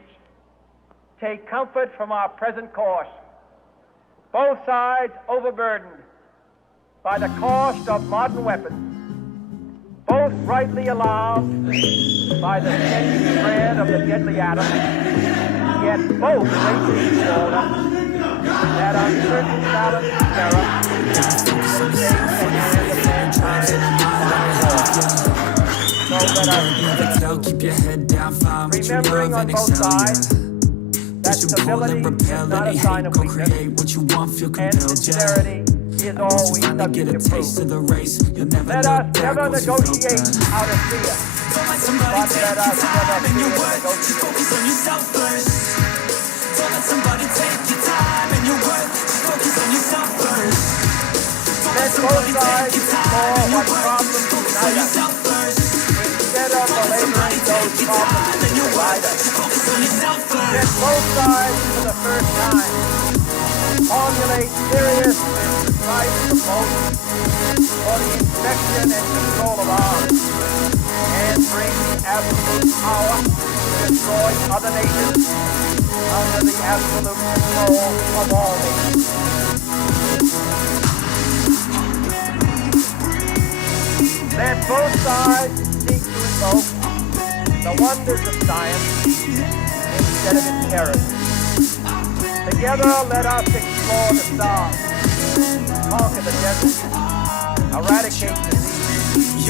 take comfort from our present course, both sides overburdened by the cost of modern weapons, both rightly alarmed by the steady spread of the deadly atom, yet both greatly older that uncertain balance of terror will take the hand of mankind so let us remembering on both sides that stability is not a sign of weakness, and sincerity is always subject to proof. Let us never negotiate out of fear, but let us never fear to negotiate. Focus on yourself first. Don't let somebody take your time and your work. Just focus on yourself first. Let both sides explore what problems unite us, instead of belaboring those problems that divide us. Let both sides, for the first time, formulate serious and precise proposals for the inspection and control of arms, and bring the absolute power to destroy other nations under the absolute control of all nations. Let both sides seek to invoke the wonders of science instead of its terrors. Together, let us explore the stars, conquer the desert, eradicate disease,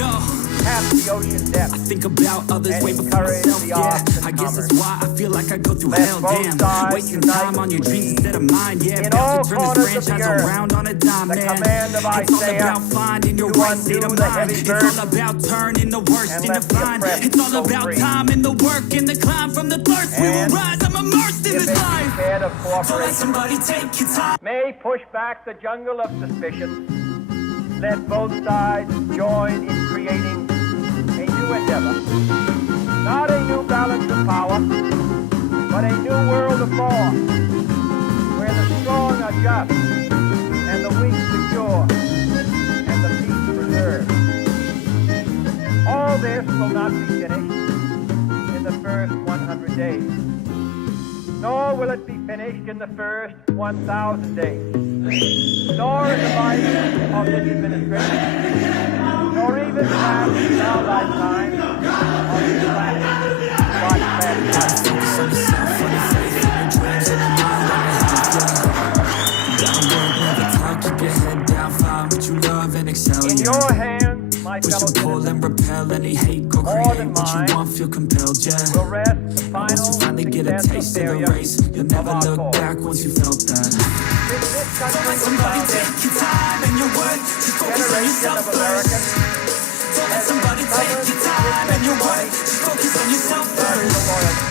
tap the ocean depths, I think about others way before encourage myself, the yeah. arts and I guess commerce. that's why I feel like I go through Let hell, both damn. sides Wasting unite time on your dreams instead of mine, yeah. in About all to turn corners this of the franchise earth. around on a dime, The man. command of It's all Isaiah about finding your to right state undo of the mind. heavy It's burden all about turning the worst and into let the fine. oppressed It's all go about free. time and the work and the climb from the thirst. We will And rise, I'm immersed in if this a life. bed of Don't let cooperation somebody take your time. may push back the jungle of suspicion, let both sides join in creating a new endeavor. Not a new balance of power, but a new world of law, where the strong are just, and the weak secure, and the peace preserved. All this will not be finished in the first 100 days, nor will it be finished in the first 1,000 days, nor in the life of this administration, nor even perhaps in our lifetime on this planet. But in your hands, my fellow citizens, Repel any hate, go more create than what mine, you want, feel compelled, yeah. will rest the Once you final finally get a success taste of of the failure race, you'll of never our look cause. back once you felt that. Since this country was founded, Your time and your work, just focus on generation yourself of first. Americans Don't let somebody take your time and your work, just focus on yourself very first. loyalty.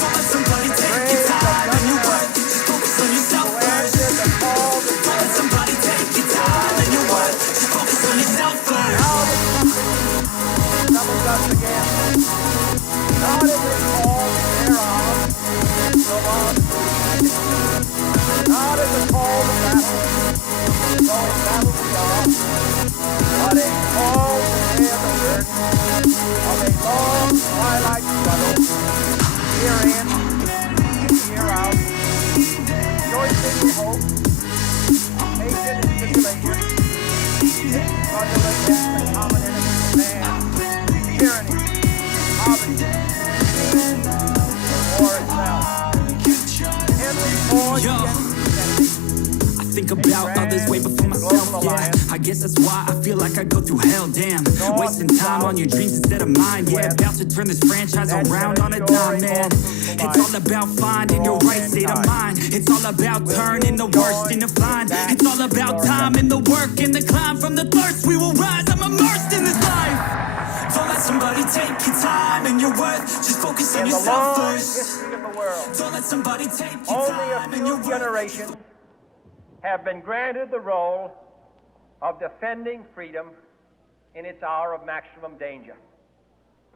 Don't let somebody The take your graves of time and your young work, just focus on yourself who first. answered the call to Don't let somebody take your time and your work, just focus on yourself first. now the country summons us again. Not in this call to bear arms, so long as we can. Not in the call to battle, though in battle we are, but a call to bear the burden of a long twilight struggle, year in, year out, rejoicing in hope, population struggle against the common enemy of man, tyranny, poverty, war itself. Every voice I think about others way before myself, yeah. I guess that's why I feel like I go through hell, damn. Wasting time on your dreams instead of mine, yeah. About to turn this franchise around on a dime, man. It's all about finding your right state of mind. It's all about turning the worst into fine. It's all about time and the work and the climb. From the thirst we will rise, I'm immersed in this life. Don't let somebody take your time and your worth. Just focus on yourself first. Don't let somebody take your time and your worth. Only a few generations have been granted the role of defending freedom in its hour of maximum danger.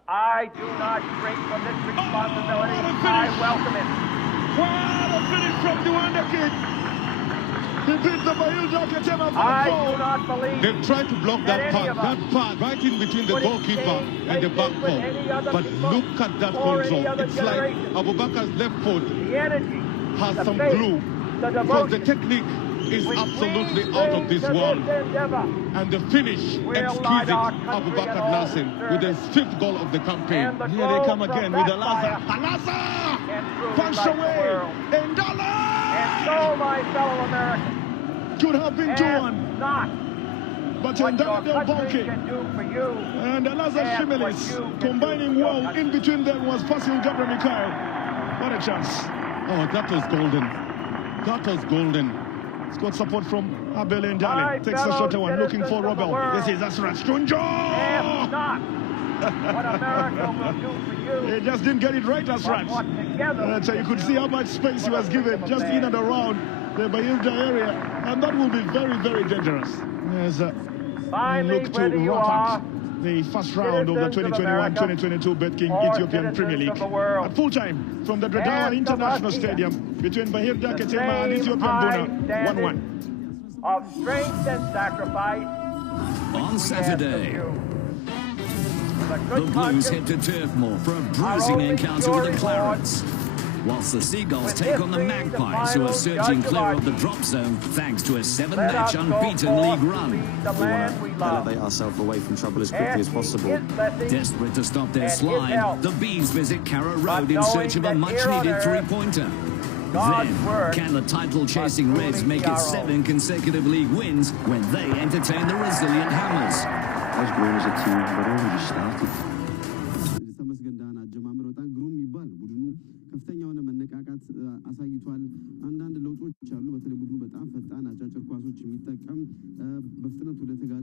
I do not shrink from this responsibility. I welcome it. What a finish from the Wonder Kid. He beat the Bahilda Ketema for I the do goal. not believe They've tried to block that part right in between the goalkeeper and the back post. But look at that control. It's like Abubakar's left foot the energy, has the some faith, glue. the Because the devotion, technique is which absolutely we out of bring this to world. endeavor. And the finish, We'll light exquisite, our country Abubakar and all Nassim who with his serve 5th goal of the campaign. And the Here they come globe again from with the that Alaza. fire Alaza! can truly Punch light the away! world. Ndala! And so, my fellow Americans, Could have been 2-1. ask not But what Ndala your Del country Bonke can do for you. and Alaza Ask what Shimilis you can combining do for your well. country. In between them was Fasil Gabriel Mikhail. What a chance. Oh, that was golden. That was golden. It's got support from Abel My Ndale. Takes the fellow shorter one, looking for citizens of the Robel. world. This is Asrat Stunjo! Ask not what America will do for you. He just didn't get it right, but Asrat. what together So you could see how much space he was given just in and around the Bahilda area. And that will be very, very dangerous. As Finally, look to whether you wrap are up the first round of the citizens of 2021-2022 BetKing or Ethiopian Premier citizens League. of the world, At full time from the Dredala and International Sabastia, Stadium between Bahilda the Ketema and same Ethiopian high Buna. standard 1-1. of strength and sacrifice. On Saturday, The the Blues head to Turfmoor for a bruising encounter with the Clarets, whilst the Seagulls take on the Magpies, who are surging clear of the drop zone thanks to a 7-match unbeaten league run. Elevate ourselves away from trouble as quickly as possible. Desperate to stop their slide, the Bees visit Carrow Road in search of a much-needed three-pointer. Then, can the title-chasing Reds make it 7 consecutive league wins when they entertain the resilient Hammers? As grown as a team, but only just started. ተመስገን አጀማመር በጣም ግሩም የሚባል ቡድኑ ከፍተኛ የሆነ መነቃቃት አሳይቷል። አንዳንድ ለውጦች አሉ። በተለይ ቡድኑ በጣም ፈጣን አጫጭር ኳሶች የሚጠቀም በፍጥነት ወደ ተጋጣሚ